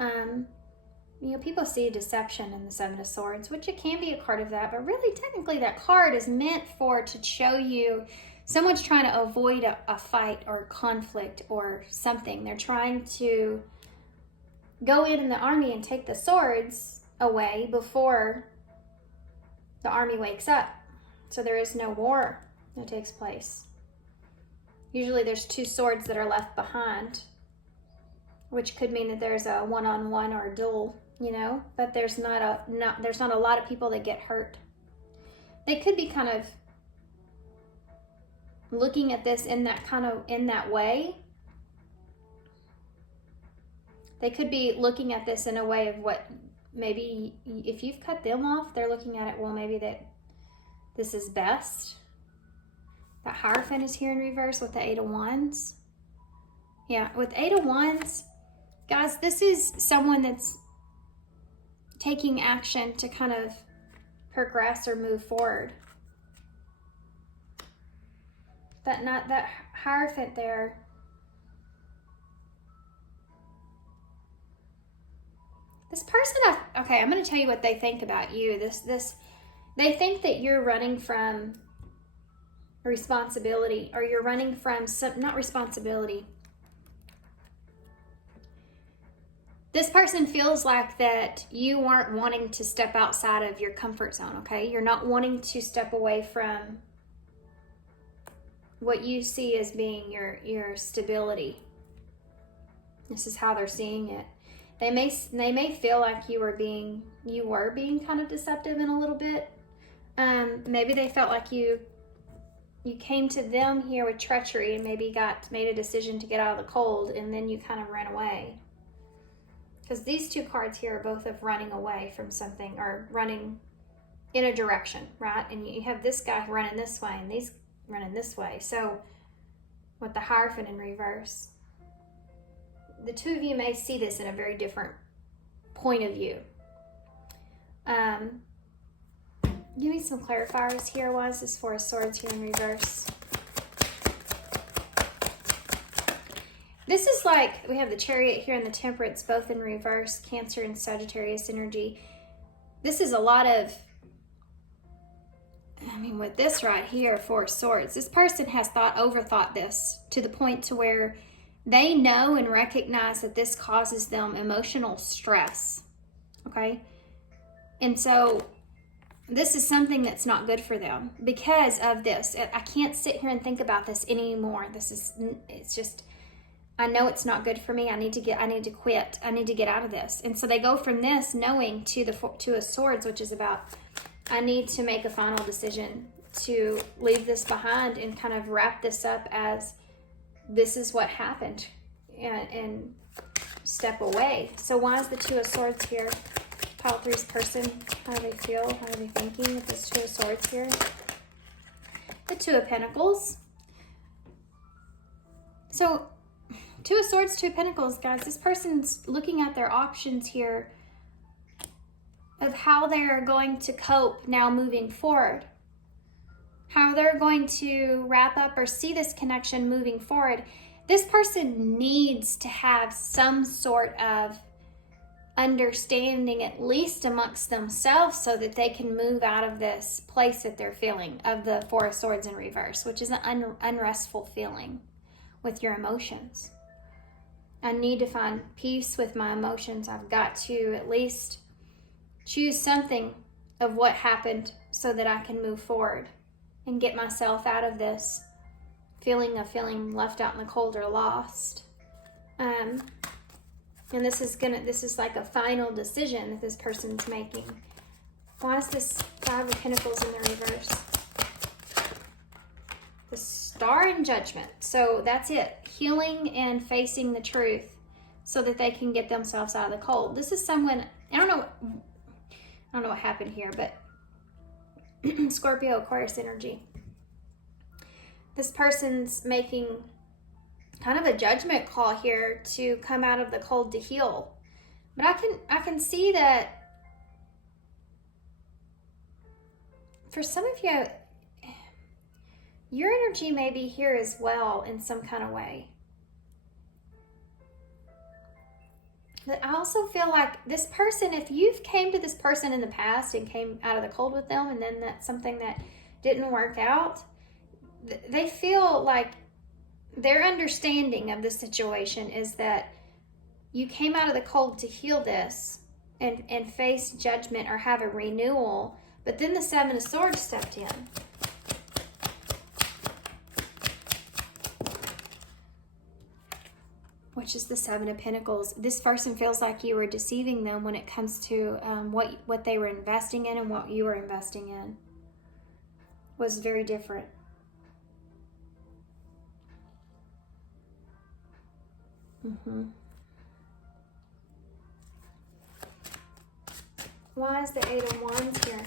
You know, people see deception in the Seven of Swords, which it can be a card of that, but really technically that card is meant to show you someone's trying to avoid a fight or conflict or something. They're trying to go in the army and take the swords away before the army wakes up. So there is no war that takes place. Usually there's two swords that are left behind, which could mean that there's a one-on-one or a duel, you know, but there's not a lot of people that get hurt. They could be kind of looking at this in that way. They could be looking at this in a way of what maybe if you've cut them off, they're looking at it, well, maybe that this is best. That Hierophant is here in reverse with the Eight of Wands. Yeah, with Eight of Wands, guys, this is someone that's taking action to kind of progress or move forward. That Hierophant there. This person, okay, I'm going to tell you what they think about you. They think that you're running from responsibility, or you're running from not responsibility. This person feels like that you aren't wanting to step outside of your comfort zone, okay? You're not wanting to step away from what you see as being your stability. This is how they're seeing it. They may feel like you were being kind of deceptive in a little bit. Maybe they felt like you came to them here with treachery and maybe made a decision to get out of the cold, and then you kind of ran away. Because these two cards here are both of running away from something or running in a direction, right? And you have this guy running this way and these running this way. So with the Hierophant in reverse, the two of you may see this in a very different point of view. Give me some clarifiers here. Why is this Four of Swords here in reverse? This is like, we have the Chariot here and the Temperance, both in reverse, Cancer and Sagittarius energy. This is a lot of, with this right here, Four of Swords, this person has overthought this to the point to where they know and recognize that this causes them emotional stress, okay? And so this is something that's not good for them because of this. I can't sit here and think about this anymore. It's just, I know it's not good for me. I need to quit. I need to get out of this. And so they go from this knowing to the Two of Swords, which is about, I need to make a final decision to leave this behind and kind of wrap this up as this is what happened and step away. So why is the Two of Swords here? Pile 3's person, how do they feel? How are they thinking with this Two of Swords here? The Two of Pentacles. So Two of Swords, Two of Pentacles, guys, this person's looking at their options here of how they're going to cope now moving forward. How they're going to wrap up or see this connection moving forward. this person needs to have some sort of understanding, at least amongst themselves, so that they can move out of this place that they're feeling of the Four of Swords in reverse, which is an unrestful feeling with your emotions. I need to find peace with my emotions. I've got to at least choose something of what happened so that I can move forward and get myself out of this feeling of feeling left out in the cold or lost. And this is like a final decision that this person's making. Why is this Five of Pentacles in the reverse? The Star and Judgment. So that's it. Healing and facing the truth so that they can get themselves out of the cold. This is someone, I don't know what happened here, but Scorpio, Aquarius energy. This person's making kind of a judgment call here to come out of the cold to heal. But I can see that for some of you, your energy may be here as well in some kind of way. But I also feel like this person, if you've came to this person in the past and came out of the cold with them, and then that's something that didn't work out, they feel like their understanding of the situation is that you came out of the cold to heal this and face judgment or have a renewal, but then the Seven of Swords stepped in. Which is the Seven of Pentacles. This person feels like you were deceiving them when it comes to what they were investing in, and what you were investing in was very different. Why is the Eight of Wands here?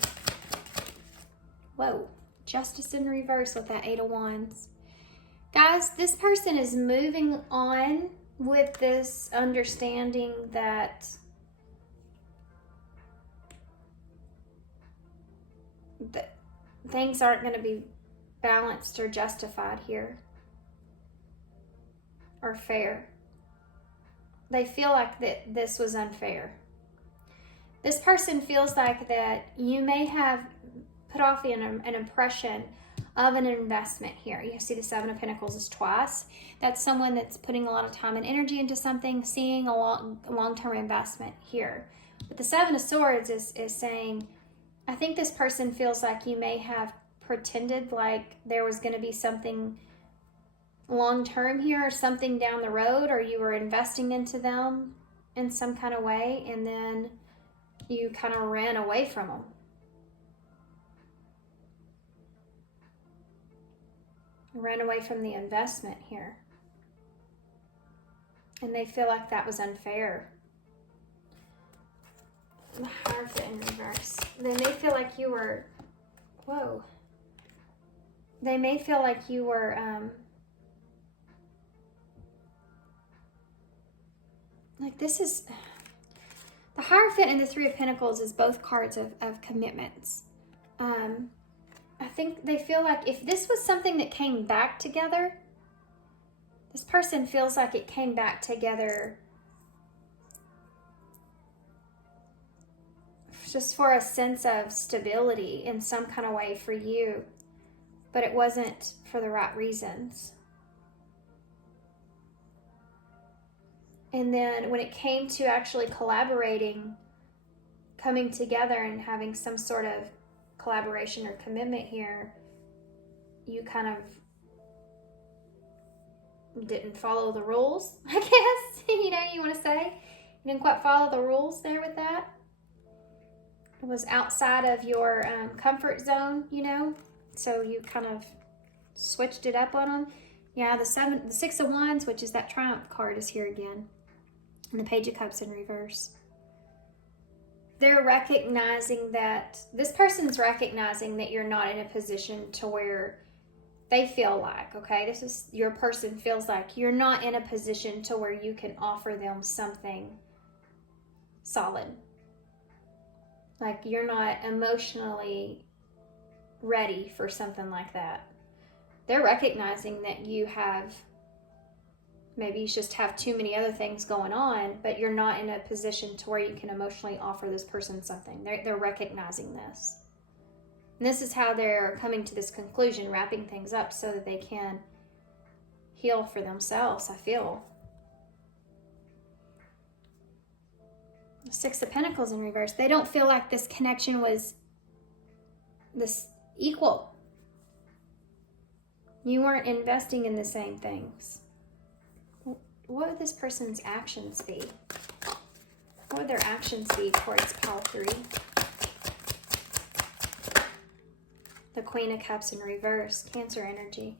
Whoa, Justice in reverse with that Eight of Wands. Guys, this person is moving on with this understanding that things aren't going to be balanced or justified here or fair. They feel like that this was unfair. This person feels like that you may have put off an impression of an investment here. You see the Seven of Pentacles is twice. That's someone that's putting a lot of time and energy into something, seeing a long-term investment here. But the Seven of Swords is saying, I think this person feels like you may have pretended like there was going to be something long-term here, or something down the road, or you were investing into them in some kind of way, and then you kind of ran away from them. Ran away from the investment here. And they feel like that was unfair. The Hierophant in reverse. They may feel like you were, whoa. They may feel like you were, like this is, the Hierophant and the Three of Pentacles is both cards of commitments. I think they feel like if this was something that came back together, this person feels like it came back together just for a sense of stability in some kind of way for you, but it wasn't for the right reasons. And then when it came to actually collaborating, coming together and having some sort of collaboration or commitment here, you kind of didn't follow the rules, I guess. You know, you want to say you didn't quite follow the rules there with that. It was outside of your comfort zone, you know, so you kind of switched it up on them. Yeah, the Six of Wands, which is that Triumph card, is here again, and the Page of Cups in reverse. They're recognizing that, this person's recognizing that you're not in a position to where they feel like, okay, this is, your person feels like you're not in a position to where you can offer them something solid. Like you're not emotionally ready for something like that. They're recognizing that you have Maybe you just have too many other things going on, but you're not in a position to where you can emotionally offer this person something. They're recognizing this. And this is how they're coming to this conclusion, wrapping things up so that they can heal for themselves, I feel. Six of Pentacles in reverse. They don't feel like this connection was this equal. You weren't investing in the same things. What would this person's actions be? What would their actions be towards Pile 3? The Queen of Cups in reverse, Cancer energy.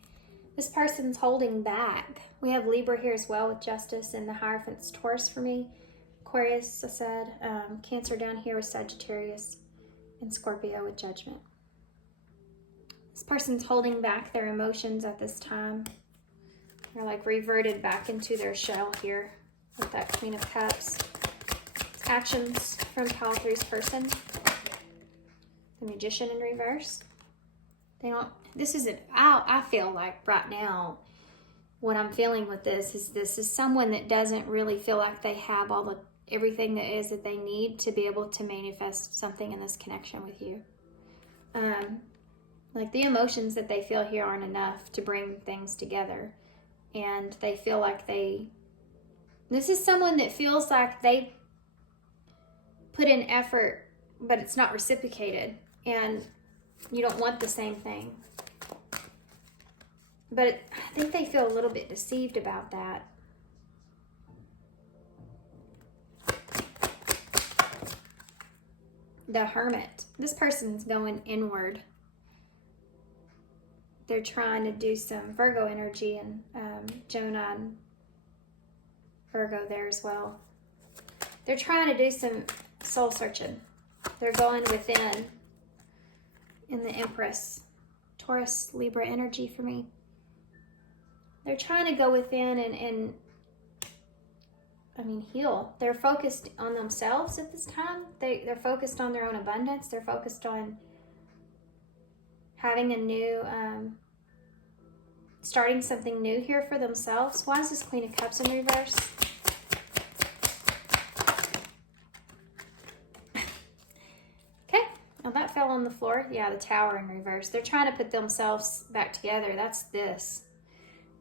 This person's holding back. We have Libra here as well with Justice, and the Hierophant's Taurus for me. Aquarius, I said. Cancer down here with Sagittarius, and Scorpio with Judgment. This person's holding back their emotions at this time. They're like reverted back into their shell here with that Queen of Cups. Actions from Pile 3's person. The Magician in reverse. They don't, this isn't, I feel like right now, what I'm feeling with this is someone that doesn't really feel like they have everything that is that they need to be able to manifest something in this connection with you. Like the emotions that they feel here aren't enough to bring things together. And they feel like this is someone that feels like they put in effort, but it's not reciprocated. And you don't want the same thing. But I think they feel a little bit deceived about that. The Hermit. This person's going inward. They're trying to do some Virgo energy, and Gemini and Virgo there as well. They're trying to do some soul searching. They're going within in the Empress. Taurus, Libra energy for me. They're trying to go within and heal. They're focused on themselves at this time. They're focused on their own abundance. They're focused on having a new, starting something new here for themselves. Why is this Queen of Cups in reverse? Okay, well that fell on the floor. Yeah, the Tower in reverse. They're trying to put themselves back together. That's this.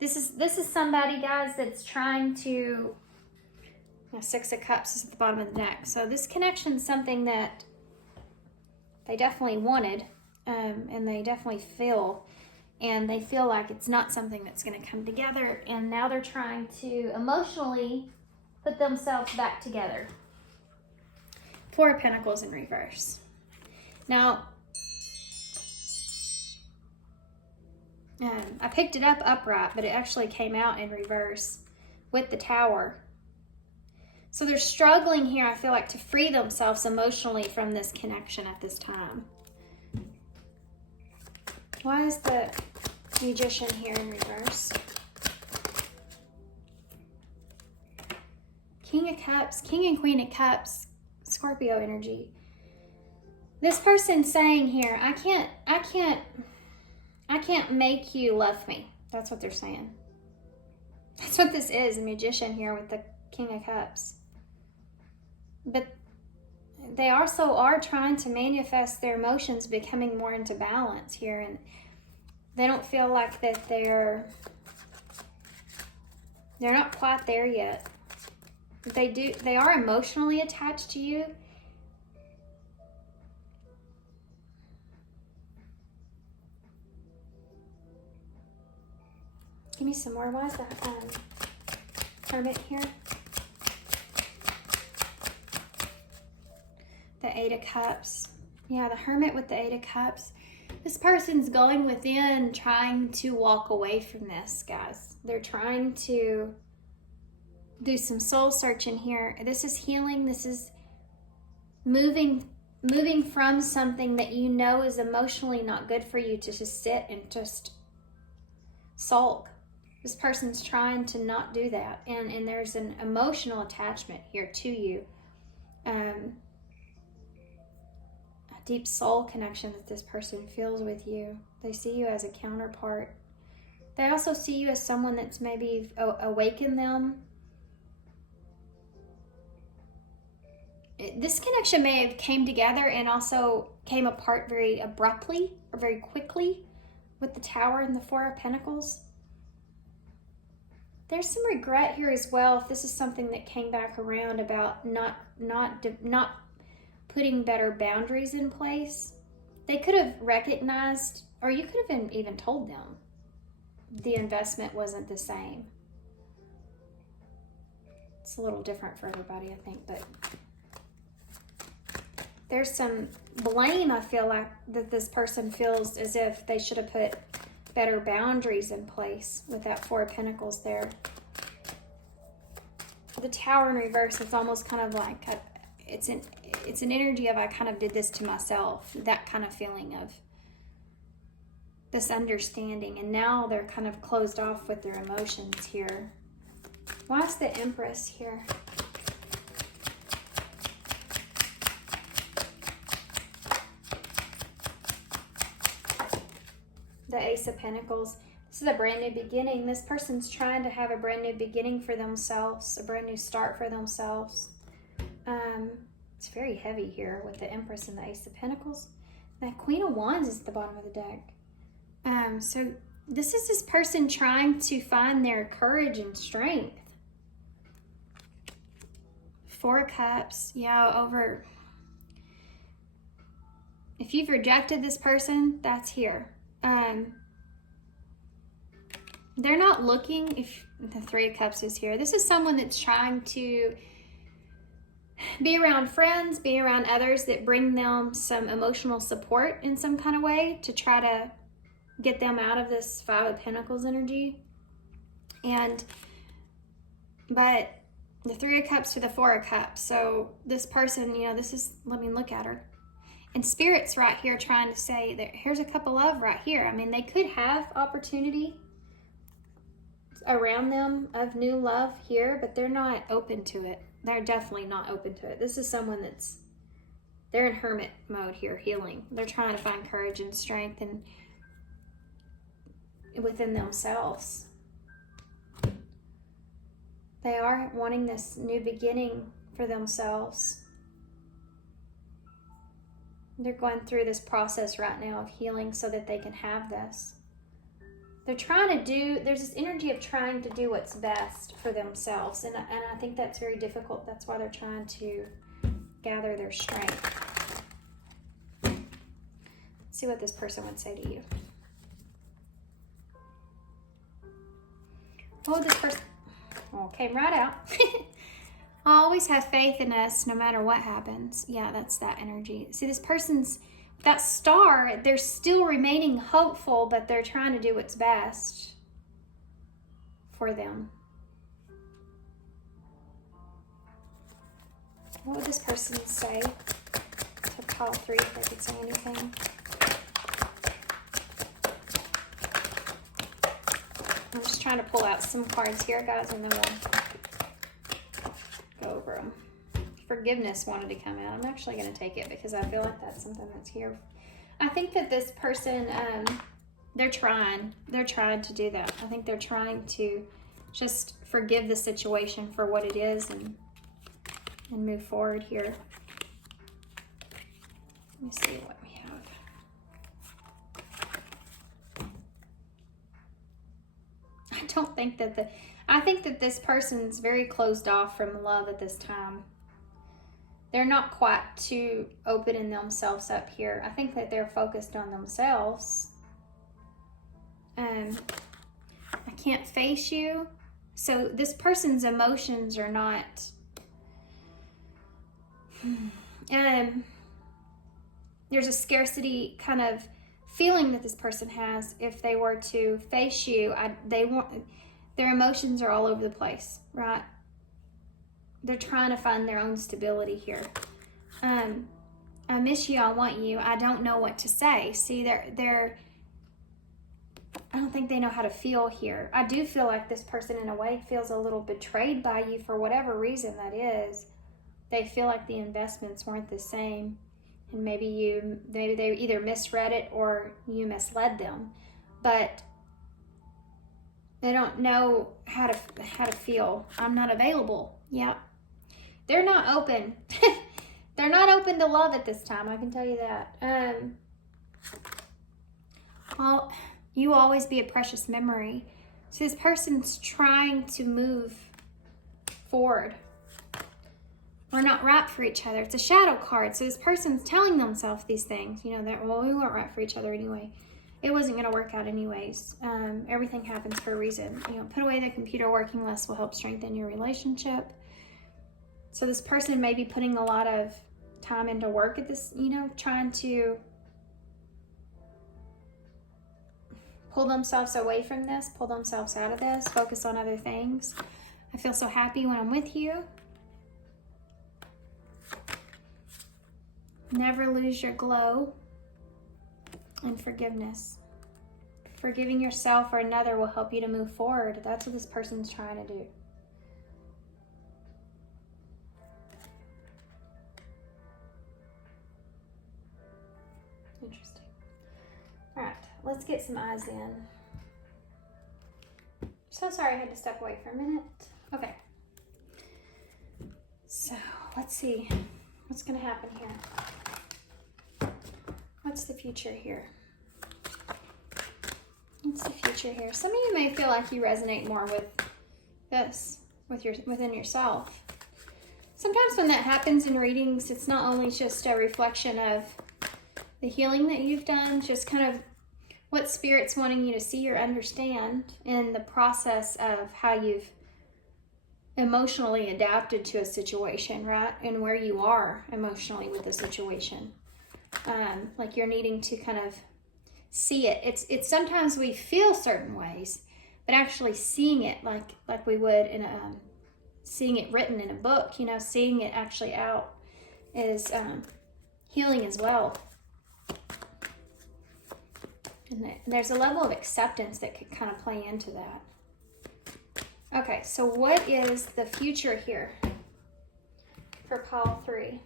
This is somebody, guys, that's trying to, Six of Cups is at the bottom of the deck. So this connection is something that they definitely wanted. And they definitely feel, and they feel like it's not something that's going to come together, and now they're trying to emotionally put themselves back together. Four of Pentacles in reverse. Now, I picked it up upright, but it actually came out in reverse with the Tower. So they're struggling here, I feel like, to free themselves emotionally from this connection at this time. Why is the Magician here in reverse? King of Cups, King and Queen of Cups, Scorpio energy. This person's saying here, I can't make you love me. That's what they're saying. That's what this is, a Magician here with the King of Cups. But they also are trying to manifest their emotions becoming more into balance here, and they don't feel like that they're not quite there yet. They are emotionally attached to you. Give me some more. Why is that Hermit here? The Eight of Cups. Yeah, the Hermit with the Eight of Cups. This person's going within, trying to walk away from this, guys. They're trying to do some soul searching here. This is healing. This is moving from something that you know is emotionally not good for you to just sit and just sulk. This person's trying to not do that. And there's an emotional attachment here to you. Deep soul connection that this person feels with you. They see you as a counterpart. They also see you as someone that's maybe awakened them. This connection may have came together and also came apart very abruptly or very quickly with the Tower and the Four of Pentacles. There's some regret here as well if this is something that came back around about not putting better boundaries in place. They could have recognized, or you could have even told them the investment wasn't the same. It's a little different for everybody, I think, but there's some blame, I feel like, that this person feels as if they should have put better boundaries in place with that Four of Pentacles there. The Tower in reverse, it's almost kind of like, it's an energy of I kind of did this to myself, that kind of feeling of this understanding, and now they're kind of closed off with their emotions here. Why is the Empress here? The Ace of Pentacles. This is a brand new beginning. This person's trying to have a brand new beginning for themselves, a brand new start for themselves. It's very heavy here with the Empress and the Ace of Pentacles. That Queen of Wands is at the bottom of the deck. So this is this person trying to find their courage and strength. Four of Cups. Yeah, over. If you've rejected this person, that's here. They're not looking, if the Three of Cups is here. This is someone that's trying to be around friends, be around others that bring them some emotional support in some kind of way to try to get them out of this Five of Pentacles energy. But the Three of Cups to the Four of Cups. So this person, you know, this is, let me look at her. And Spirit's right here trying to say that here's a cup of love right here. I mean, they could have opportunity around them of new love here, but they're not open to it. They're definitely not open to it. This is someone that's, they're in hermit mode here, healing. They're trying to find courage and strength and within themselves. They are wanting this new beginning for themselves. They're going through this process right now of healing so that they can have this. They're trying to do, there's this energy of trying to do what's best for themselves. And I think that's very difficult. That's why they're trying to gather their strength. Let's see what this person would say to you. Oh, this person, oh, came right out. Always have faith in us no matter what happens. Yeah, that's that energy. See, this person's, that star, they're still remaining hopeful, but they're trying to do what's best for them. What would this person say to pile 3 if they could say anything? I'm just trying to pull out some cards here, guys, and then we'll go over them. Forgiveness wanted to come out. I'm actually going to take it because I feel like that's something that's here. I think that this person, they're trying to do that. I think they're trying to just forgive the situation for what it is and move forward here. Let me see what we have. I think that this person's very closed off from love at this time. They're not quite too opening themselves up here. I think that they're focused on themselves. I can't face you. So this person's emotions are not... there's a scarcity kind of feeling that this person has. If they were to face you, their emotions are all over the place, right? They're trying to find their own stability here. I miss you, I want you, I don't know what to say. See, I don't think they know how to feel here. I do feel like this person in a way feels a little betrayed by you for whatever reason that is. They feel like the investments weren't the same. And maybe they either misread it or you misled them. But They don't know how to feel. I'm not available. Yeah. They're not open. They're not open to love at this time. I can tell you that. Well, you will always be a precious memory. So this person's trying to move forward. We're not right for each other. It's a shadow card. So this person's telling themselves these things. You know, that, well, we weren't right for each other anyway. It wasn't going to work out anyways. Everything happens for a reason. You know, put away the computer. Working less will help strengthen your relationship. So this person may be putting a lot of time into work at this, you know, trying to pull themselves away from this, pull themselves out of this, focus on other things. I feel so happy when I'm with you. Never lose your glow. And forgiveness. Forgiving yourself or another will help you to move forward. That's what this person's trying to do. Interesting. All right, let's get some eyes in. So sorry I had to step away for a minute. Okay. So let's see what's going to happen here. What's the future here? What's the future here? Some of you may feel like you resonate more with this, within yourself. Sometimes when that happens in readings, it's not only just a reflection of the healing that you've done, just kind of what Spirit's wanting you to see or understand in the process of how you've emotionally adapted to a situation, right? And where you are emotionally with the situation. Like you're needing to kind of see it. It's sometimes we feel certain ways, but actually seeing it like we would in seeing it written in a book, you know, seeing it actually out is healing as well. And there's a level of acceptance that could kind of play into that. Okay, so what is the future here for Pile 3?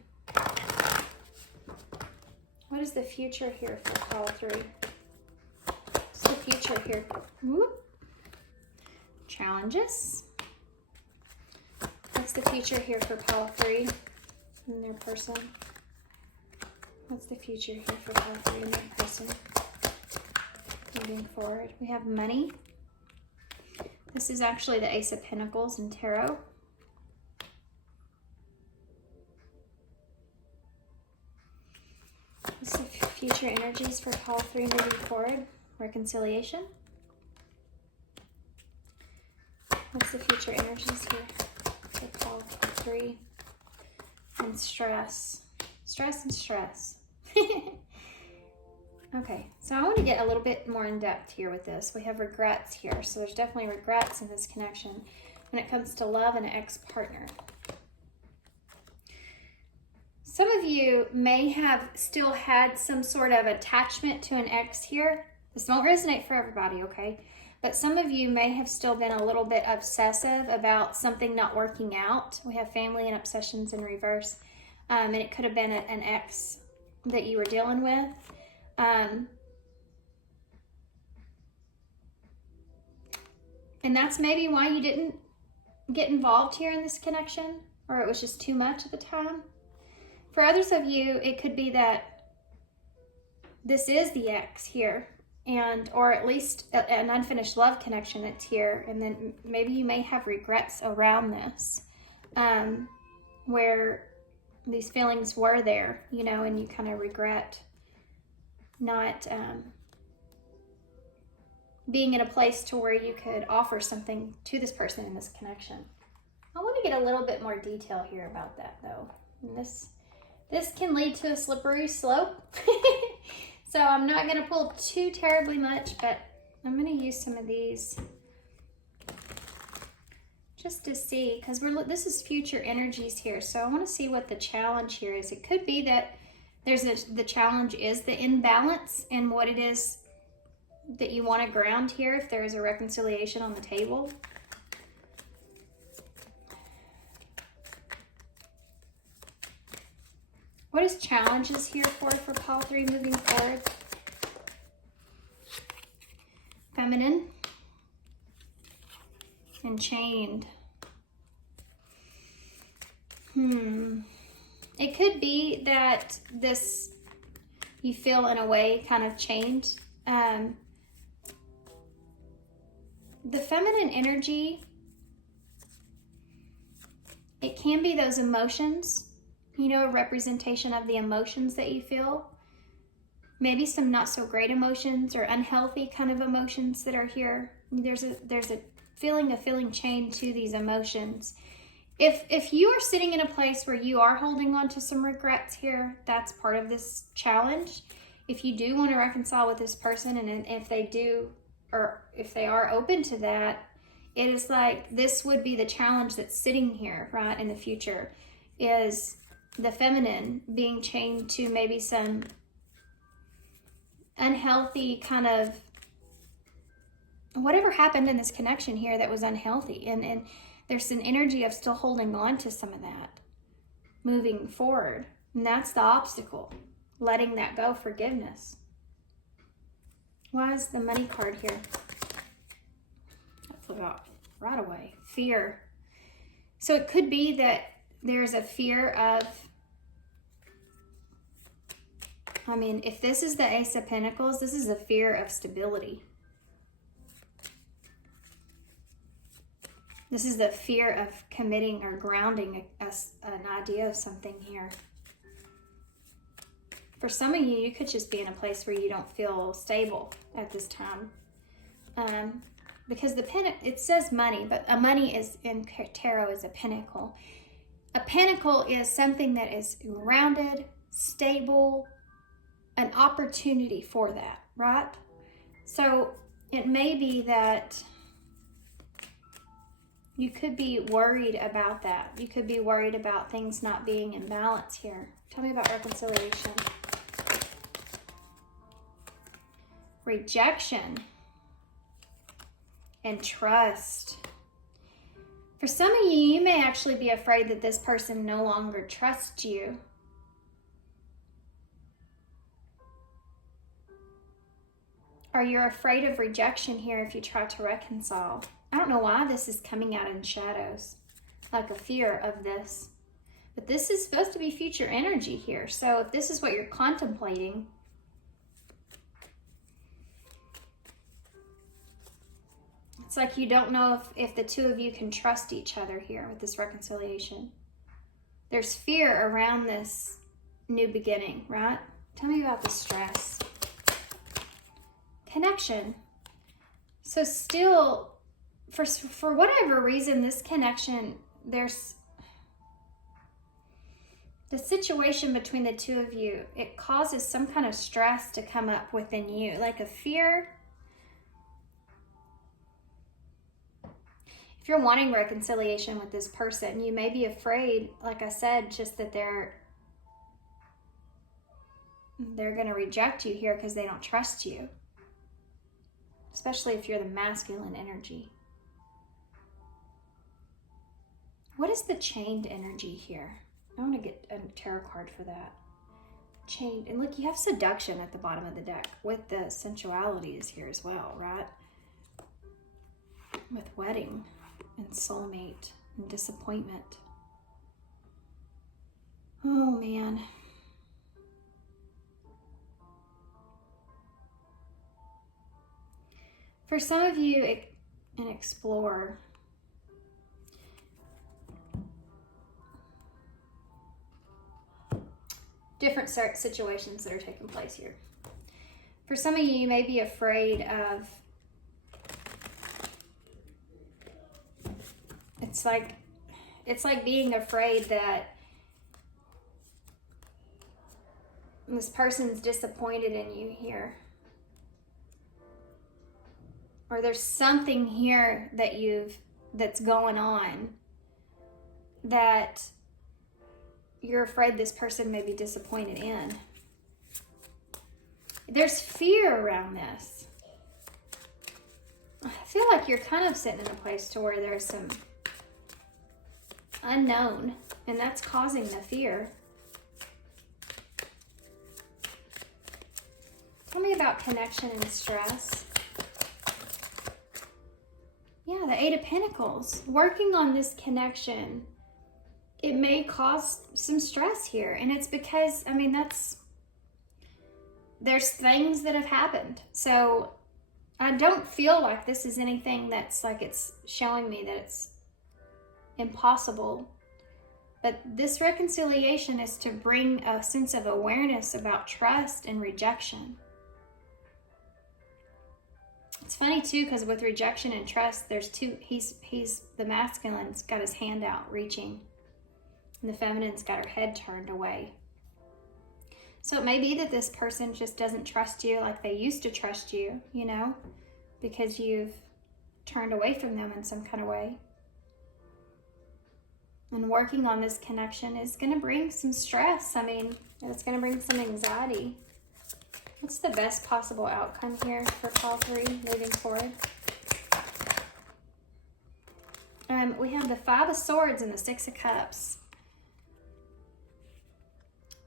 What is the future here for Pile 3? What's the future here? Whoop. Challenges. What's the future here for Pile 3 and their person? What's the future here for Pile 3 and their person? Moving forward. We have money. This is actually the Ace of Pentacles in Tarot. What's the future energies for Pile 3 moving forward? Reconciliation. What's the future energies here for Pile 3? And stress. Stress and stress. Okay, so I want to get a little bit more in depth here with this. We have regrets here. So there's definitely regrets in this connection when it comes to love and an ex-partner. Some of you may have still had some sort of attachment to an ex here. This won't resonate for everybody, okay? But some of you may have still been a little bit obsessive about something not working out. We have family and obsessions in reverse. And it could have been an ex that you were dealing with. And that's maybe why you didn't get involved here in this connection, or it was just too much at the time. For others of you, it could be that this is the ex here, or at least an unfinished love connection that's here, and then maybe you may have regrets around this, where these feelings were there, you know, and you kind of regret not being in a place to where you could offer something to this person in this connection. I want to get a little bit more detail here about that, though. And this can lead to a slippery slope. So I'm not going to pull too terribly much, but I'm going to use some of these just to see, because this is future energies here. So I want to see what the challenge here is. It could be that the challenge is the imbalance in what it is that you want to ground here if there is a reconciliation on the table. What is challenges here for Pile 3 moving forward? Feminine. and chained. It could be that this, you feel in a way kind of chained. The feminine energy, it can be those emotions, you know, a representation of the emotions that you feel. Maybe some not so great emotions or unhealthy kind of emotions that are here. There's a feeling of feeling chained to these emotions. If you are sitting in a place where you are holding on to some regrets here, that's part of this challenge. If you do want to reconcile with this person, and if they do, or if they are open to that, it is like this would be the challenge that's sitting here, right, in the future, is the feminine being chained to maybe some unhealthy kind of whatever happened in this connection here that was unhealthy. And there's an energy of still holding on to some of that, moving forward. And that's the obstacle, letting that go, forgiveness. Why is the money card here? I forgot right away. Fear. So it could be that there's a fear of, I mean, if this is the Ace of Pentacles, this is a fear of stability. This is the fear of committing or grounding an idea of something here. For some of you, you could just be in a place where you don't feel stable at this time. Because it says money, but a money is in tarot is a pentacle. A pentacle is something that is grounded, stable, an opportunity for that, right? So it may be that you could be worried about that. You could be worried about things not being in balance here. Tell me about reconciliation. Rejection and trust. For some of you, you may actually be afraid that this person no longer trusts you. Or you're afraid of rejection here if you try to reconcile. I don't know why this is coming out in shadows, like a fear of this. But this is supposed to be future energy here. So if this is what you're contemplating, it's like you don't know if the two of you can trust each other here with this reconciliation. There's fear around this new beginning, right? Tell me about the stress. Connection. So still, for whatever reason, this connection, there's the situation between the two of you, it causes some kind of stress to come up within you, like a fear. If you're wanting reconciliation with this person, you may be afraid, like I said, just that they're going to reject you here because they don't trust you. Especially if you're the masculine energy. What is the chained energy here? I want to get a tarot card for that. Chained. And look, you have seduction at the bottom of the deck with the sensuality is here as well, right? With wedding and soulmate and disappointment. Oh, man. For some of you, an explorer. Different situations that are taking place here. For some of you, you may be afraid of, it's like being afraid that this person's disappointed in you here. Or there's something here that's going on that you're afraid this person may be disappointed in. There's fear around this. I feel like you're kind of sitting in a place to where there's some unknown, and that's causing the fear. Tell me about connection and stress. Yeah, the Eight of Pentacles. Working on this connection, it may cause some stress here. And it's because, I mean, there's things that have happened. So I don't feel like this is anything that's like it's showing me that it's impossible. But this reconciliation is to bring a sense of awareness about trust and rejection. It's funny too, because with rejection and trust, there's two, he's the masculine's got his hand out reaching, and the feminine's got her head turned away. So it may be that this person just doesn't trust you like they used to trust you, you know, because you've turned away from them in some kind of way. And working on this connection is going to bring some stress. I mean, it's going to bring some anxiety. What's the best possible outcome here for Pile 3 moving forward? We have the Five of Swords and the Six of Cups.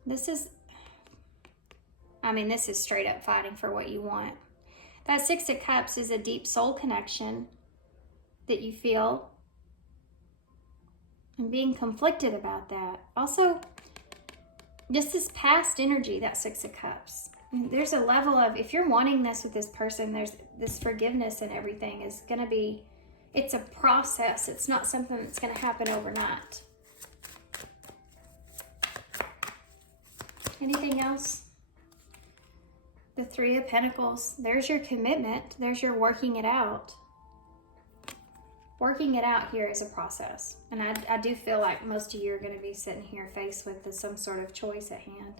This is straight up fighting for what you want. That Six of Cups is a deep soul connection that you feel, and being conflicted about that. Also, this is past energy, that Six of Cups. There's a level of, if you're wanting this with this person, there's this forgiveness and everything is going to be, it's a process. It's not something that's going to happen overnight. Anything else? The Three of Pentacles. There's your commitment. There's your working it out. Working it out here is a process. And I do feel like most of you are going to be sitting here faced with some sort of choice at hand.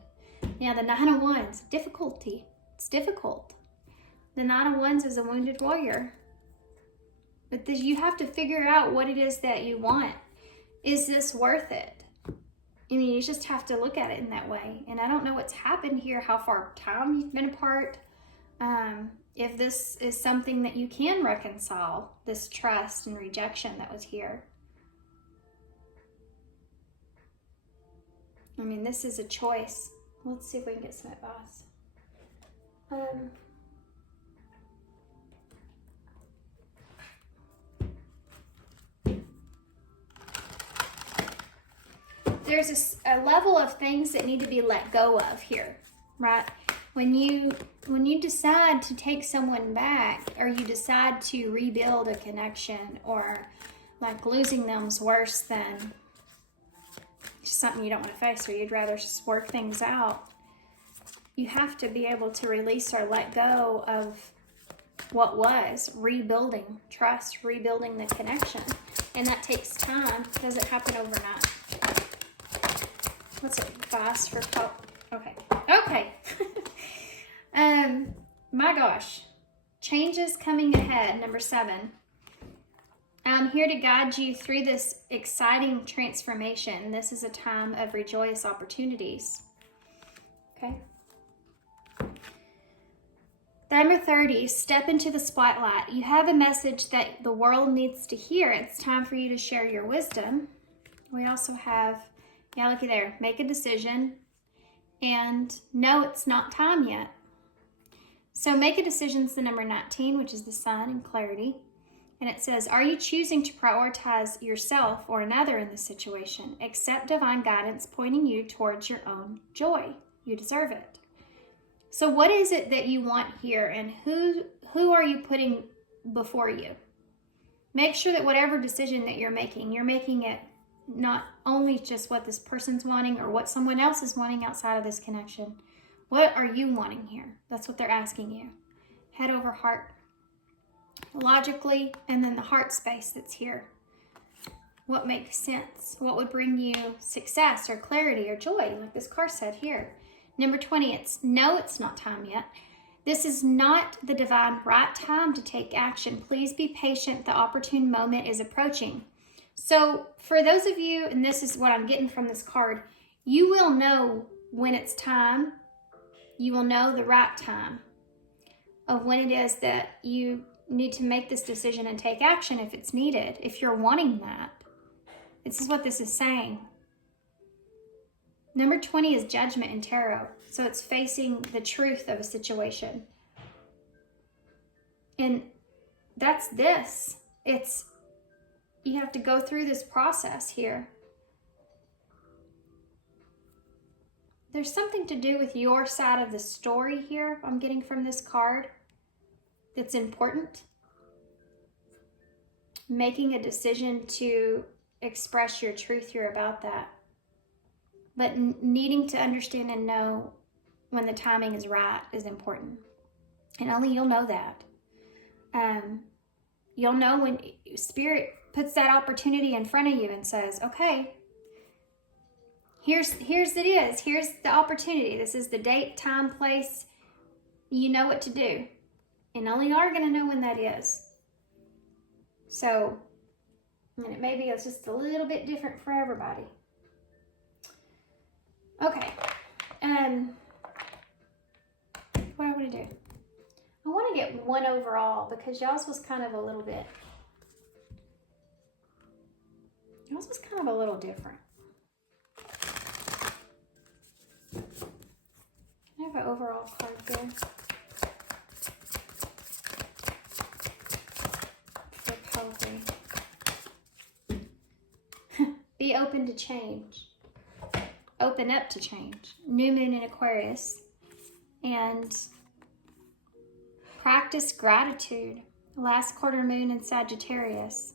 Yeah, the Nine of Wands, difficulty. It's difficult. The Nine of Wands is a wounded warrior. But you have to figure out what it is that you want. Is this worth it? I mean, you just have to look at it in that way. And I don't know what's happened here, how far time you've been apart. If this is something that you can reconcile, this trust and rejection that was here. I mean, this is a choice. Let's see if we can get some advice. There's a level of things that need to be let go of here, right? When you decide to take someone back, or you decide to rebuild a connection, or like losing them's worse than something you don't want to face, or you'd rather just work things out, you have to be able to release or let go of what was, rebuilding trust, rebuilding the connection. And that takes time. It doesn't happen overnight. What's advice for okay. My gosh. Changes coming ahead, number 7. I'm here to guide you through this exciting transformation. This is a time of rejoiced opportunities. Okay. Number 30, step into the spotlight. You have a message that the world needs to hear. It's time for you to share your wisdom. We also have, yeah, looky there, make a decision, and no, it's not time yet. So make a decision is the number 19, which is the Sun and clarity. And it says, are you choosing to prioritize yourself or another in this situation? Accept divine guidance pointing you towards your own joy. You deserve it. So what is it that you want here, and who are you putting before you? Make sure that whatever decision that you're making it not only just what this person's wanting or what someone else is wanting outside of this connection. What are you wanting here? That's what they're asking you. Head over heart. Logically, and then the heart space that's here. What makes sense? What would bring you success or clarity or joy, like this card said here? Number 20, it's not time yet. This is not the divine right time to take action. Please be patient. The opportune moment is approaching. So for those of you, and this is what I'm getting from this card, you will know when it's time. You will know the right time of when it is that you need to make this decision and take action if it's needed, if you're wanting that. This is what this is saying. Number 20 is judgment in tarot. So it's facing the truth of a situation. And that's this. you have to go through this process here. There's something to do with your side of the story here, I'm getting from this card, that's important. Making a decision to express your truth here about that. But needing to understand and know when the timing is right is important. And only you'll know that. You'll know when Spirit puts that opportunity in front of you and says, okay, here's the opportunity. This is the date, time, place. You know what to do. And only you're going to know when that is. So, and it maybe it's just a little bit different for everybody. Okay. What I want to do? I want to get one overall because y'all's was kind of a little bit. Y'all's was kind of a little different. Can I have an overall card there? Be open to change. Open up to change. New moon in Aquarius. And practice gratitude. Last quarter moon in Sagittarius.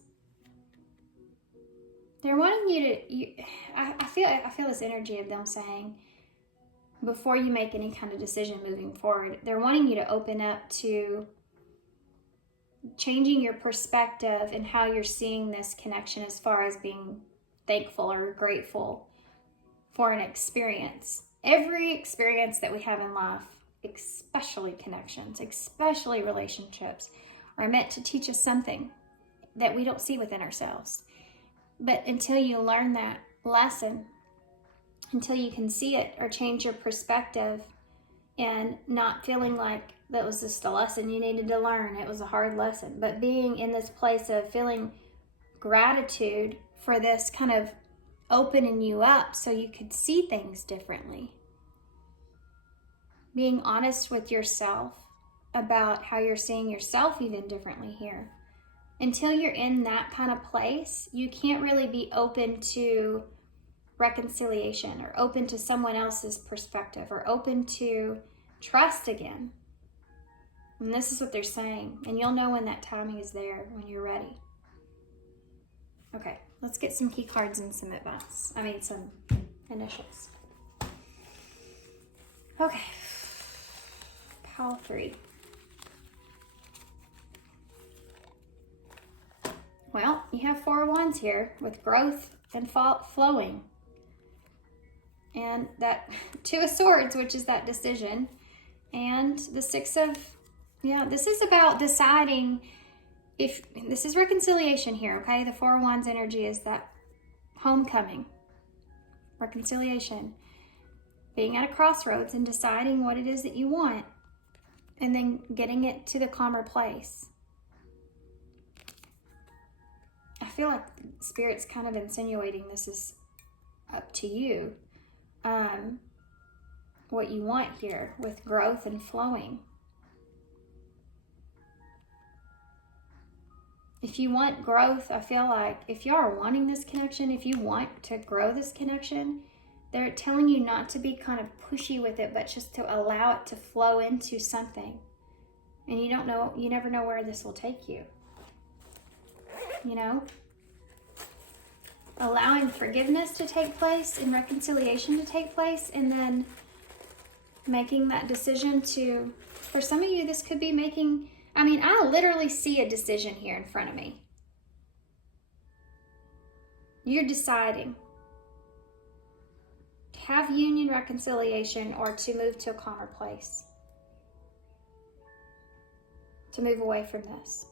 They're wanting you to, I feel this energy of them saying, before you make any kind of decision moving forward, they're wanting you to open up to changing your perspective and how you're seeing this connection as far as being thankful or grateful for an experience. Every experience that we have in life, especially connections, especially relationships, are meant to teach us something that we don't see within ourselves. But until you learn that lesson, until you can see it or change your perspective and not feeling like that was just a lesson you needed to learn, it was a hard lesson, but being in this place of feeling gratitude for this kind of opening you up so you could see things differently. Being honest with yourself about how you're seeing yourself even differently here. Until you're in that kind of place, you can't really be open to reconciliation or open to someone else's perspective or open to trust again. And this is what they're saying. And you'll know when that timing is there, when you're ready. Okay, let's get some key cards and some advice. Some initials. Okay. Pile 3. Well, you have 4 wands here with growth and flowing. And that 2 of swords, which is that decision. And the 6 of, this is about deciding if, this is reconciliation here, okay? The 4 of wands energy is that homecoming, reconciliation, being at a crossroads and deciding what it is that you want and then getting it to the calmer place. I feel like Spirit's kind of insinuating this is up to you. What you want here with growth and flowing. If you want growth, I feel like if you are wanting this connection, if you want to grow this connection, they're telling you not to be kind of pushy with it, but just to allow it to flow into something. And you never know where this will take you. Allowing forgiveness to take place and reconciliation to take place, and then making that decision to, for some of you, this could be making, I literally see a decision here in front of me. You're deciding to have union, reconciliation, or to move to a calmer place. To move away from this.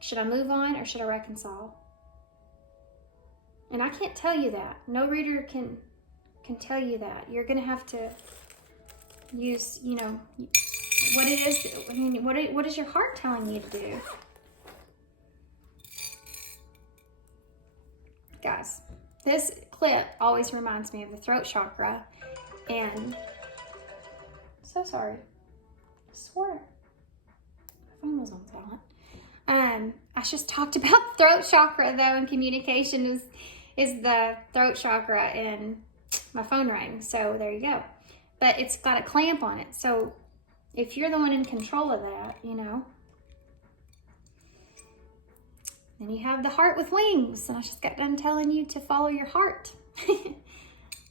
Should I move on or should I reconcile? And I can't tell you that. No reader can tell you that. You're going to have to use, what it is. What is your heart telling you to do? Guys, this clip always reminds me of the throat chakra. And so sorry. I swear. phone was on silent. I just talked about throat chakra though, and communication is the throat chakra, and my phone rang. So there you go. But it's got a clamp on it. So if you're the one in control of that, you know, then you have the heart with wings. And I just got done telling you to follow your heart.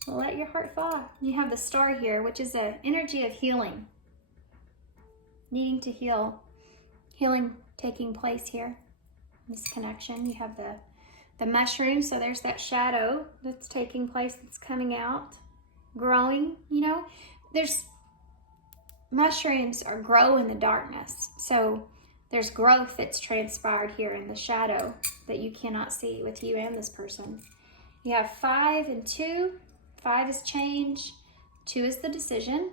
Let your heart fly. You have the star here, which is an energy of healing. Needing to heal. Healing taking place here. This connection. You have the mushroom. So there's that shadow that's taking place, that's coming out. Growing, you know. There's mushrooms grow in the darkness. So there's growth that's transpired here in the shadow that you cannot see with you and this person. You have 5 and 2. 5 is change. 2 is the decision.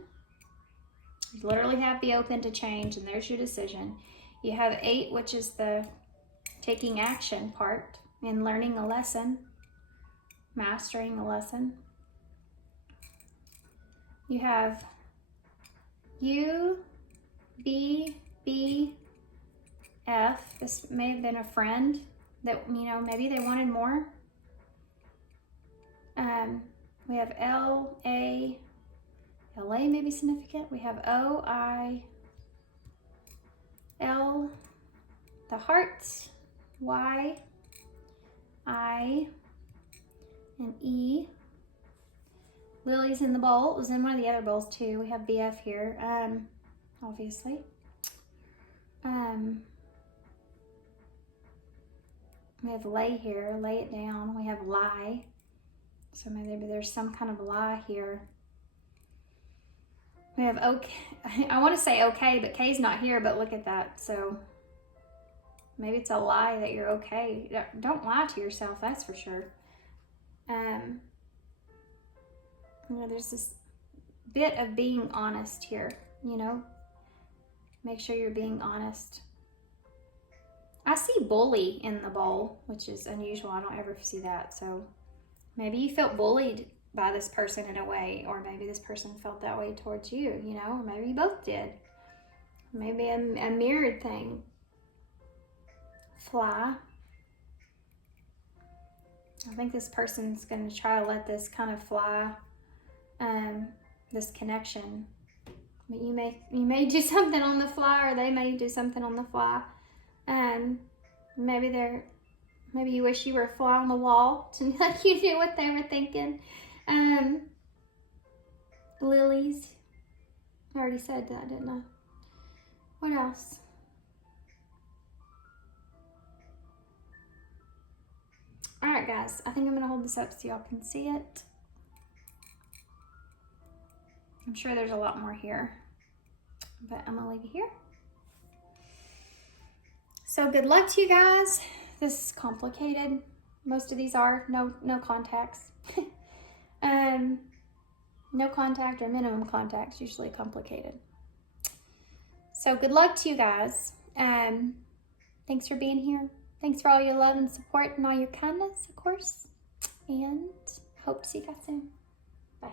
You literally have be open to change, and there's your decision. You have 8, which is the taking action part and learning a lesson, mastering a lesson. You have U, B, B, F. This may have been a friend that, you know, maybe they wanted more. We have L, A. LA may be significant. We have O, I, L, the hearts, Y, I, and E. Lily's in the bowl. It was in one of the other bowls too. We have BF here, obviously. We have lay here, lay it down. We have lie. So maybe there's some kind of lie here. We have okay. I want to say okay, but K's not here, but look at that. So maybe it's a lie that you're okay. Don't lie to yourself, that's for sure. You know, there's this bit of being honest here, you know. Make sure you're being honest. I see bully in the bowl, which is unusual. I don't ever see that. So maybe you felt bullied by this person in a way, or maybe this person felt that way towards you, you know, or maybe you both did. Maybe a mirrored thing. Fly. I think this person's going to try to let this kind of fly, this connection. But you may do something on the fly, or they may do something on the fly. Maybe you wish you were a fly on the wall to let you knew what they were thinking. Lilies. I already said that, didn't I? What else? All right, guys. I think I'm gonna hold this up so y'all can see it. I'm sure there's a lot more here, but I'm gonna leave it here. So good luck to you guys. This is complicated. Most of these are no contacts. No contact or minimum contacts, usually complicated. So good luck to you guys. Thanks for being here. Thanks for all your love and support and all your kindness, of course. And hope to see you guys soon. Bye.